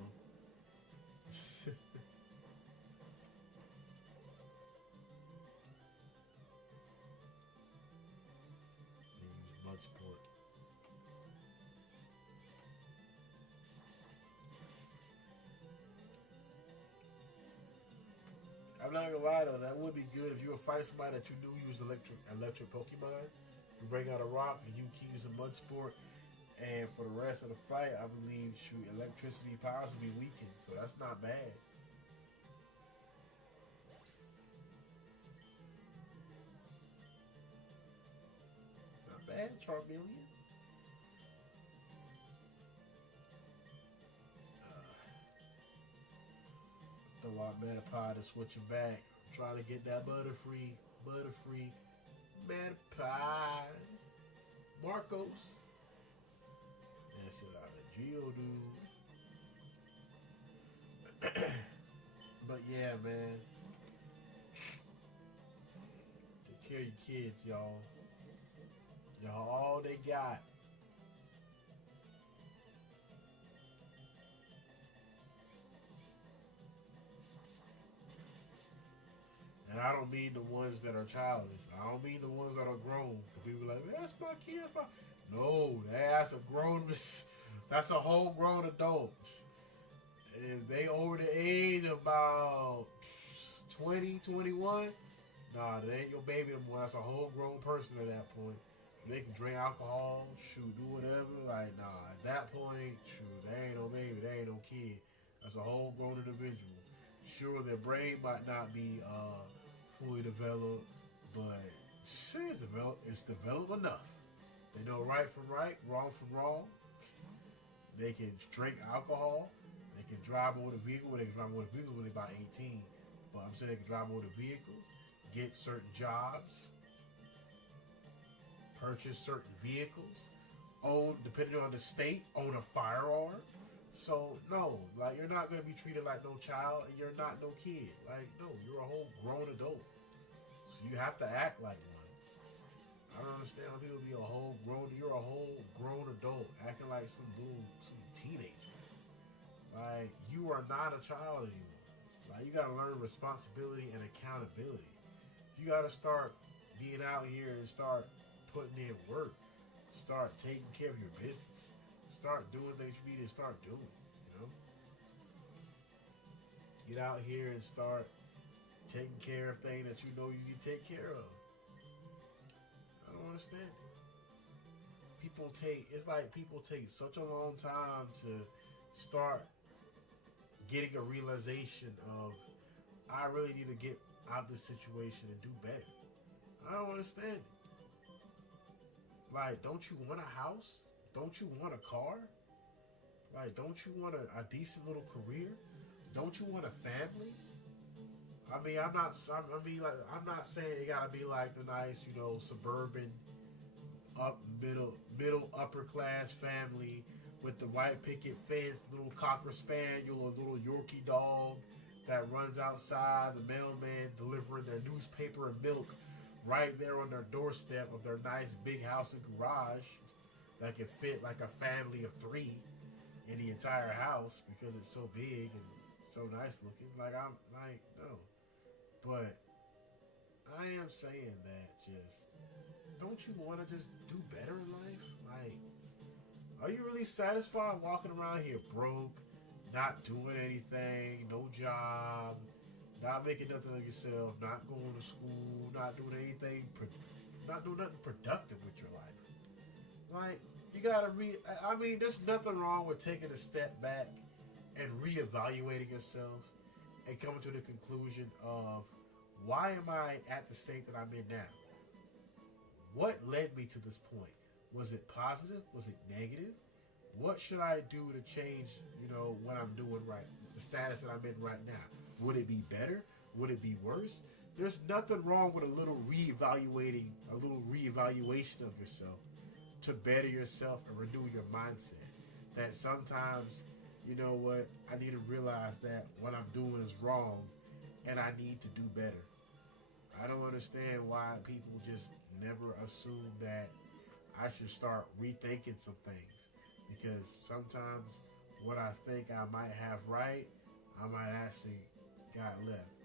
I'm not gonna lie though, that would be good if you would fight somebody that you knew used electric Pokemon. You bring out a rock and you keep using mud sport, and for the rest of the fight, I believe shoot electricity powers will be weakened, so that's not bad. Not bad, Charmeleon. The lot Metapod is switching back, trying to get that Butterfree, Metapod. Marcos. That's it out of Geodude. But yeah, man. Take care of your kids, y'all. Y'all all they got. And I don't mean the ones that are childish. I don't mean the ones that are grown. The people like, that's my kid. No, that's a grown. That's a whole grown adult. If they over the age of about 20, 21, nah, that ain't your baby anymore. That's a whole grown person at that point. They can drink alcohol, shoot, do whatever. Like, nah, at that point, shoot, they ain't no baby, they ain't no kid. That's a whole grown individual. Sure, their brain might not be fully developed, but shit, it's developed enough. They know right from right, wrong from wrong. They can drink alcohol. They can drive motor vehicle. Well, they can drive motor vehicles when they're about 18. But I'm saying they can drive motor vehicles, get certain jobs, purchase certain vehicles, own, depending on the state, own a firearm. So, no, like, you're not going to be treated like no child, and you're not no kid. Like, no, you're a whole grown adult. So you have to act like one. I don't understand how people be you're a whole grown adult, acting like some teenager. Like, you are not a child anymore. Like, you got to learn responsibility and accountability. You got to start being out here and start putting in work. Start taking care of your business. Start doing things you need to start doing, you know? Get out here and start taking care of things that you know you can take care of. I don't understand. It's like people take such a long time to start getting a realization of, I really need to get out of this situation and do better. I don't understand it. Like, don't you want a house? Don't you want a car? Like, don't you want a decent little career? Don't you want a family? I mean, I'm not saying it gotta be like the nice, suburban, middle upper class family with the white picket fence, little cocker spaniel, or little Yorkie dog that runs outside, the mailman delivering their newspaper and milk right there on their doorstep of their nice big house and garage that can fit like a family of 3 in the entire house because it's so big and so nice looking. Like, I'm like, no. But I am saying that don't you want to just do better in life? Like, are you really satisfied walking around here broke, not doing anything, no job, not making nothing of yourself, not going to school, not doing anything, not doing nothing productive with your life? Like, you gotta I mean, there's nothing wrong with taking a step back and reevaluating yourself and coming to the conclusion of, why am I at the state that I'm in now? What led me to this point? Was it positive? Was it negative? What should I do to change, what I'm doing right, the status that I'm in right now? Would it be better? Would it be worse? There's nothing wrong with a little reevaluation of yourself to better yourself and renew your mindset. That sometimes, you know what, I need to realize that what I'm doing is wrong and I need to do better. I don't understand why people just never assume that I should start rethinking some things. Because sometimes what I think I might have right, I might actually got left.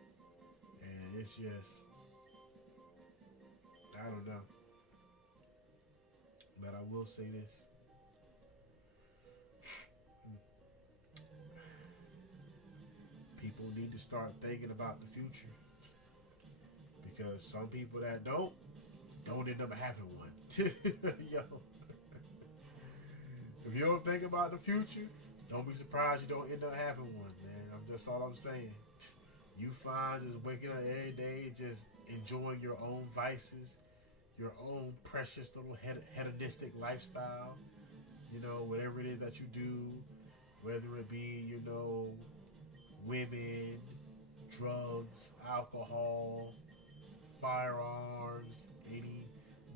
And it's just, I don't know. But I will say this. People need to start thinking about the future. because some people that don't end up having one. Yo, if you don't think about the future, don't be surprised you don't end up having one, man. That's all I'm saying. You find just waking up every day, just enjoying your own vices, your own precious little hedonistic lifestyle. You know, whatever it is that you do, whether it be, you know, women, drugs, alcohol, firearms, any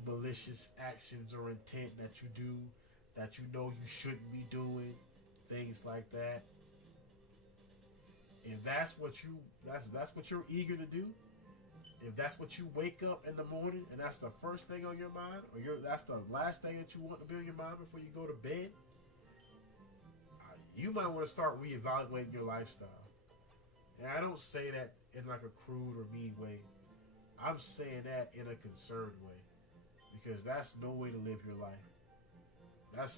malicious actions or intent that you do that you know you shouldn't be doing, things like that. If that's what you're eager to do, if that's what you wake up in the morning and that's the first thing on your mind, or that's the last thing that you want to be on your mind before you go to bed, you might want to start reevaluating your lifestyle. And I don't say that in like a crude or mean way. I'm saying that in a concerned way, because that's no way to live your life. That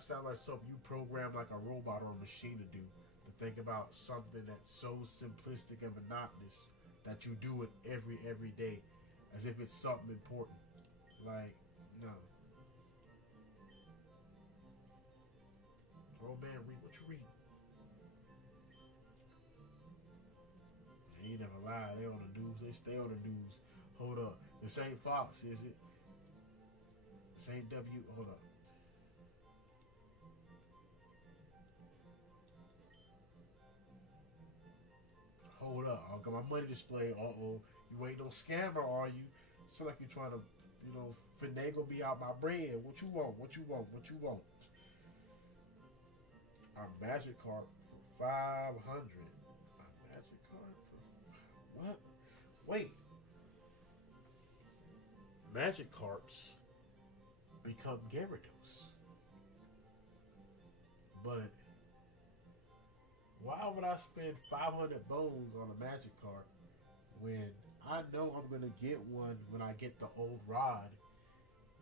sounds like something you program like a robot or a machine to do. To think about something that's so simplistic and monotonous that you do it every day, as if it's something important. Like, no. Oh man, read what you read. They ain't never lie. They on the news. They stay on the news. Hold up. This ain't Fox, is it? This ain't Hold up. Hold up. I got my money display. Uh-oh. You ain't no scammer, are you? Sound like you're trying to, finagle me out my bread. What you want? What you want? What you want? A magic card for 500. A magic card for what? Wait. Magic carps become Gyarados. But why would I spend 500 bones on a magic card when I know I'm going to get one when I get the old rod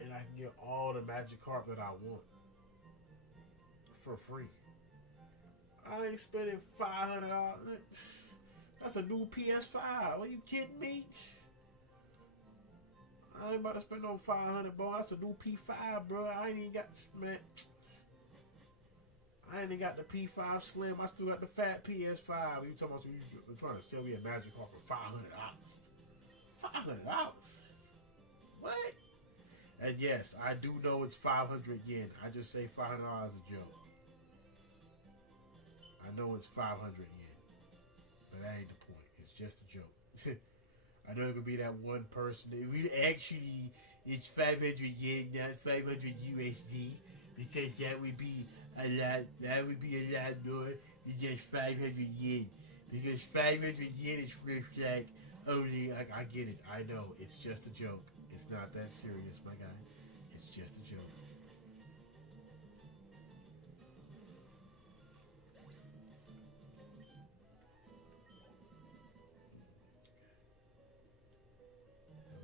and I can get all the magic carp that I want for free? I ain't spending $500. That's a new PS5. Are you kidding me? I ain't about to spend no 500, boy. That's a new P5, bro. I ain't even got, man. I ain't even got the P5 Slim. I still got the fat PS5. You talking about you trying to sell me a magic card for $500? $500? What? And yes, I do know it's 500 yen. I just say $500 a joke. I know it's 500 yen, but that ain't the point. It's just a joke. I know it could be that one person. Actually, it's 500 yen, not 500 USD, because that would be a lot. That would be a lot more than just 500 yen. Because 500 yen is for like only. Like, I get it. I know it's just a joke. It's not that serious, my guy. It's just a joke.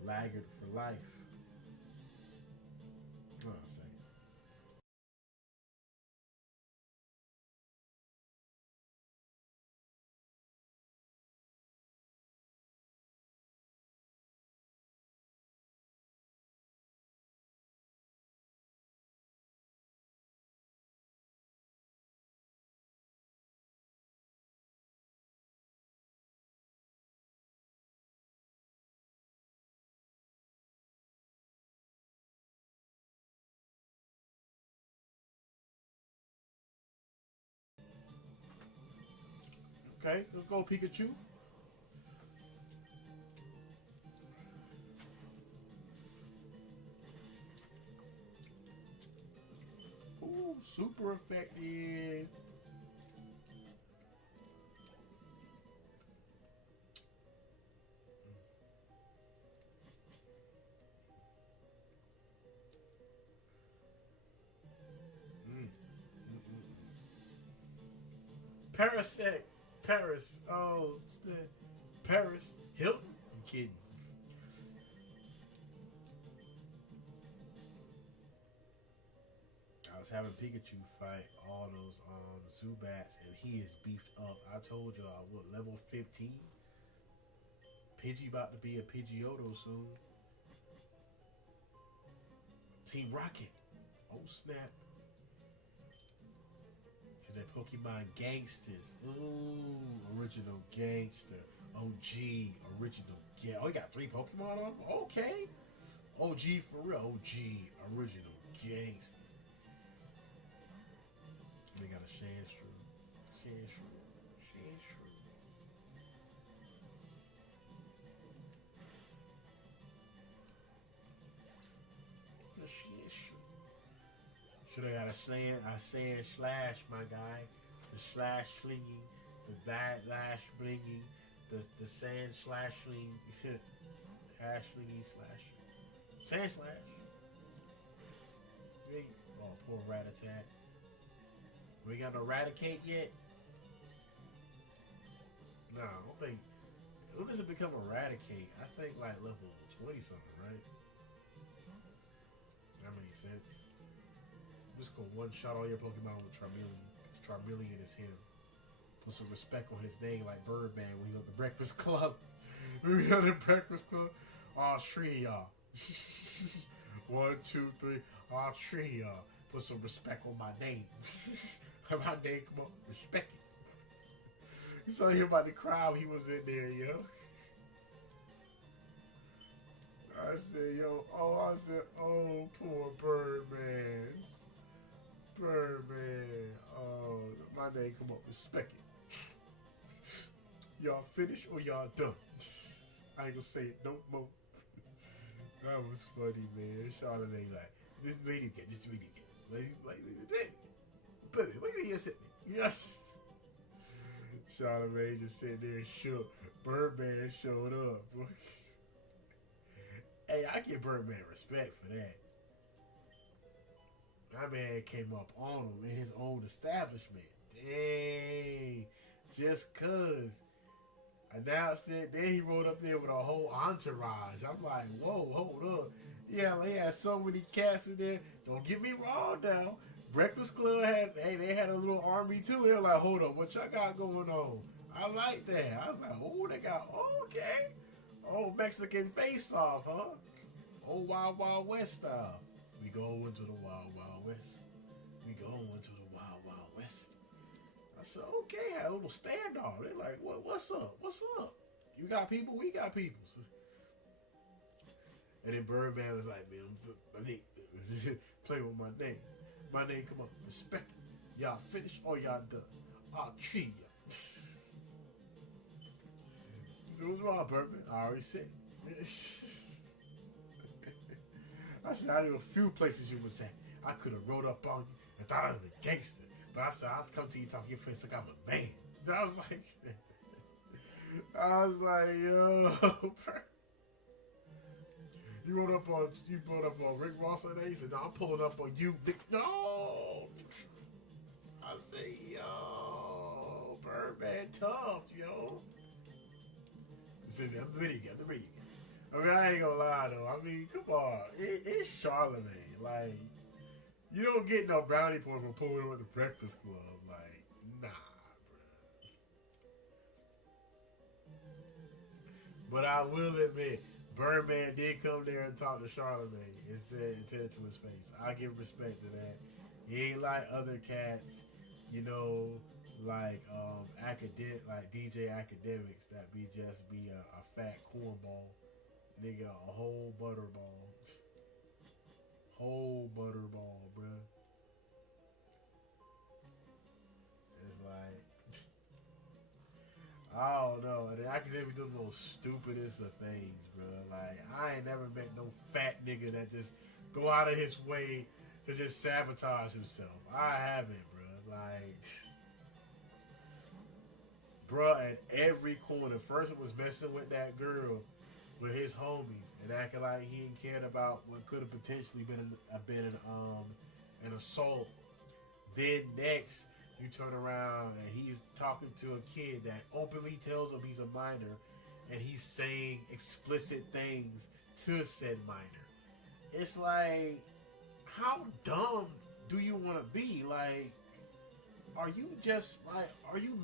Laggard for life. Hold on a second. Okay, let's go Pikachu. Ooh, super effective. Mm. Parasect. Paris. Oh, Paris. Hilton. I'm kidding. I was having Pikachu fight all those Zubats, and he is beefed up. I told y'all, what, level 15? Pidgey about to be a Pidgeotto soon. Team Rocket. Oh snap. See that Pokemon Gangsters. Ooh, original gangster. OG, original. Yeah, oh, he got 3 Pokemon on him? Okay. OG for real. OG, original gangster. They got a Sandshrew. Sandshrew. Sandshrew. The Sandshrew. Should have got a sand slash, my guy. The slash slinging. The lash blinging. The sand slashing. Hash slinging slash. Sand slash. Oh, poor Rattata. We got to eradicate yet? No, I don't think. When does it become eradicate? I think like level 20 something, right? That makes sense. I'm just gonna one shot all your Pokemon with Charmeleon. Charmeleon is him. Put some respect on his name like Birdman when he was at the Breakfast Club. We got the Breakfast Club. All 3 of y'all. 1, 2, 3. All 3 of y'all. Put some respect on my name. My name, come on, respect it. You saw him about to cry when he was in there, yo. I said, oh, poor Birdman. Birdman. Oh, my name, come on, respect it. Y'all finished or y'all done? I ain't gonna say it no more. That was funny, man. Charlamagne like, this video game, this video game. Baby, wait a minute, yes. Charlamagne just sitting there shook. Birdman showed up. Hey, I give Birdman respect for that. My man came up on him in his own establishment. Dang. Just cuz. Announced it. Then he rode up there with a whole entourage. I'm like, whoa, hold up. Yeah, he had so many cats in there. Don't get me wrong now. Breakfast Club they had a little army too. They were like, hold up, what y'all got going on? I like that. I was like, oh, they got, okay. Oh, Mexican face off, huh? Oh, Wild Wild West style. We go into the Wild Wild West. We go into the Wild Wild West. I said, okay, had a little standoff. They're like, what's up? What's up? You got people? We got people. And then Birdman was like, man, play with my name. My name, come on, respect it. Y'all finished or y'all done? I'll treat ya. So what's wrong, Birdman? I already said. I said, I knew a few places you was at. I could have rode up on you and thought I was a gangster. But I said, I'll come to you talk to your face like I'm a man. So I was like, yo, you brought up on Rick Ross and he said, no, I'm pulling up on you, Dick. No. I say, yo, Birdman tough, yo. It's in the video game. I mean, I ain't gonna lie though. I mean, come on, it's Charlamagne. Like, you don't get no brownie point for pulling up at the Breakfast Club. Like, nah, bro. But I will admit, Birdman did come there and talk to Charlamagne and said it to his face. I give respect to that. He ain't like other cats, you know, like DJ Academics that be a fat cornball. Nigga, a whole butterball. Whole butterball, bruh. It's like, I don't know. The Academics do the most stupidest of things, bruh. Like, I ain't never met no fat nigga that just go out of his way to just sabotage himself. I haven't, bruh. Like, bruh, at every corner. First it was messing with that girl with his homies and acting like he ain't cared about what could have potentially been an assault. Then next, you turn around and he's talking to a kid that openly tells him he's a minor, and he's saying explicit things to said minor. It's like, how dumb do you want to be? Like, are you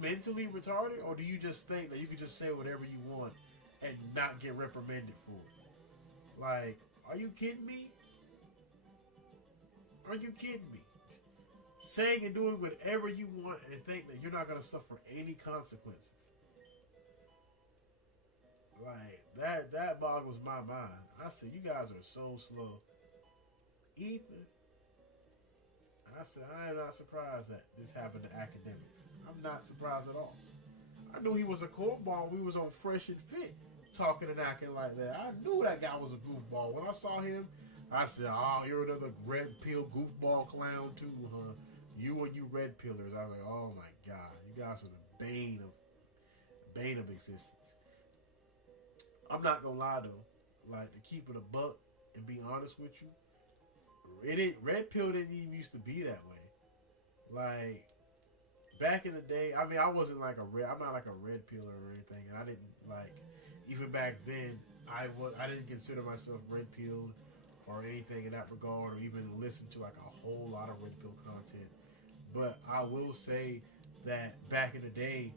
mentally retarded, or do you just think that you can just say whatever you want and not get reprimanded for it. Like, are you kidding me? Are you kidding me? Saying and doing whatever you want and think that you're not going to suffer any consequences. Like, that boggles my mind. I said, you guys are so slow. Ethan, I said, I am not surprised that this happened to academics. I'm not surprised at all. I knew he was a cornball. We was on Fresh and Fit talking and acting like that. I knew that guy was a goofball. When I saw him, I said, oh, you're another red pill goofball clown too, huh? You and you red pillars. I was like, oh my God. You guys are the bane of existence. I'm not gonna lie though. Like, to keep it a buck and be honest with you, red pill didn't even used to be that way. Like, back in the day, I mean, I'm not like a red pillar or anything, and I didn't like, even back then, I didn't consider myself red pilled or anything in that regard, or even listen to like a whole lot of red pill content. But I will say that back in the day,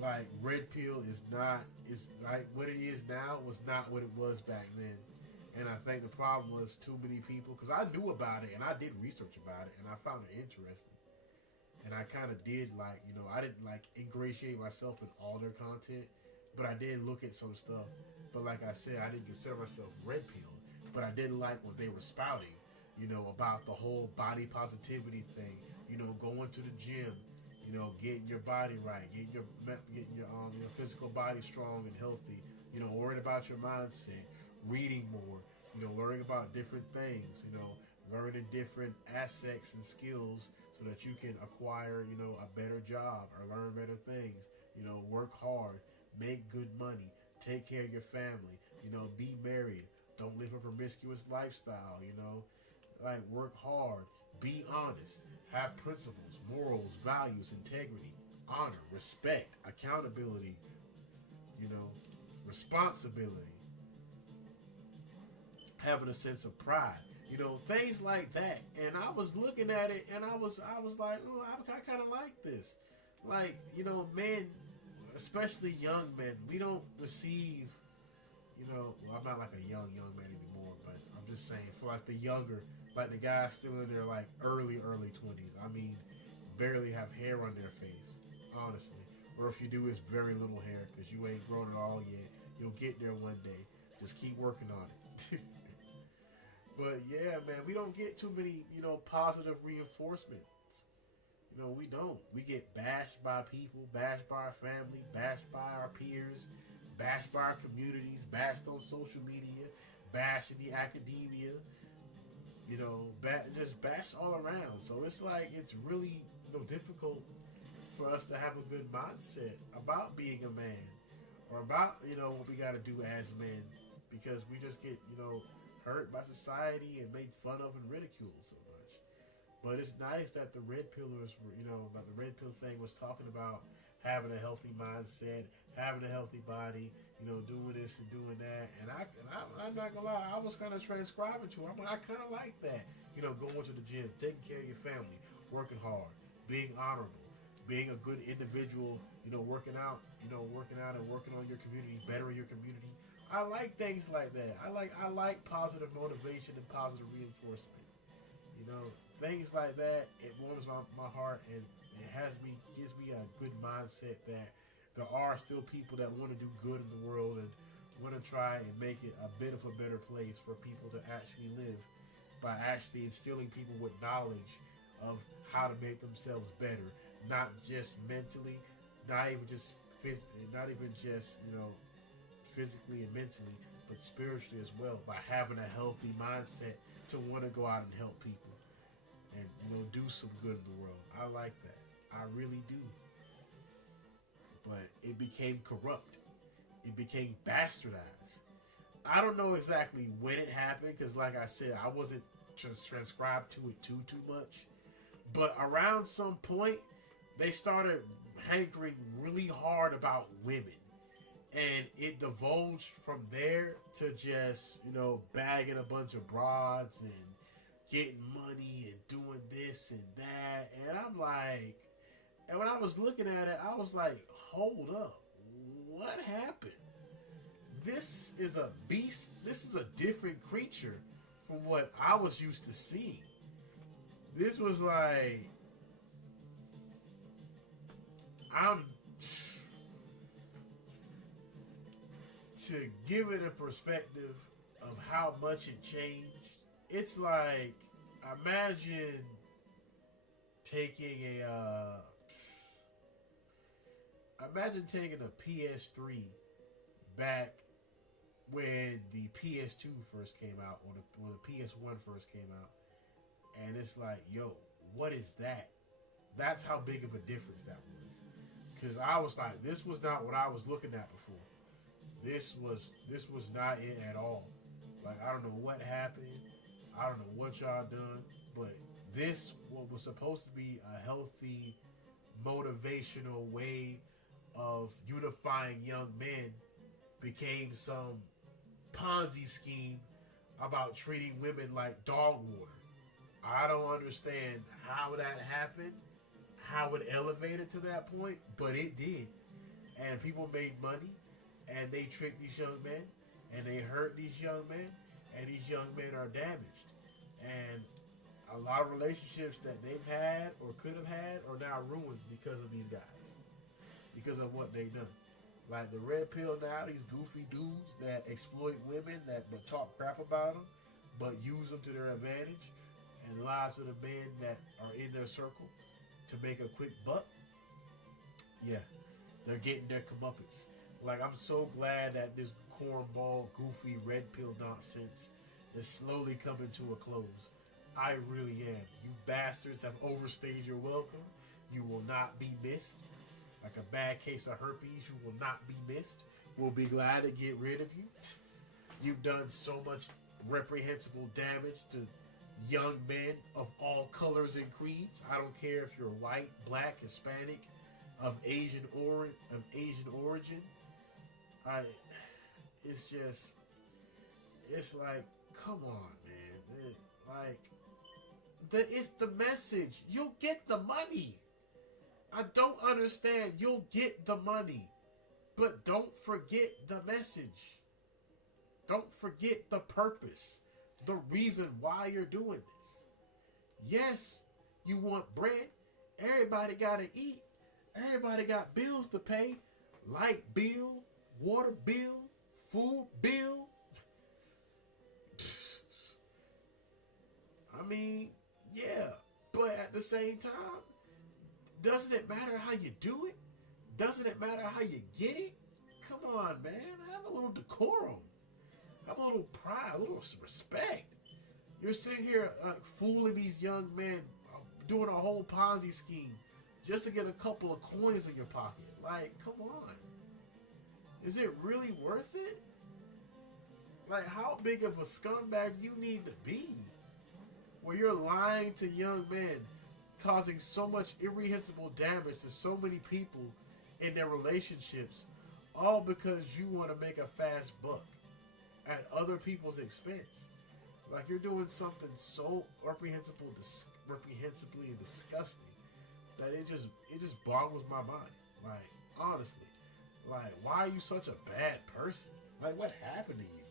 like, red pill is like what it is now was not what it was back then. And I think the problem was too many people, because I knew about it and I did research about it and I found it interesting. And I kind of did, like, you know, I didn't like ingratiate myself in all their content, but I did look at some stuff. But like I said, I didn't consider myself red pill, but I didn't like what they were spouting, you know, about the whole body positivity thing, you know, going to the gym, you know, getting your body right, getting your physical body strong and healthy, you know, worrying about your mindset, reading more, you know, learning about different things, you know, learning different aspects and skills so that you can acquire, you know, a better job or learn better things, you know, work hard, make good money, take care of your family, you know, be married, don't live a promiscuous lifestyle, you know, like, work hard, be honest, have principles, morals, values, integrity, honor, respect, accountability, you know, responsibility, having a sense of pride, you know, things like that. And I was looking at it and I was like, oh, I kind of like this. Like, you know, men, especially young men, we don't receive, you know, well, I'm not like a young man anymore, but I'm just saying, for like the younger, like the guys still in their like early 20s, I mean, barely have hair on their face, honestly. Or if you do, it's very little hair because you ain't grown it all yet. You'll get there one day. Just keep working on it. But yeah, man, we don't get too many, you know, positive reinforcements. You know, we don't. We get bashed by people, bashed by our family, bashed by our peers, bashed by our communities, bashed on social media, bashed in the academia, you know, just bashed all around. So it's like, it's really, you know, difficult for us to have a good mindset about being a man or about, you know, what we got to do as men, because we just get, you know, hurt by society and made fun of and ridiculed so much. But it's nice that the red pillars were, you know, like the red pill thing was talking about having a healthy mindset, having a healthy body, you know, doing this and doing that. And I'm not gonna lie, I was kind of transcribing to it. I kind of like that, you know, going to the gym, taking care of your family, working hard, being honorable, being a good individual, you know, working out and working on your community, bettering your community. I like things like that. I like positive motivation and positive reinforcement. You know, things like that, it warms my heart, and it gives me a good mindset that there are still people that want to do good in the world and want to try and make it a bit of a better place for people to actually live, by actually instilling people with knowledge of how to make themselves better, not just mentally, not even just you know, physically and mentally, but spiritually as well, by having a healthy mindset to want to go out and help people and, you know, do some good in the world. I like that. I really do. But it became corrupt. It became bastardized. I don't know exactly when it happened, because like I said, I wasn't just transcribed to it too much. But around some point, they started hankering really hard about women. And it divulged from there to just, you know, bagging a bunch of broads and getting money and doing this and that. And I'm like, and when I was looking at it, I was like, hold up, what happened? this is a beast. This is a different creature from what I was used to seeing. This was like, I'm to give it a perspective of how much it changed. It's like, imagine taking a PS3 back when the PS2 first came out, or the PS1 first came out, and it's like, yo, what is that? That's how big of a difference that was. Because I was like, this was not what I was looking at before. This was not it at all. Like, I don't know what happened. I don't know what y'all done, but this, what was supposed to be a healthy, motivational way of unifying young men, became some Ponzi scheme about treating women like dog water. I don't understand how that happened, how it elevated to that point, but it did. And people made money, and they tricked these young men, and they hurt these young men, and these young men are damaged. And a lot of relationships that they've had or could have had are now ruined because of these guys, because of what they've done. Like the red pill now, these goofy dudes that exploit women, that talk crap about them, but use them to their advantage, and lie to the men that are in their circle to make a quick buck. Yeah, they're getting their comeuppance. Like, I'm so glad that this cornball, goofy, red pill nonsense is slowly coming to a close. I really am. You bastards have overstayed your welcome. You will not be missed. Like a bad case of herpes, you will not be missed. We'll be glad to get rid of you. You've done so much reprehensible damage to young men of all colors and creeds. I don't care if you're white, black, Hispanic, of Asian origin. It's like, come on, man. It's the message. You'll get the money. I don't understand. You'll get the money, but don't forget the message. Don't forget the purpose, the reason why you're doing this. Yes, you want bread. Everybody gotta eat. Everybody got bills to pay. Light bill, water bill, food bill. I mean, yeah, but at the same time, doesn't it matter how you do it? Doesn't it matter how you get it? Come on, man. Have a little decorum. Have a little pride, a little respect. You're sitting here fooling these young men, doing a whole Ponzi scheme just to get a couple of coins in your pocket. Like, come on. Is it really worth it? Like, how big of a scumbag do you need to be where you're lying to young men, causing so much irreversible damage to so many people in their relationships, all because you want to make a fast buck at other people's expense? Like, you're doing something so reprehensibly and disgusting that it just boggles my mind. Like, honestly, like, why are you such a bad person? Like, what happened to you?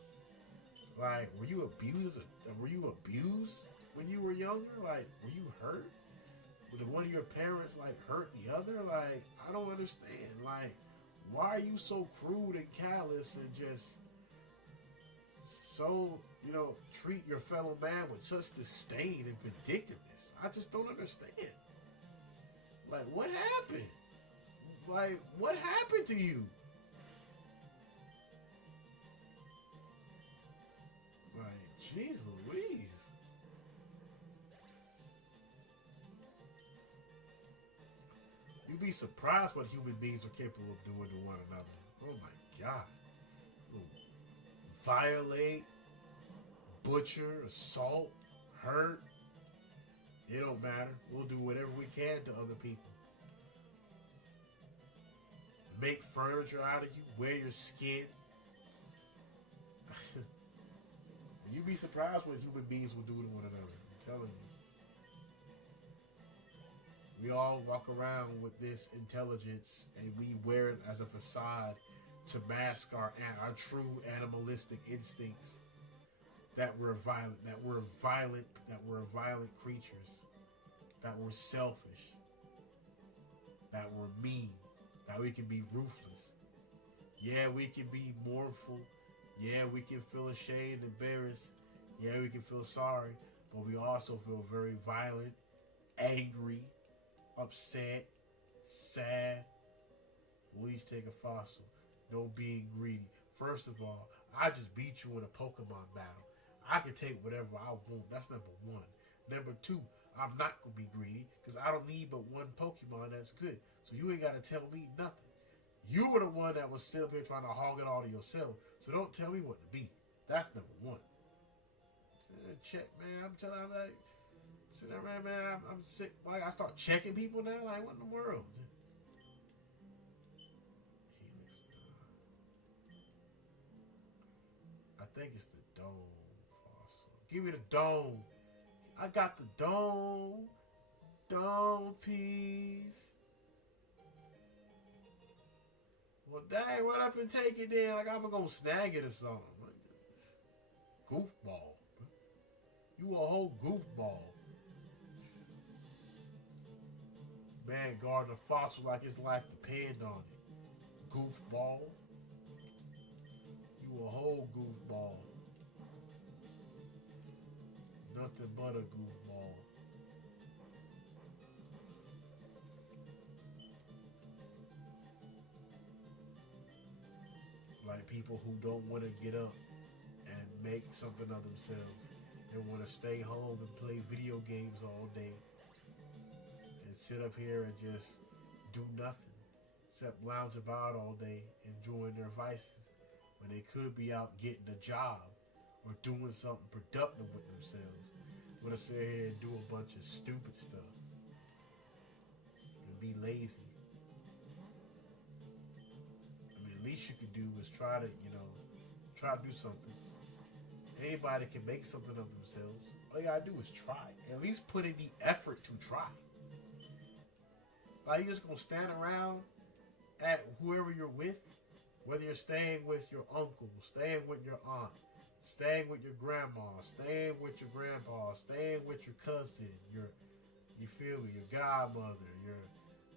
Like, were you abused when you were younger? Like, were you hurt? Did one of your parents, like, hurt the other? Like, I don't understand. Like, why are you so crude and callous and just so, treat your fellow man with such disdain and vindictiveness? I just don't understand. Like, what happened? Like, what happened to you? Like, jeez Louise. You'd be surprised what human beings are capable of doing to one another. Oh my God. Violate, butcher, assault, hurt. It don't matter. We'll do whatever we can to other people. Make furniture out of you. Wear your skin. You'd be surprised what human beings will do to one another. I'm telling you. We all walk around with this intelligence and we wear it as a facade to mask our true animalistic instincts, that we're violent, that we're violent creatures, that we're selfish, that we're mean, that we can be ruthless. Yeah, we can be mournful. Yeah, we can feel ashamed, embarrassed. Yeah, we can feel sorry, but we also feel very violent, angry, upset, sad. Please take a fossil. No being greedy. First of all, I just beat you in a Pokemon battle. I can take whatever I want. That's number one. Number two, I'm not going to be greedy because I don't need but one Pokemon that's good. So you ain't got to tell me nothing. You were the one that was sitting up here trying to hog it all to yourself. So don't tell me what to be. That's number one. Check, man. I'm telling you, like, sit there, man. I'm sick. Like, I start checking people now. Like, what in the world? I think it's the dome fossil. Give me the dome. I got the dome. Dome piece. Well, dang, run up and take it then. Like, I'm gonna snag it or something. Goofball. You a whole goofball. Man, guarding a fossil like his life depend on it. Goofball. You a whole goofball. Nothing but a goofball. Like people who don't want to get up and make something of themselves. They want to stay home and play video games all day and sit up here and just do nothing except lounge about all day, enjoying their vices when they could be out getting a job or doing something productive with themselves. Want to sit here and do a bunch of stupid stuff and be lazy. I mean, the least you could do is try to do something. Anybody can make something of themselves. All you gotta do is try. At least put in the effort to try. Like, you just gonna stand around at whoever you're with, whether you're staying with your uncle, staying with your aunt, staying with your grandma, staying with your grandpa, staying with your cousin, you feel me, your godmother,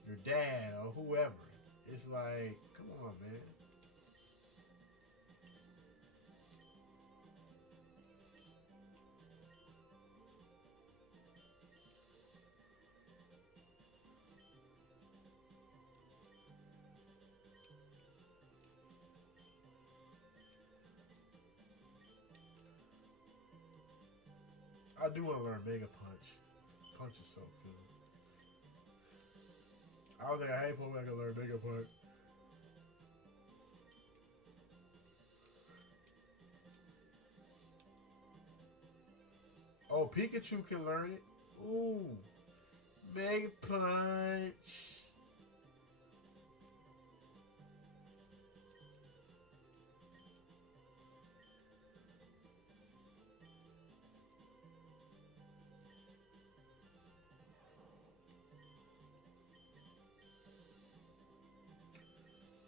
your dad, or whoever. It's like, come on, man. I do want to learn Mega Punch. Punch is so cool. I don't think I hate Pokemon can learn Mega Punch. Oh, Pikachu can learn it. Ooh, Mega Punch.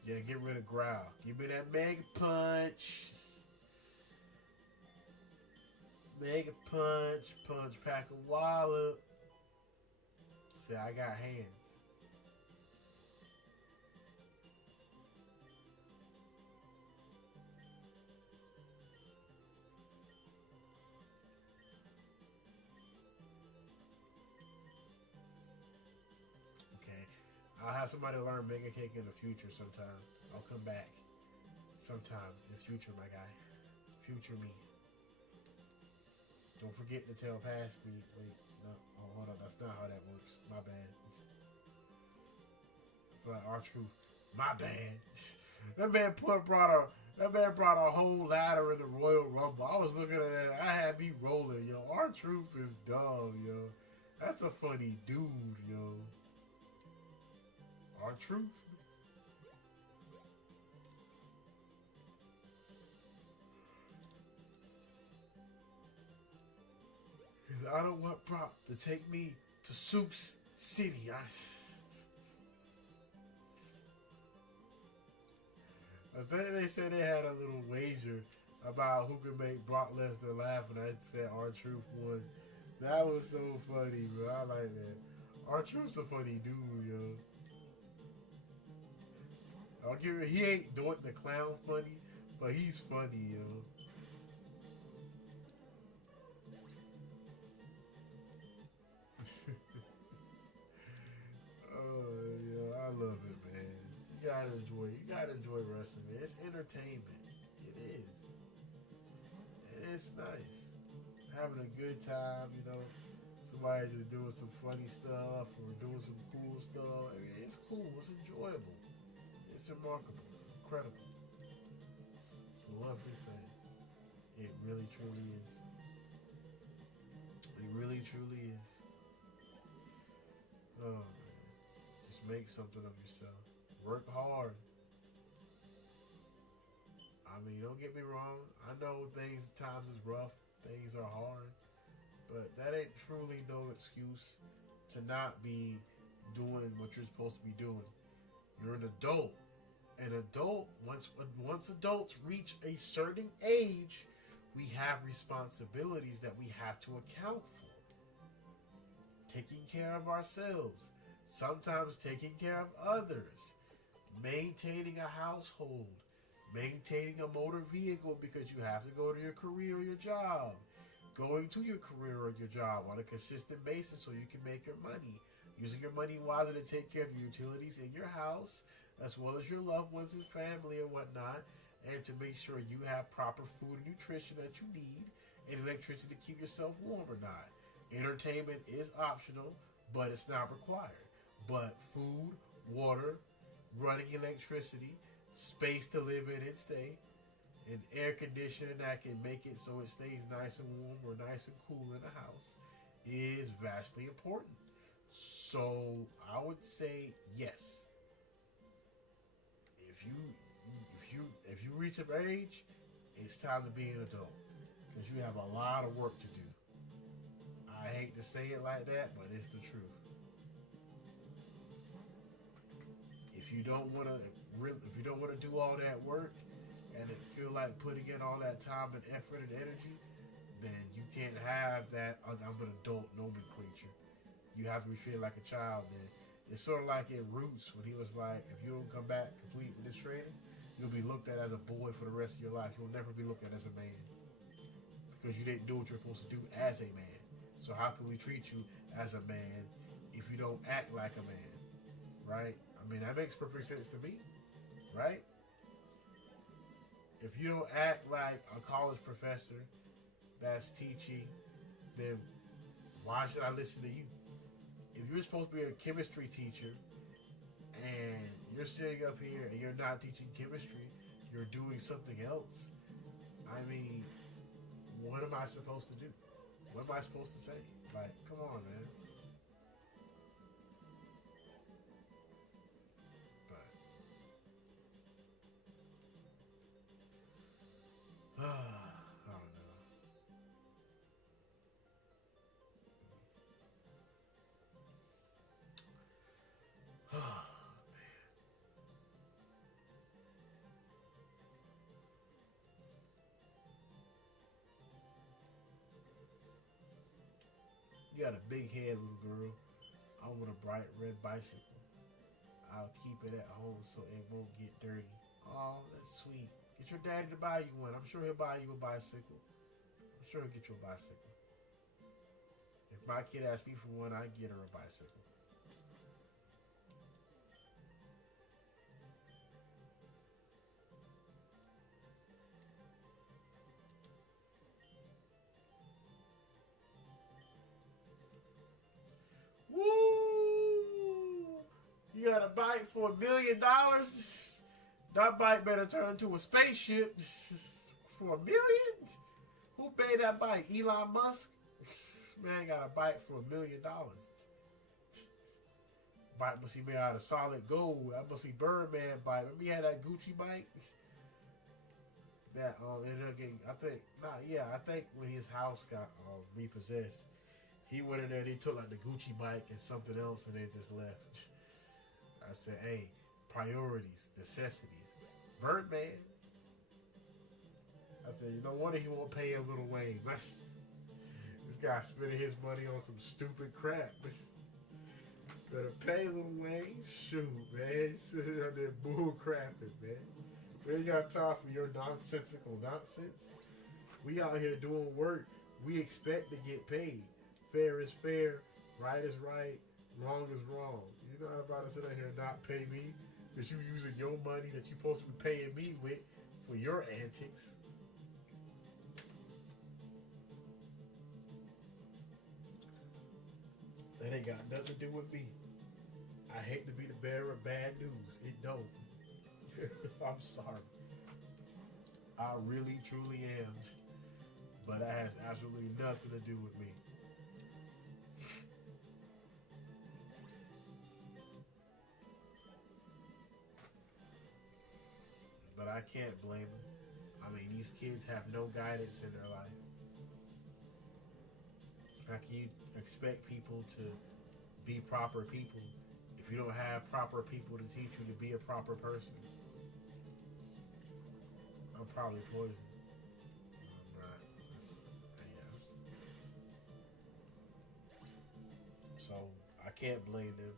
Yeah, get rid of Growl. Give me that Mega Punch. Mega Punch. Punch pack a wallop. Say, I got hands. I'll have somebody learn Mega Cake in the future sometime. I'll come back sometime in the future, my guy. Future me. Don't forget to tell past me. Wait, no, oh, hold on. That's not how that works. My bad. But R-Truth. My bad. That man brought a whole ladder in the Royal Rumble. I was looking at that. I had me rolling, yo. R-Truth is dumb, yo. That's a funny dude, yo. R-Truth. I don't want Prop to take me to Soup's City. I think they said they had a little wager about who could make Brock Lesnar laugh, and I said R-Truth won. That was so funny, bro. I like that. R-Truth's a funny dude, yo. I'll give it. He ain't doing the clown funny, but he's funny, yo. Oh, yeah, I love it, man. You gotta enjoy. You gotta enjoy wrestling, man. It's entertainment. It is. And it's nice. Having a good time, you know. Somebody just doing some funny stuff or doing some cool stuff. I mean, it's cool. It's enjoyable. It's remarkable. Incredible. It's a lovely thing. It really, truly is. It really, truly is. Oh, man. Just make something of yourself. Work hard. I mean, don't get me wrong. I know times is rough. Things are hard. But that ain't truly no excuse to not be doing what you're supposed to be doing. You're an adult. An adult, once adults reach a certain age, we have responsibilities that we have to account for. Taking care of ourselves, sometimes taking care of others, maintaining a household, maintaining a motor vehicle because you have to go to your career or your job, going to your career or your job on a consistent basis so you can make your money, using your money wisely to take care of your utilities in your house, as well as your loved ones and family and whatnot, and to make sure you have proper food and nutrition that you need, and electricity to keep yourself warm or not. Entertainment is optional, but it's not required. But food, water, running electricity, space to live in and stay, and air conditioning that can make it so it stays nice and warm or nice and cool in the house is vastly important. So I would say yes. If you reach an age, it's time to be an adult because you have a lot of work to do. I hate to say it like that, but it's the truth. If you don't want to do all that work and it feel like putting in all that time and effort and energy, then you can't have that I'm an adult nomenclature. You have to be treated like a child then. It's sort of like in Roots when he was like, if you don't come back complete with this training, you'll be looked at as a boy for the rest of your life. You'll never be looked at as a man because you didn't do what you're supposed to do as a man. So how can we treat you as a man if you don't act like a man, right? I mean, that makes perfect sense to me, right? If you don't act like a college professor that's teaching, then why should I listen to you? If you're supposed to be a chemistry teacher and you're sitting up here and you're not teaching chemistry, you're doing something else. I mean, what am I supposed to do? What am I supposed to say? Like, come on, man. But, I don't know. You got a big head, little girl. I want a bright red bicycle. I'll keep it at home so it won't get dirty. Oh, that's sweet. Get your daddy to buy you one. I'm sure he'll buy you a bicycle. I'm sure he'll get you a bicycle. If my kid asks me for one, I get her a bicycle. Woo! You got a bike for $1 million? That bike better turn into a spaceship for $1 million? Who paid that bike? Elon Musk? Man got a bike for $1 million. Bike must be made out of solid gold. That must be Birdman bike. Remember he had that Gucci bike? That ended up getting, I think when his house got repossessed, he went in there and he took like the Gucci bike and something else and they just left. I said, hey, priorities, necessities. Birdman. I said, no wonder he won't pay him Lil Wayne. This guy spending his money on some stupid crap. Better pay Lil Wayne. Shoot, man. He's sitting out there bull crapping, man. We ain't got time for your nonsensical nonsense. We out here doing work. We expect to get paid. Fair is fair. Right is right. Wrong is wrong. You're not about to sit out here and not pay me because you using your money that you're supposed to be paying me with for your antics. That ain't got nothing to do with me. I hate to be the bearer of bad news. It don't. I'm sorry. I really, truly am. But that has absolutely nothing to do with me. But I can't blame them. I mean, these kids have no guidance in their life. How can you expect people to be proper people if you don't have proper people to teach you to be a proper person? I'm probably poisoned. I'm not. So I can't blame them.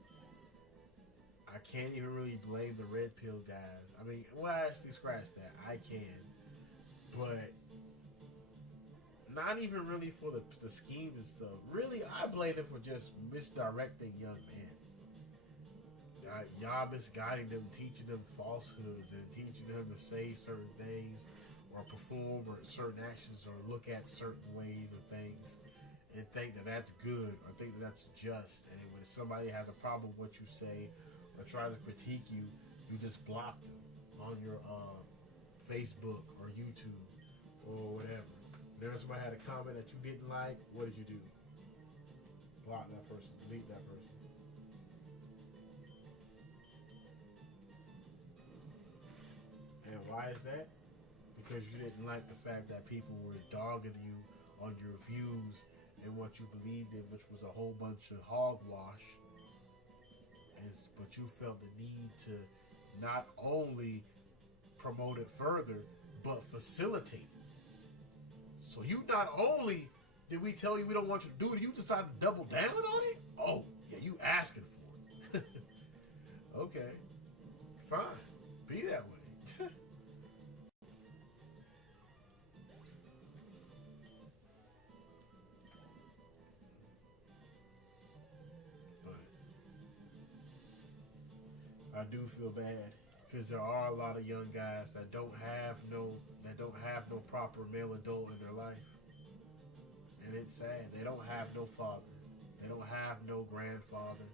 I can't even really blame the red pill guys. I mean, well, actually, scratch that. I can, but not even really for the scheme and stuff. Really, I blame them for just misdirecting young men. Y'all misguiding them, teaching them falsehoods, and teaching them to say certain things, or perform or certain actions, or look at certain ways of things, and think that that's good, or think that that's just. And when somebody has a problem with what you say, or tries to critique you, you just block them on your Facebook or YouTube or whatever. Whenever somebody had a comment that you didn't like, what did you do? Block that person, delete that person. And why is that? Because you didn't like the fact that people were dogging you on your views and what you believed in, which was a whole bunch of hogwash. But you felt the need to not only promote it further, but facilitate it. So you not only did we tell you we don't want you to do it, you decided to double down on it? Oh, yeah, you asking for it. Okay, fine. Be that way. I do feel bad because there are a lot of young guys that don't have no proper male adult in their life, and it's sad. They don't have no father, they don't have no grandfather,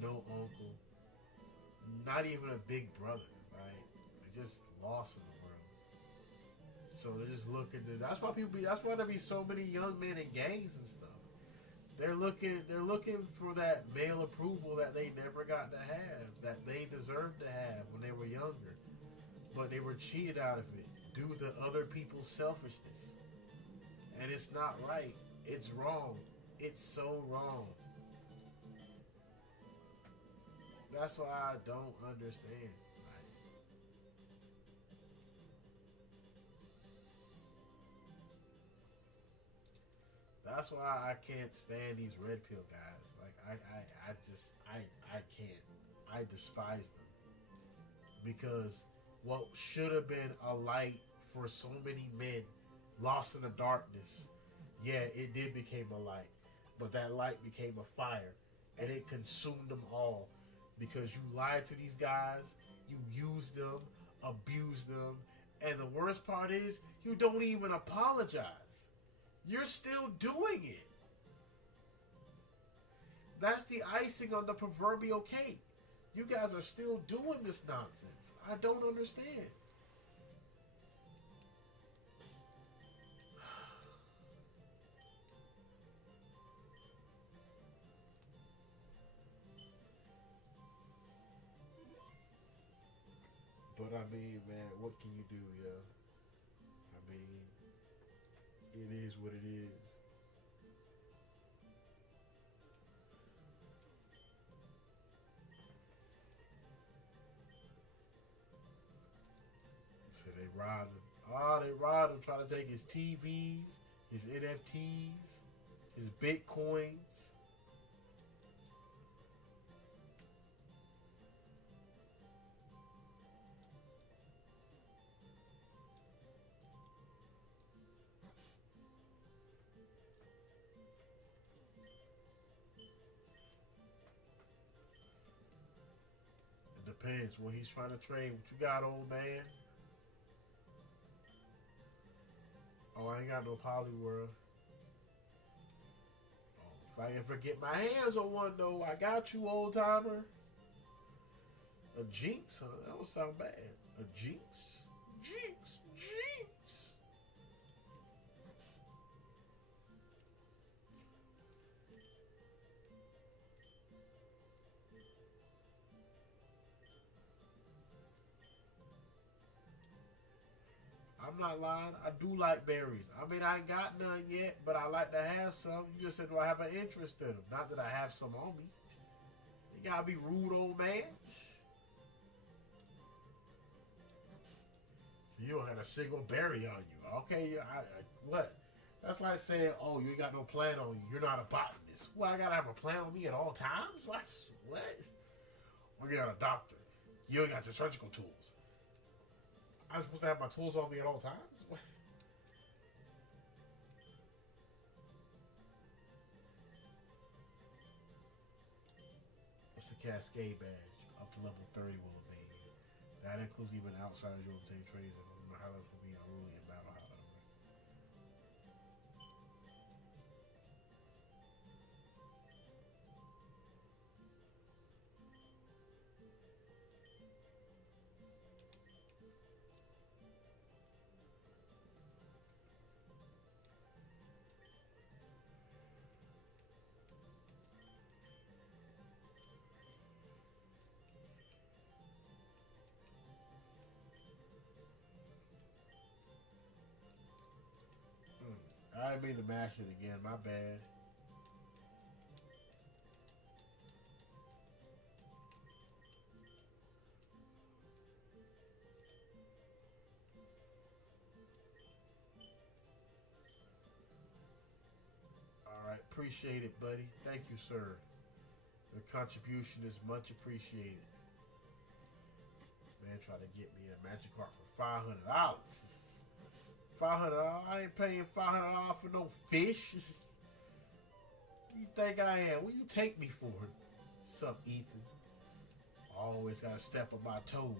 no uncle, not even a big brother. Right? They're just lost in the world. So they're just looking to. That's why That's why there be so many young men in gangs and stuff. They're looking for that male approval that they never got to have, that they deserved to have when they were younger, but they were cheated out of it due to other people's selfishness. And it's not right. It's wrong. It's so wrong. That's why I don't understand. That's why I can't stand these red pill guys. Like I can't. I despise them because what should have been a light for so many men lost in the darkness, yeah, it did become a light, but that light became a fire, and it consumed them all because you lied to these guys, you used them, abused them, and the worst part is you don't even apologize. You're still doing it. That's the icing on the proverbial cake. You guys are still doing this nonsense. I don't understand. But I mean, man, what can you do, yo? I mean, it is what it is. So they robbed him. Oh, they robbed him, trying to take his TVs, his NFTs, his Bitcoins. It depends when he's trying to trade. What you got, old man? Oh, I ain't got no Polyworld. Oh, if I ever get my hands on one, though, I got you, old timer. A Jinx, huh? That would sound bad. A Jinx? Jinx! Jinx! I'm not lying. I do like berries. I mean, I ain't got none yet, but I like to have some. You just said, do I have an interest in them? Not that I have some on me. You gotta be rude, old man. So you don't have a single berry on you. Okay, what? That's like saying, oh, you ain't got no plant on you. You're not a botanist. Well, I gotta have a plant on me at all times? What? Or you're not a doctor. You ain't got your surgical tools. I'm supposed to have my tools on me at all times? What? What's the Cascade badge? Up to level 30 will obtain you. That includes even outsiders you obtain trades and highlights will be unruly in battle, however. I didn't mean to mash it again. My bad. All right. Appreciate it, buddy. Thank you, sir. Your contribution is much appreciated. Man tried to get me a magic card for $500. $500. I ain't paying $500 for no fish. You think I am? What you take me for? What's up, Ethan? Always gotta step on my toes.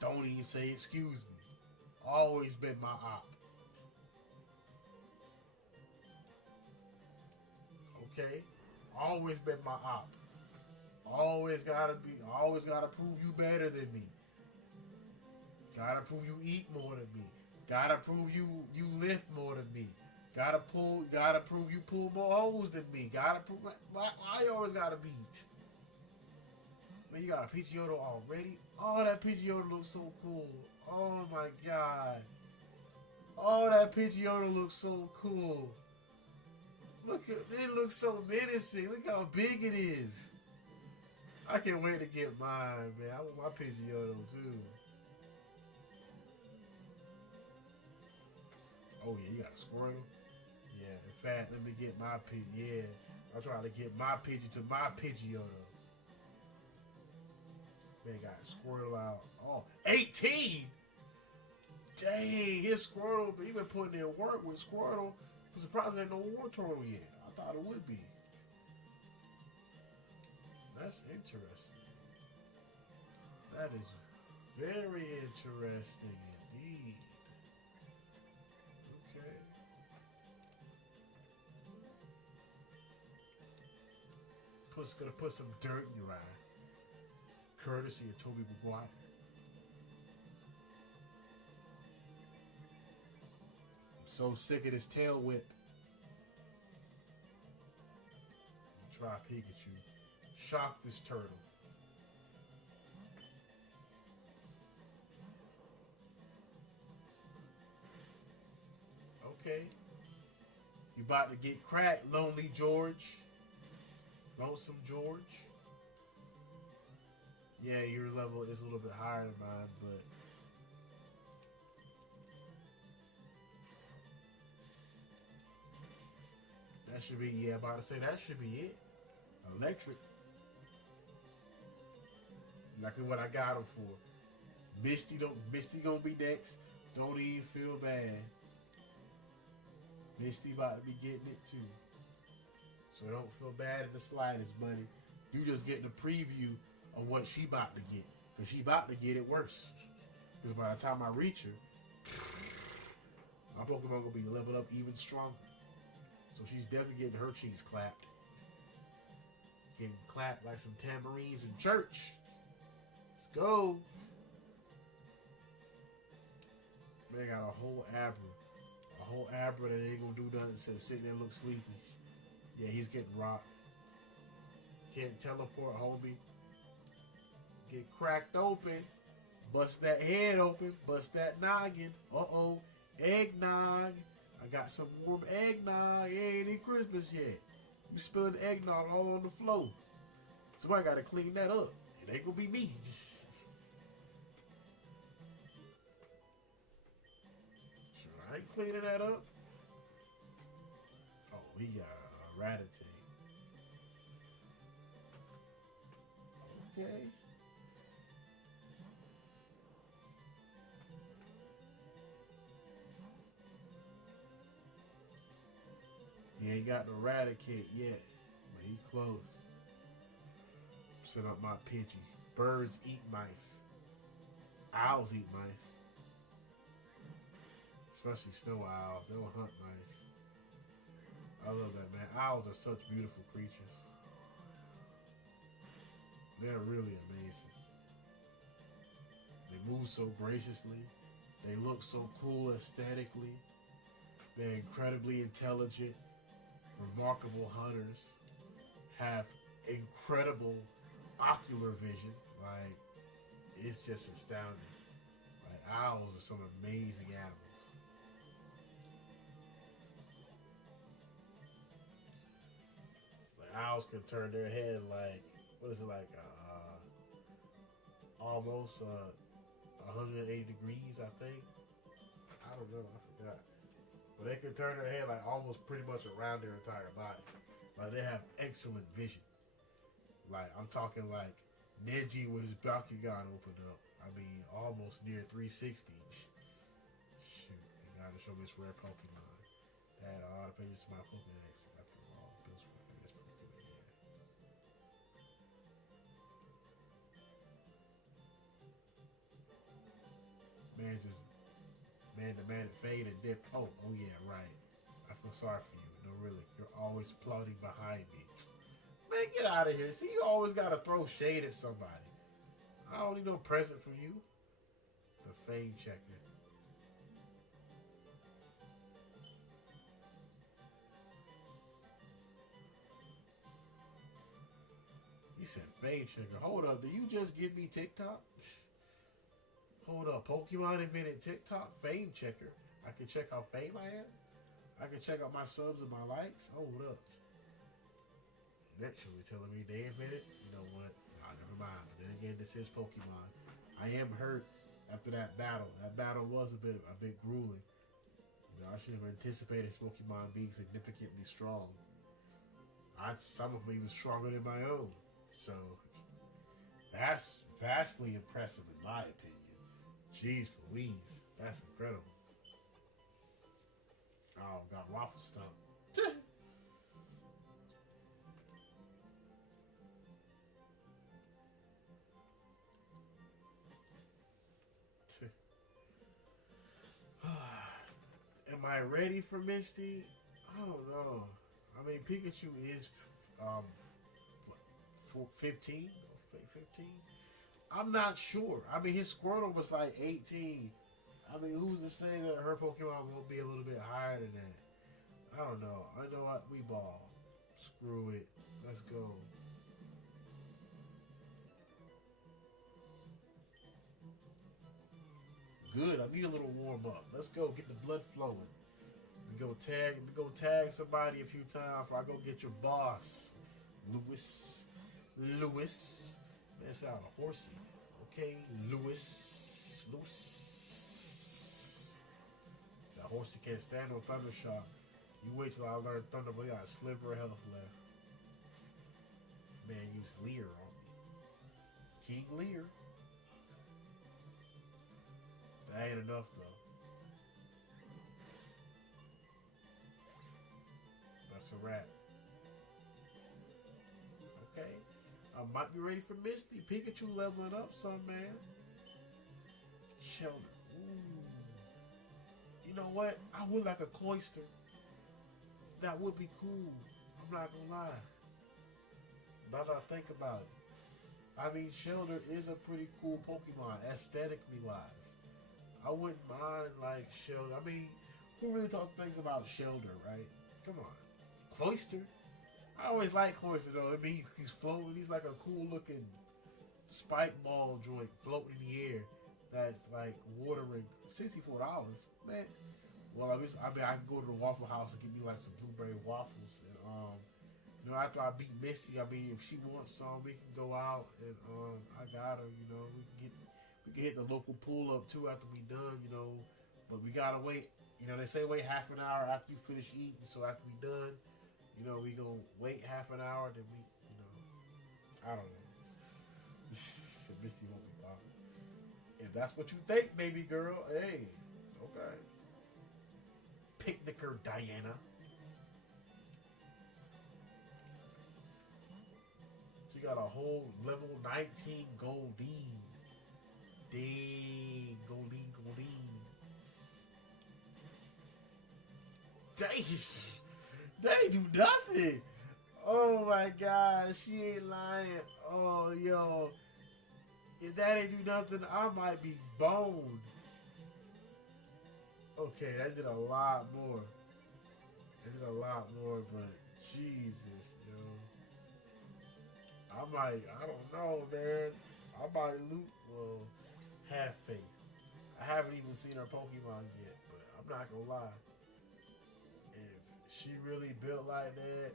Don't even say excuse me. Always been my op. Okay? Always been my op. Always gotta be. Always gotta prove you better than me. Gotta prove you eat more than me. Gotta prove you lift more than me. Gotta prove you pull more holes than me. Gotta prove why you always gotta beat. Man, you got a Pidgeotto already? Oh, that Pidgeotto looks so cool. Oh my god. Oh, that Pidgeotto looks so cool. Look at it, looks so menacing. Look how big it is. I can't wait to get mine, man. I want my Pidgeotto too. Oh yeah, you got a Squirtle? Yeah, in fact, let me get my Pidgey. Yeah, I'm trying to get my Pidgey to my Pidgeotto. Man, got Squirtle out. Oh, 18? Dang, his Squirtle, but he been putting in work with Squirtle. I'm surprised there's no Wartortle yet. I thought it would be. That's interesting. That is very interesting indeed. Okay. Gonna put some dirt in your eye. Courtesy of Toby Maguire. I'm so sick of this tail whip. Try Pikachu. Shock this turtle. Okay. You about to get cracked, Lonely George. Lonesome George. Yeah, your level is a little bit higher than mine, but That should be, yeah, about to say that should be it. Electric. Exactly what I got him for. Misty gonna be next. Don't even feel bad. Misty about to be getting it too. So don't feel bad in the slightest, buddy. You just getting a preview of what she about to get. Because she about to get it worse. Because by the time I reach her, my Pokemon gonna be leveled up even stronger. So she's definitely getting her cheeks clapped. Getting clapped like some tambourines in church. Let's go. Man, got a whole Abra. A whole Abra that ain't gonna do nothing except sit there and look sleepy. Yeah, he's getting rocked. Can't teleport, homie. Get cracked open. Bust that head open. Bust that noggin. Uh-oh. Eggnog. I got some warm eggnog. It ain't even Christmas yet. You spilling eggnog all on the floor. Somebody got to clean that up. It ain't going to be me. Sure, I ain't cleaning that up. Oh, we got a Rattata. Okay. He ain't got no Raticate yet, but he close. Set up my Pidgey. Birds eat mice. Owls eat mice. Especially snow owls. They will hunt mice. I love that, man. Owls are such beautiful creatures. They're really amazing. They move so graciously. They look so cool aesthetically. They're incredibly intelligent. Remarkable hunters. Have incredible ocular vision. Like, it's just astounding. Like, owls are some amazing animals. Like, owls can turn their head like, what is it, like, almost 180 degrees, I think. I don't know, I forgot. But they can turn their head like almost pretty much around their entire body. Like, they have excellent vision. Like, I'm talking like Neji with his Bakugan opened up. I mean, almost near 360. Shoot, you gotta show me this rare Pokemon. That all the pages to my Pokedex. After all, bills for this Pokemon, yeah. The man that fade and dip. Oh yeah, right. I feel sorry for you. No, really. You're always plotting behind me. Man, get out of here. See, you always gotta throw shade at somebody. I don't need no present from you. The fame checker. He said fame checker. Hold up, do you just give me TikTok? Hold up, Pokemon invented TikTok? Fame checker. I can check how fame I am? I can check out my subs and my likes? Hold up. That should be telling me they invented? You know what? Nah, never mind. But then again, this is Pokemon. I am hurt after that battle. That battle was a bit grueling. You know, I should have anticipated Pokemon being significantly strong. Some of them even stronger than my own. So, that's vastly impressive in my opinion. Jeez Louise, that's incredible. Oh, got Waffle Stump. Am I ready for Misty? I don't know. I mean, Pikachu is 15? 15? I'm not sure. I mean, his Squirtle was like 18. I mean, who's to say that her Pokemon won't be a little bit higher than that? I don't know. I know what we ball. Screw it. Let's go. Good. I need a little warm up. Let's go. Get the blood flowing. We go tag somebody a few times before I go get your boss, Lewis. That's out a horsey. Okay, Lewis. That horsey can't stand no thunder shock. You wait till I learn Thunder, but I got a sliver of health left. Man, use Lear on me. King Lear. That ain't enough though. That's a wrap. Okay. I might be ready for Misty. Pikachu leveling up some, man. Shelter. Ooh. You know what? I would like a Cloyster. That would be cool. I'm not gonna lie. Now that I think about it. I mean, Shelter is a pretty cool Pokemon, aesthetically wise. I wouldn't mind, like, Shelter. I mean, who really talks things about Shelter, right? Come on. Cloyster? I always like Cloyster, though. I mean, he's floating. He's like a cool-looking spike ball joint floating in the air that's, like, watering $64. Man. Well, I mean, I can go to the Waffle House and get me, like, some blueberry waffles. And, you know, after I beat Misty, I mean, if she wants some, we can go out and I got her. You know, we can hit the local pool up too after we done. You know, but we gotta wait. You know, they say wait half an hour after you finish eating. So after we done, you know, we gonna wait half an hour. Then we, you know, I don't know. Misty won't be bothered. If that's what you think, baby girl, hey, okay. Picnicker Diana. Got a whole level 19 Goldeen. Dang, Goldeen. Dang, they do nothing. Oh my God, she ain't lying. Oh, yo. If that ain't do nothing, I might be boned. Okay, that did a lot more. But Jesus, yo. I don't know, man. I might loot. Well, have faith. I haven't even seen her Pokemon yet, but I'm not gonna lie. If she really built like that,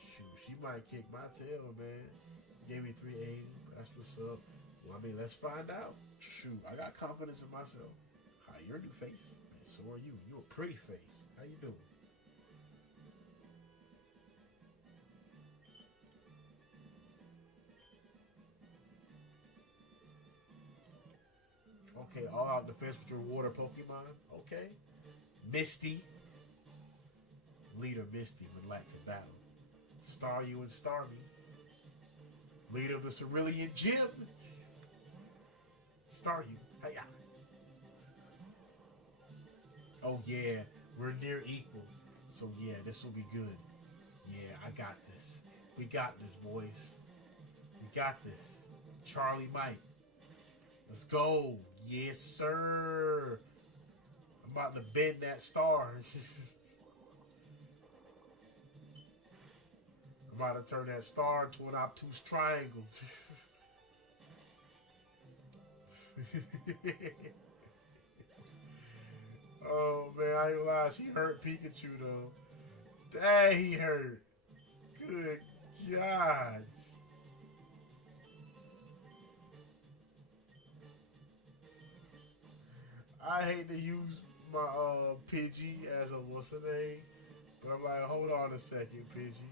shoot, she might kick my tail, man. Gave me 380. That's what's up. Well, I mean, let's find out. Shoot, I got confidence in myself. Hi, you're a new face, and so are you. You're a pretty face. How you doing? Okay, all out defense with your water Pokemon. Okay. Misty. Leader Misty would like to battle. Staryu and Starmie. Leader of the Cerulean Gym. Staryu. Hiya. Oh yeah, we're near equal. So yeah, this will be good. Yeah, I got this. We got this, boys. We got this. Charlie Mike. Let's go. Yes, sir. I'm about to bend that star. I'm about to turn that star into an obtuse triangle. Oh, man, I ain't gonna lie. She hurt Pikachu, though. Dang, he hurt. Good God. I hate to use my Pidgey as a what's her name, but I'm like, hold on a second, Pidgey.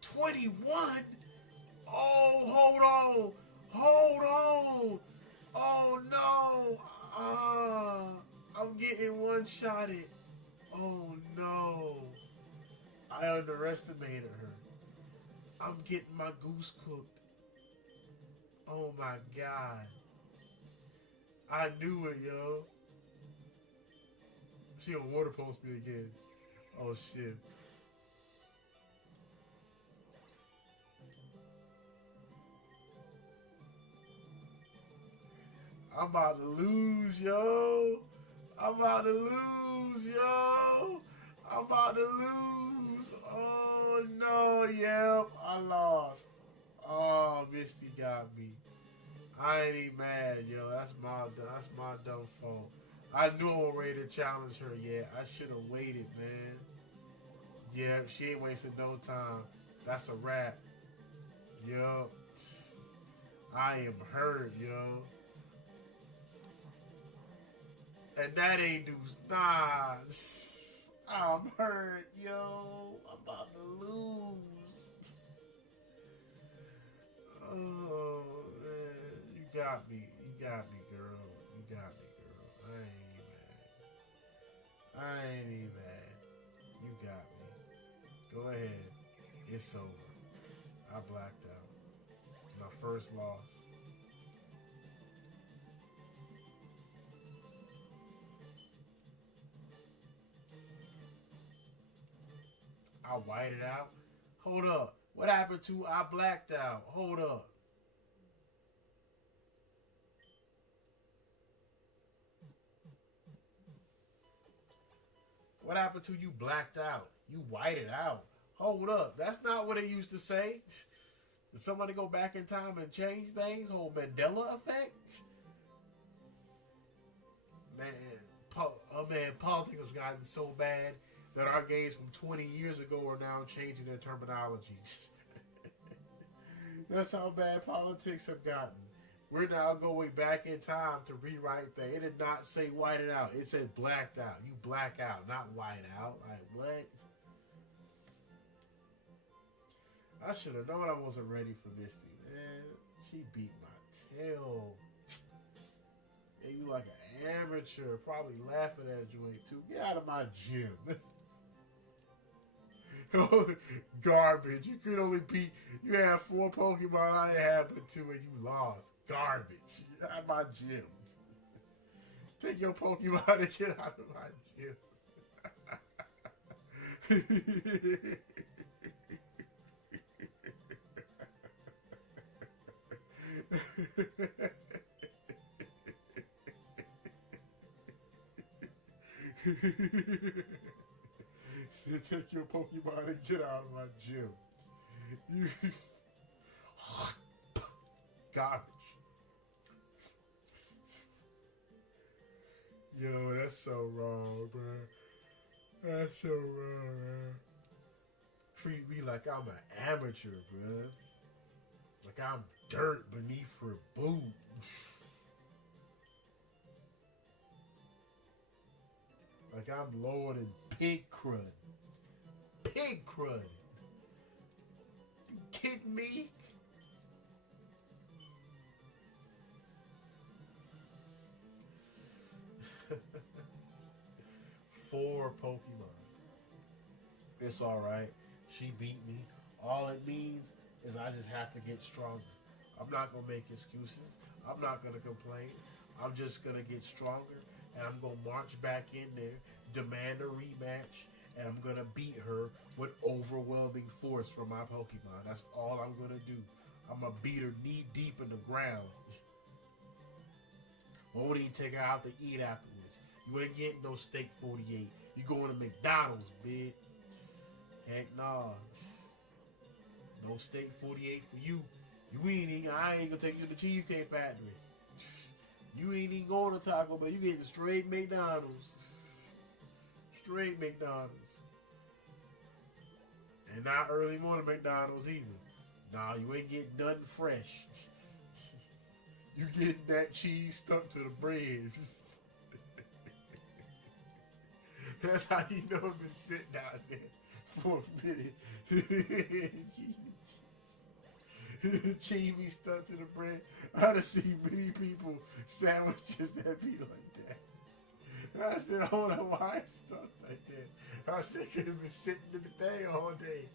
21? Oh, hold on. Oh no, I'm getting one-shotted. Oh no, I underestimated her. I'm getting my goose cooked. Oh my God, I knew it, yo. She a water post me again. Oh shit. I'm about to lose, yo. I'm about to lose, yo. I'm about to lose. Oh no, yep, I lost. Oh, Misty got me. I ain't even mad, yo. That's my dumb fault. I knew I was ready to challenge her yet. I should have waited, man. Yeah, she ain't wasting no time. That's a wrap. Yo. I am hurt, yo. And that ain't news. Nah. I'm hurt, yo. I'm about to lose. Oh man, you got me. You got me, girl. You got me, girl. I ain't even mad. You got me. Go ahead. It's over. I blacked out. My first loss. I whited out. Hold up. What happened to I blacked out? Hold up. What happened to you blacked out? You whited out. Hold up. That's not what they used to say. Did somebody go back in time and change things? Whole Mandela effect? Man, politics has gotten so bad that our games from 20 years ago are now changing their terminology. That's how bad politics have gotten. We're now going back in time to rewrite things. It did not say whited out. It said blacked out. You black out, not white out. Like, what? I should have known I wasn't ready for Misty, man. She beat my tail. And you like an amateur, probably laughing at you too. Get out of my gym. Garbage. You could only beat. You had 4 Pokemon. I had but 2, and you lost. Garbage. Get out of my gym. Take your Pokemon and get out of my gym. So take your Pokemon and get out of my gym. You garbage. Yo, that's so wrong, bro. That's so wrong, man. Treat me like I'm an amateur, bro. Like I'm dirt beneath her boots. Like I'm lower than pig crud. Pig crud. You kidding me? Four Pokemon. It's alright. She beat me. All it means is I just have to get stronger. I'm not going to make excuses. I'm not going to complain. I'm just going to get stronger. And I'm going to march back in there, demand a rematch, and I'm going to beat her with overwhelming force from my Pokemon. That's all I'm going to do. I'm going to beat her knee deep in the ground. Won't even take her out to eat afterwards. You ain't getting no steak 48. You going to McDonald's, bitch. Heck nah. No steak 48 for you. I ain't gonna take you to the Cheesecake Factory. You ain't even going to Taco Bell. You getting straight McDonald's. Straight McDonald's. And not early morning McDonald's either. Nah, you ain't getting nothing fresh. You getting that cheese stuck to the bread. That's how you know I've been sitting out there for a minute. Cheese be stuck to the bread. I done seen many people sandwiches that be like that. I said, I don't know why it's stuck like that. I said, could have been sitting in the thing all day.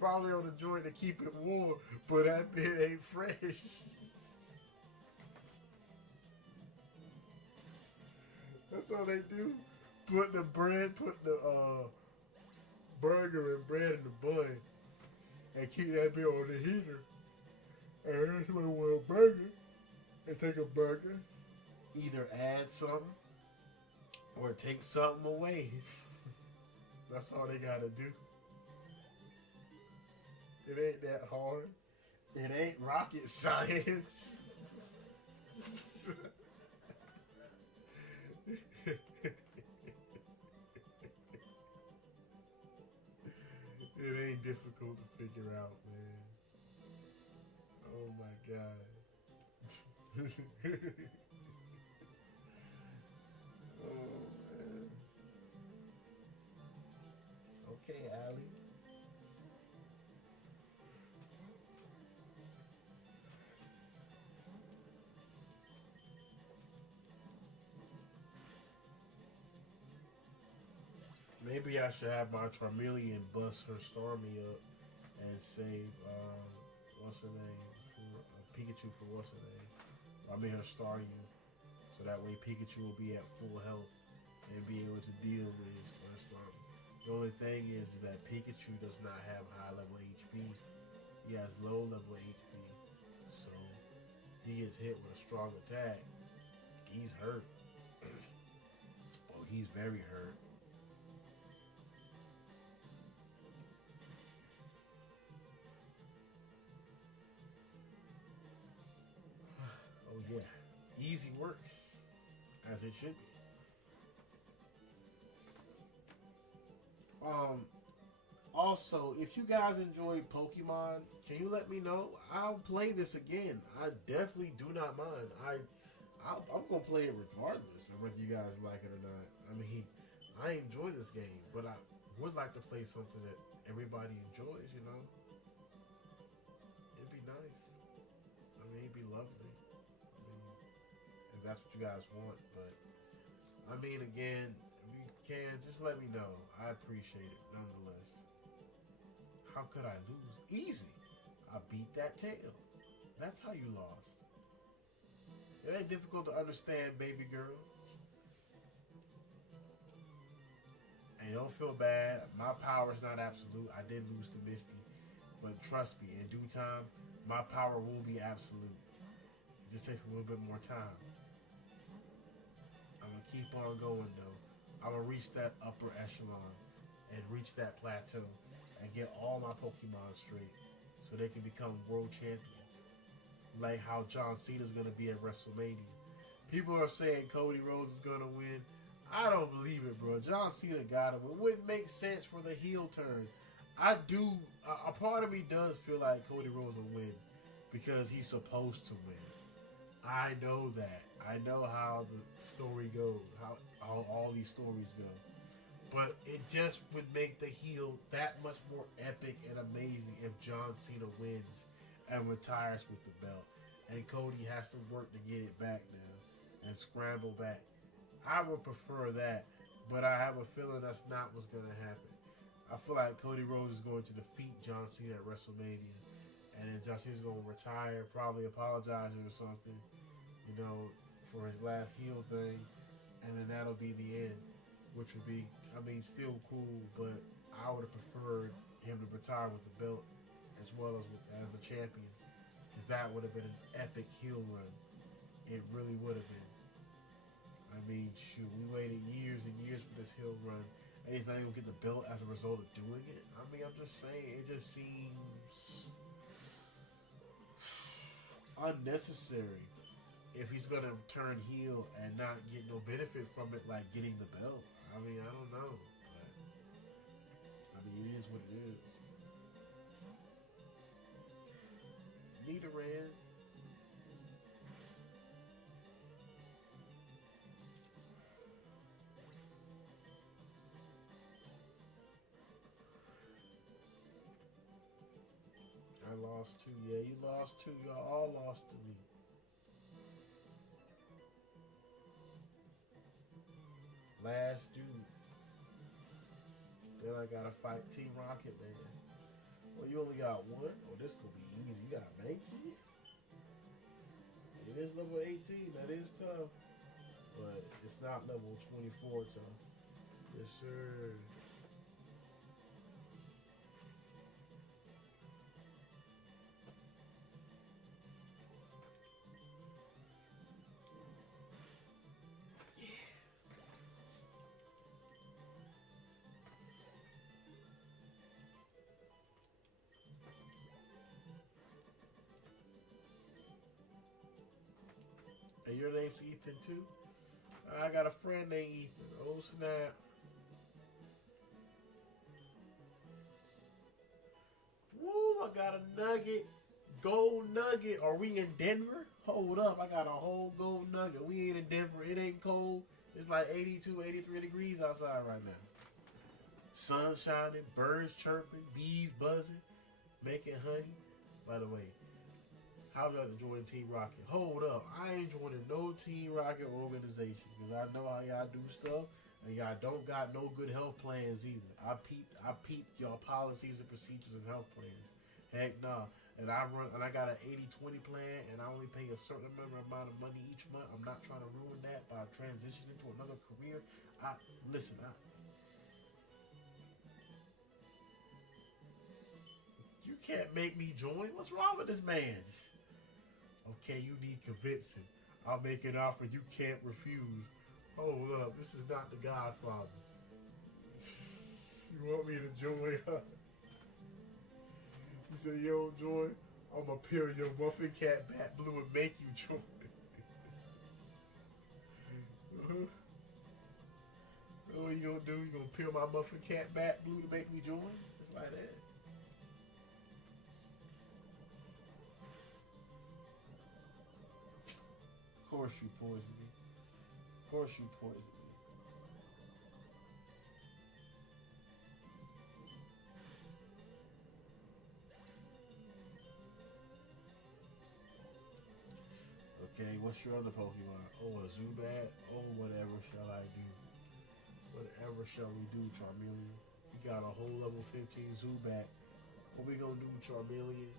Probably on the joint to keep it warm, but that bit ain't fresh. That's all they do. Put the burger and bread in the bun and keep that bit on the heater. And that's when we want a burger. And take a burger. Either add something or take something away. That's all they gotta do. It ain't that hard. It ain't rocket science. It ain't difficult to figure out, man. Oh my god. Oh man. okay, Allie. Maybe I should have my Charmeleon bust her Starmie up and save what's her name for Pikachu for what's her name. I mean her Staryu, so that way Pikachu will be at full health and be able to deal with his Starmie. The only thing is that Pikachu does not have high level HP. He has low level HP, so he gets hit with a strong attack. He's hurt. Oh, he's very hurt. Oh yeah, easy work, as it should be. Um, Also, if you guys enjoy Pokemon, can you let me know? I'll play this again. I definitely do not mind. I'm gonna play it regardless of whether you guys like it or not. I mean, I enjoy this game, but I would like to play something that everybody enjoys. You know, it'd be nice. I mean, it'd be lovely. I mean, if that's what you guys want, but I mean, again, if you can, just let me know. I appreciate it nonetheless. How could I lose? Easy. I beat that tail. That's how you lost. It ain't difficult to understand, baby girl. And don't feel bad. My power is not absolute. I did lose to Misty. But trust me, in due time, my power will be absolute. It just takes a little bit more time. I'm going to keep on going, though. I'm going to reach that upper echelon and reach that plateau and get all my Pokemon straight so they can become world champions. Like how John Cena's going to be at WrestleMania. People are saying Cody Rhodes is going to win. I don't believe it, bro. John Cena got him. It wouldn't make sense for the heel turn. I do. A part of me does feel like Cody Rhodes will win because he's supposed to win. I know that. I know how the story goes, how all these stories go. But it just would make the heel that much more epic and amazing if John Cena wins and retires with the belt. And Cody has to work to get it back now and scramble back. I would prefer that, but I have a feeling that's not what's going to happen. I feel like Cody Rhodes is going to defeat John Cena at WrestleMania. And then John Cena's going to retire, probably apologizing or something, you know, for his last heel thing. And then that'll be the end, which would be, I mean, still cool, but I would have preferred him to retire with the belt as well as the champion. Because that would have been an epic heel run. It really would have been. I mean, shoot, we waited years and years for this heel run, and he's not even get the belt as a result of doing it. I mean, I'm just saying, it just seems unnecessary if he's gonna turn heel and not get no benefit from it, like getting the belt. I mean, I don't know, but I mean, it is what it is. Nidoran. I lost two. Yeah, you lost two. Y'all all lost to me. Last dude. Then I gotta fight Team Rocket Man. Well, you only got one? Oh, this could be easy. You got Mankey? It is level 18. That is tough. But it's not level 24 tough. Yes, sir. And your name's Ethan too? I got a friend named Ethan. Oh snap. Woo, I got a nugget. Gold nugget. Are we in Denver? Hold up, I got a whole gold nugget. We ain't in Denver. It ain't cold. It's like 82, 83 degrees outside right now. sun shining, birds chirping, bees buzzing, making honey. By the way, how about to join Team Rocket? Hold up, I ain't joining no Team Rocket organization because I know how y'all do stuff, and y'all don't got no good health plans either. I peeped y'all policies and procedures and health plans. Heck nah. And I got an 80-20 plan, and I only pay a certain amount of money each month. I'm not trying to ruin that by transitioning to another career. You can't make me join. What's wrong with this man? Okay, you need convincing. I'll make an offer you can't refuse. Hold up, this is not the Godfather. You want me to join? He said, yo, join. I'm going to peel your muffin cat back blue and make you join. What you going to do? You going to peel my muffin cat back blue to make me join? It's like that. Of course you poison me. Of course you poison me. Okay, what's your other Pokemon? Oh, a Zubat? Oh, whatever shall I do? Whatever shall we do, Charmeleon? We got a whole level 15 Zubat. What we gonna do, Charmeleon?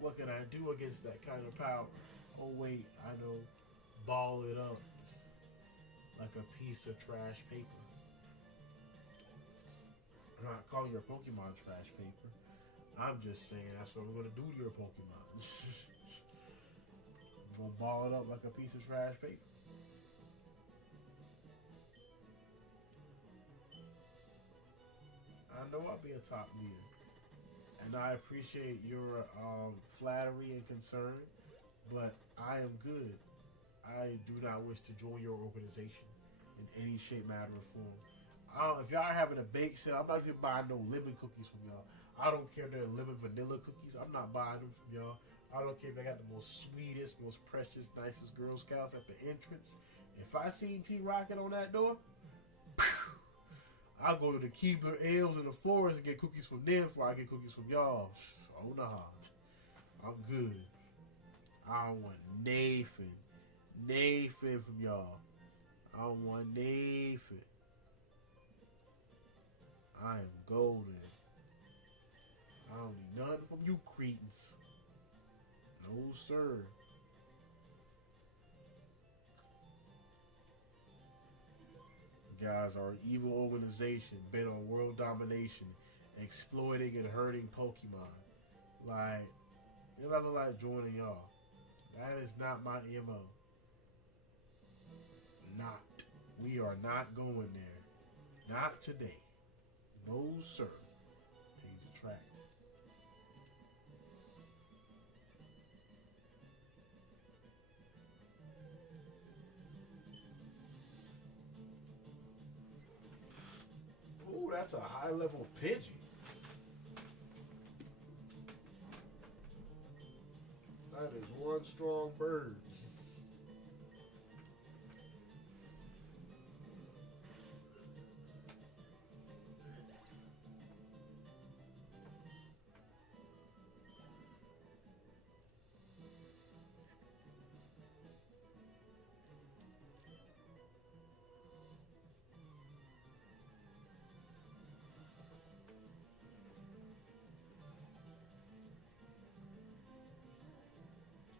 What can I do against that kind of power? Oh, wait, I know. Ball it up like a piece of trash paper. I'm not calling your Pokemon trash paper. I'm just saying that's what we're gonna do to your Pokemon. We'll ball it up like a piece of trash paper. I know I'll be a top leader. And I appreciate your flattery and concern, but I am good. I do not wish to join your organization in any shape, matter, or form. If y'all are having a bake sale, I'm not gonna buy no lemon cookies from y'all. I don't care if they're lemon vanilla cookies. I'm not buying them from y'all. I don't care if they got the most sweetest, most precious, nicest Girl Scouts at the entrance. If I see Team Rocket on that door, I'll go to the Keebler Ales in the forest and get cookies from them before I get cookies from y'all. Oh, nah. I'm good. I don't want Nathan from y'all. I don't want Nathan. I am golden. I don't need nothing from you cretins. No, sir. Guys, our evil organization bent on world domination, exploiting and hurting Pokemon. Like, if I look like joining y'all, that is not my MO. Not. We are not going there. Not today. No, sir. Change the track. Ooh, that's a high level Pidgey. That is one strong bird.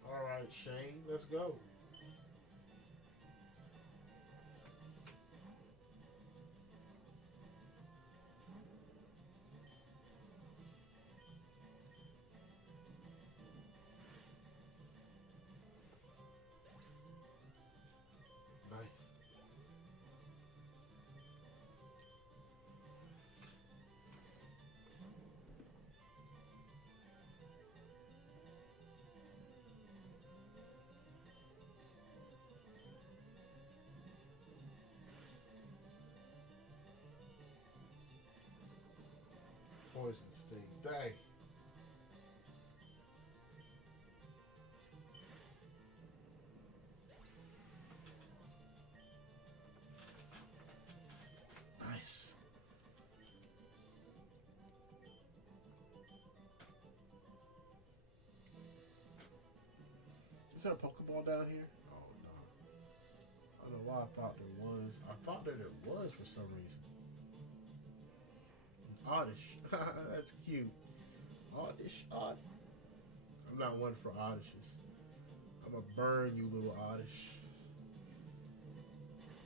All right, Shane, let's go. Nice. Poison sting. Dang. Nice. Is there a Pokeball down here? Oh no. I don't know why I thought there was. I thought that there was for some reason. Oddish. That's cute. Oddish. Odd. I'm not one for Oddishes. I'm gonna burn you, little Oddish.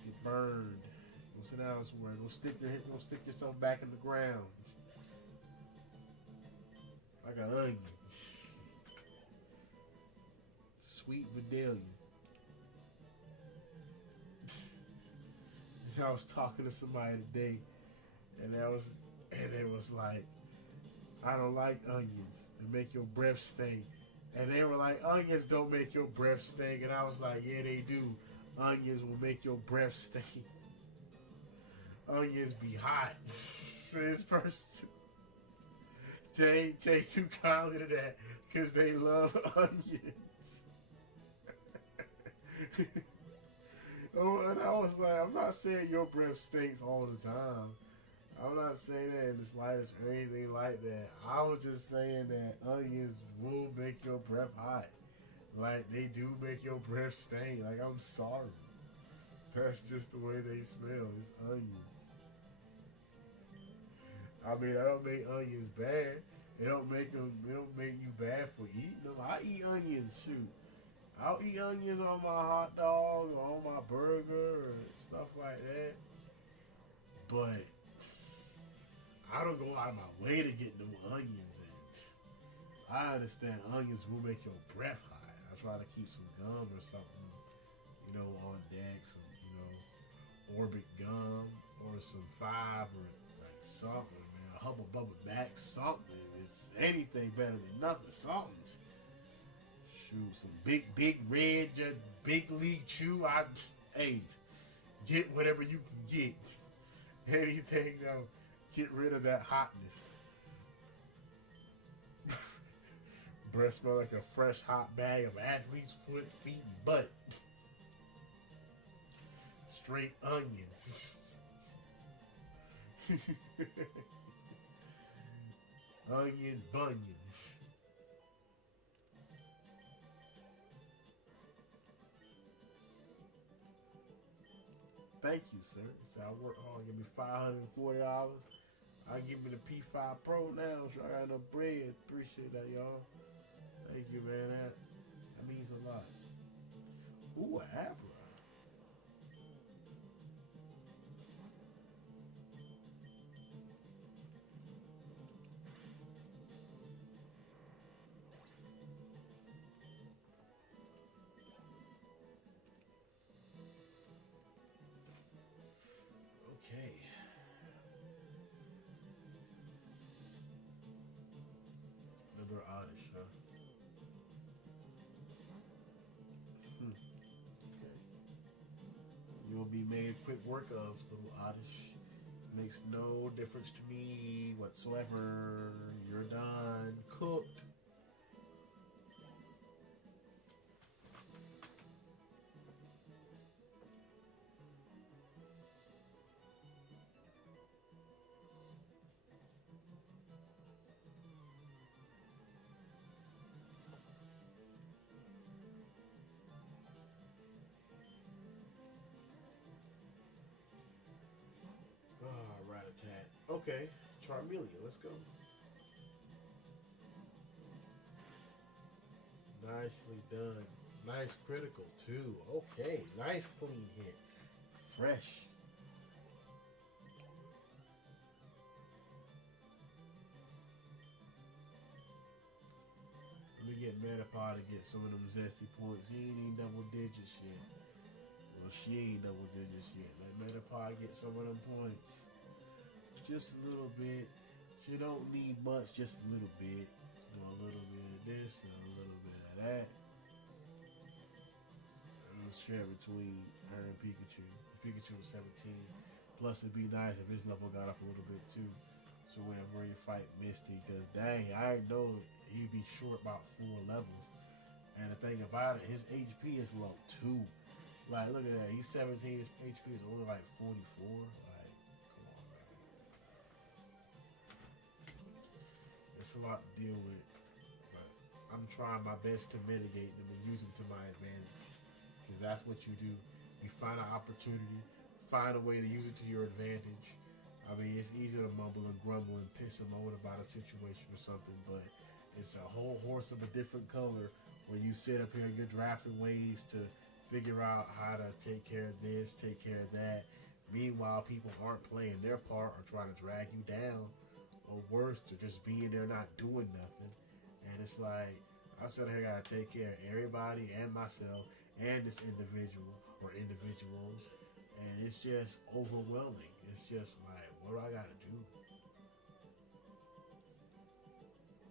Get burned. Go sit down somewhere. Go stick yourself back in the ground. Like an onion. Sweet Vidalia. I was talking to somebody today, and it was like, I don't like onions. They make your breath stink. And they were like, onions don't make your breath stink. And I was like, yeah, they do. Onions will make your breath stink. Onions be hot. So this person, they ain't take too kindly to that because they love onions. Oh, and I was like, I'm not saying your breath stinks all the time. I'm not saying that in the slightest or anything like that. I was just saying that onions will make your breath hot. Like, they do make your breath stink. Like, I'm sorry. That's just the way they smell. It's onions. I mean, I don't make onions bad. They don't make you bad for eating them. I eat onions, shoot. I'll eat onions on my hot dog or on my burger or stuff like that. But I don't go out of my way to get no onions in. I understand onions will make your breath hot. I try to keep some gum or something, on deck, some, Orbit gum or some 5 or like something, man. A Hubba Bubba Max, something. It's anything better than nothing. Something. Shoot, some big red, big league chew. Hey, get whatever you can get. Anything that'll get rid of that hotness. Breath smell like a fresh hot bag of athlete's foot, feet, and butt. Straight onions. Onion bunions. Thank you, sir. So I work hard, give me $540. I give me the P5 Pro now, so I got enough bread. Appreciate that, y'all. Thank you, man. That means a lot. Ooh, an Abra. Okay. Another oddish, huh? Okay. You will be made quick work of, little oddish. Makes no difference to me whatsoever. You're done. Cooked. Rat-a-tat. Okay, Charmeleon, let's go. Nicely done. Nice critical, too. Okay, nice clean hit. Fresh. Let me get Metapod to get some of them zesty points. He ain't even double digits yet. Well, she ain't double digits yet. Let Metapod get some of them points. Just a little bit. She don't need much, just a little bit. A little bit of this and a little bit of that. I'm gonna share between her and Pikachu. Pikachu was 17. Plus, it'd be nice if his level got up a little bit too. So whenever you fight Misty, because dang, I know he'd be short about 4 levels. And the thing about it, his HP is low too. Like, look at that. He's 17. His HP is only like 44. Like, come on, man. It's a lot to deal with. But I'm trying my best to mitigate them and use them to my advantage. Because that's what you do. You find an opportunity, find a way to use it to your advantage. I mean, it's easy to mumble and grumble and piss and moan about a situation or something, but it's a whole horse of a different color when you sit up here and you're drafting ways to figure out how to take care of this, take care of that. Meanwhile, people aren't playing their part or trying to drag you down, or worse, they're just being there not doing nothing. And it's like, I said I gotta take care of everybody and myself and this individual or individuals. And it's just overwhelming. It's just like, what do I gotta do?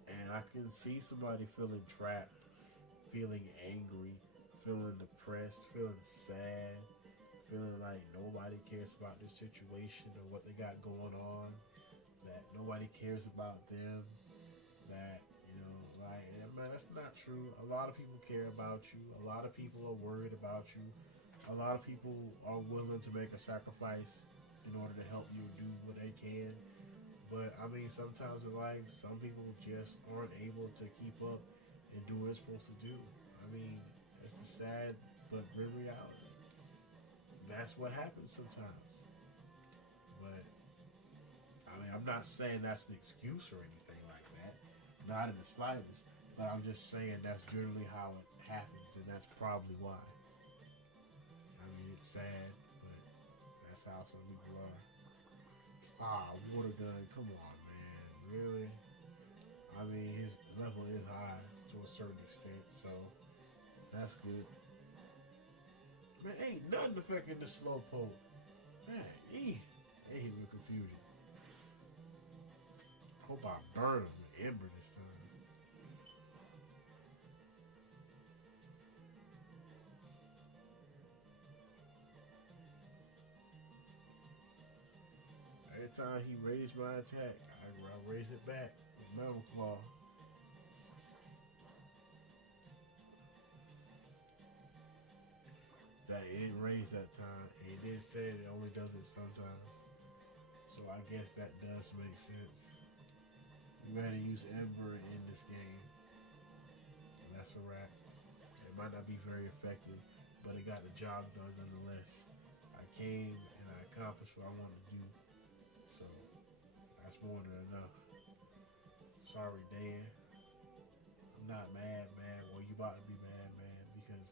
And I can see somebody feeling trapped, feeling angry, feeling depressed, feeling sad, feeling like nobody cares about this situation or what they got going on, that nobody cares about them, that, you know, like, man, that's not true. A lot of people care about you. A lot of people are worried about you. A lot of people are willing to make a sacrifice in order to help you do what they can. But, I mean, sometimes in life, some people just aren't able to keep up and do what they're supposed to do. I mean, it's the sad but grim reality. That's what happens sometimes. But, I mean, I'm not saying that's an excuse or anything like that. Not in the slightest. But I'm just saying that's generally how it happens, and that's probably why. I mean, it's sad, but that's how some people are. Water gun, come on, man. Really? I mean, his level is high to a certain extent, so that's good. Man, ain't nothing affecting the slowpoke. Man, ain't even confusion. Hope I burn him with Ember this time. Every time he raised my attack, I raise it back with Metal Claw. That it didn't raise that time. And he did say it only does it sometimes. So I guess that does make sense. You had to use Ember in this game. And that's a wrap. It might not be very effective, but it got the job done nonetheless. I came and I accomplished what I wanted to do. So that's more than enough. Sorry, Dan. I'm not mad, man. Well, you about to be mad, man, because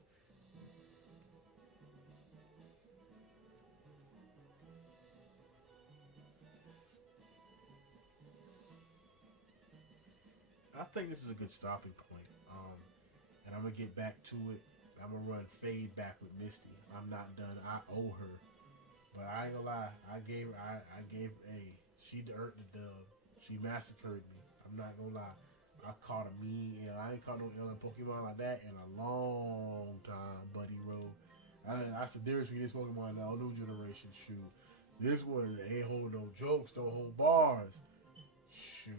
I think this is a good stopping point. And I'm gonna get back to it. I'm gonna run fade back with Misty. I'm not done. I owe her, but I ain't gonna lie. I gave a. She earned the dub. She massacred me. I'm not gonna lie. I caught a mean L. I ain't caught no L in Pokemon like that in a long time, Buddy Road. That's the difference between this Pokemon and the new generation. Shoot, this one ain't holding no jokes, don't hold bars. Shoot.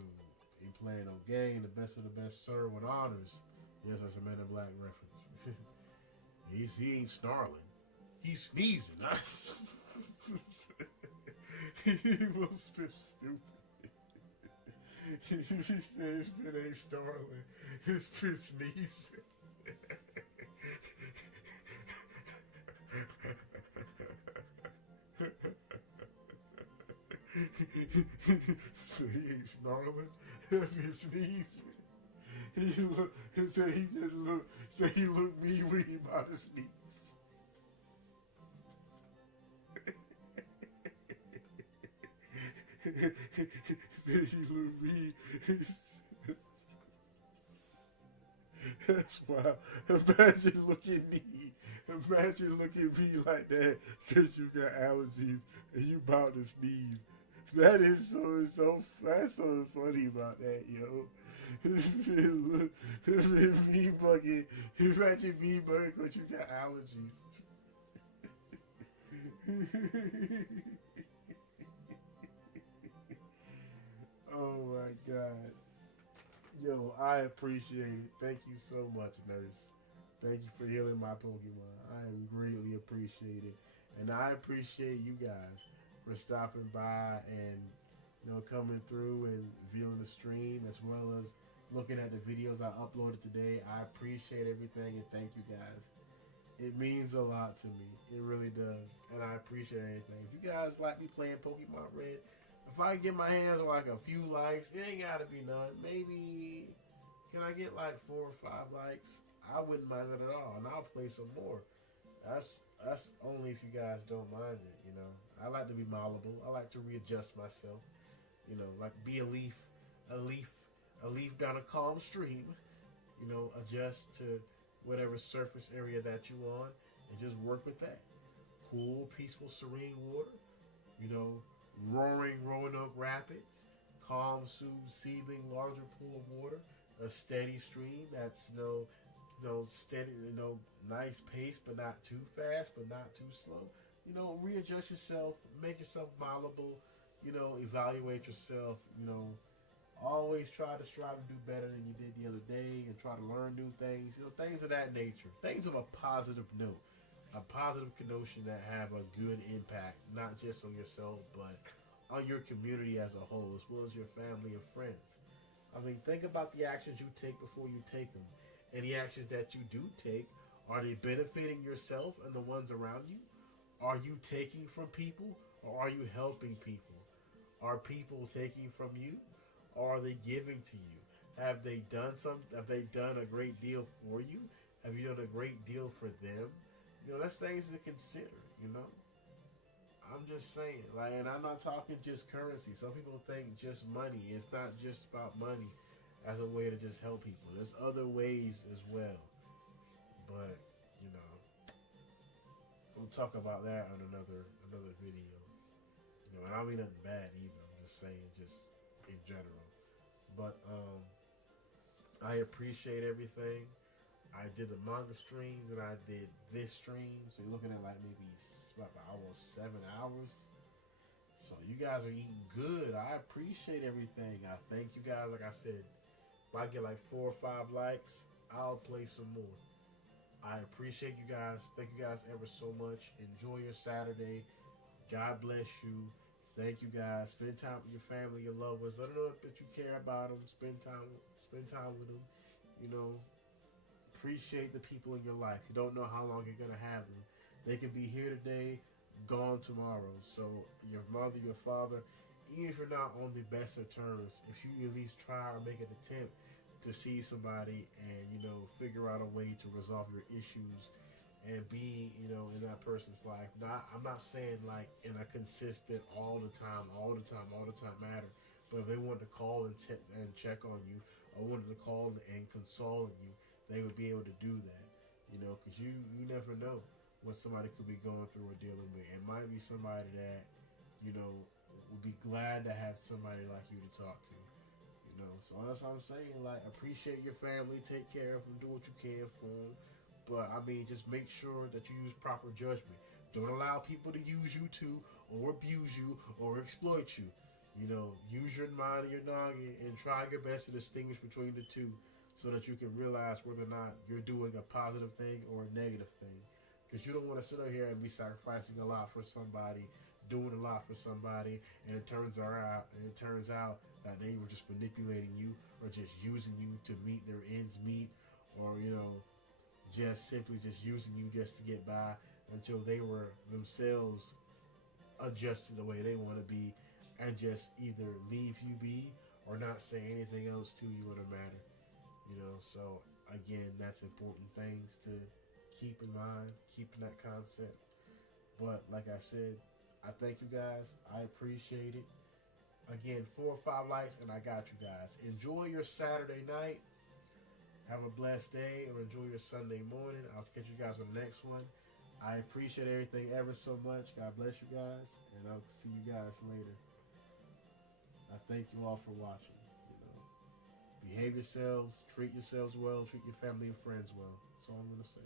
He playing no game, the best of the best serve with honors. Yes, that's a Men in Black reference. he ain't snarling. He's sneezing. He was stupid. He said his pin ain't snarling. His pin sneezing. So he ain't snarling. If he sneezes, he said he just look. Say he looked me when he about to sneeze. Say he looked me. That's why. Imagine looking me. Imagine looking at me like that because you got allergies and you about to sneeze. That is so that's so funny about that, yo. Me bucket. Imagine me bucket because you got allergies. Oh my God. Yo, I appreciate it. Thank you so much, nurse. Thank you for healing my Pokemon. I am greatly appreciated. And I appreciate you guys for stopping by and coming through and viewing the stream, as well as looking at the videos I uploaded today. I appreciate everything and thank you guys. It means a lot to me. It really does. And I appreciate anything. If you guys like me playing Pokemon Red, if I get my hands on like a few likes, it ain't gotta be none. Maybe, can I get like 4 or 5 likes? I wouldn't mind it at all. And I'll play some more. That's only if you guys don't mind it, you know. I like to be malleable. I like to readjust myself. You know, like be a leaf, a leaf down a calm stream. You know, adjust to whatever surface area that you on, and just work with that. Cool, peaceful, serene water. You know, roaring Roanoke Rapids, calm, seething, larger pool of water, a steady stream that's steady, nice pace, but not too fast, but not too slow. You know, readjust yourself, make yourself malleable. You know, evaluate yourself. You know, always try to strive to do better than you did the other day, and try to learn new things. You know, things of that nature. Things of a positive note, a positive connotation that have a good impact, not just on yourself, but on your community as a whole, as well as your family and friends. I mean, think about the actions you take before you take them. And the actions that you do take, are they benefiting yourself and the ones around you? Are you taking from people, or are you helping people? Are people taking from you, or are they giving to you? Have they done Have they done a great deal for you? Have you done a great deal for them? You know, that's things to consider. You know, I'm just saying. Like, and I'm not talking just currency. Some people think just money. It's not just about money as a way to just help people. There's other ways as well. But, you know, we'll talk about that on another video. You know, and I don't mean nothing bad either. I'm just saying, just in general. But I appreciate everything. I did the manga streams and I did this stream. So you're looking at like maybe about almost 7 hours. So you guys are eating good. I appreciate everything. I thank you guys. Like I said, if I get like 4 or 5 likes, I'll play some more. I appreciate you guys. Thank you guys ever so much. Enjoy your Saturday. God bless you. Thank you guys. Spend time with your family, your loved ones. Let them know that you care about them. Spend time with them. You know, appreciate the people in your life. You don't know how long you're gonna have them. They can be here today, gone tomorrow. So your mother, your father, even if you're not on the best of terms, if you at least try or make an attempt to see somebody and, you know, figure out a way to resolve your issues and be, you know, in that person's life. I'm not saying like in a consistent all the time matter, but if they wanted to call and check on you, or wanted to call and console you, they would be able to do that, you know, because you never know what somebody could be going through or dealing with. It might be somebody that, you know, would be glad to have somebody like you to talk to. You know, so that's what I'm saying. Like, appreciate your family, take care of them, do what you can for them. But I mean, just make sure that you use proper judgment. Don't allow people to use you to, or abuse you, or exploit you. You know, use your mind and your noggin and try your best to distinguish between the two, so that you can realize whether or not you're doing a positive thing or a negative thing. Because you don't want to sit out here and be sacrificing a lot for somebody, doing a lot for somebody, and it turns out that they were just manipulating you, or just using you to meet their ends meet, or, you know, just simply just using you just to get by, until they were themselves adjusted the way they want to be, and just either leave you be or not say anything else to you in a matter. You know, so again, that's important things to keep in mind, keeping that concept. But like I said, I thank you guys. I appreciate it. Again, 4 or 5 likes, and I got you guys. Enjoy your Saturday night. Have a blessed day, or enjoy your Sunday morning. I'll catch you guys on the next one. I appreciate everything ever so much. God bless you guys, and I'll see you guys later. I thank you all for watching. You know, behave yourselves, treat yourselves well, treat your family and friends well. That's all I'm going to say.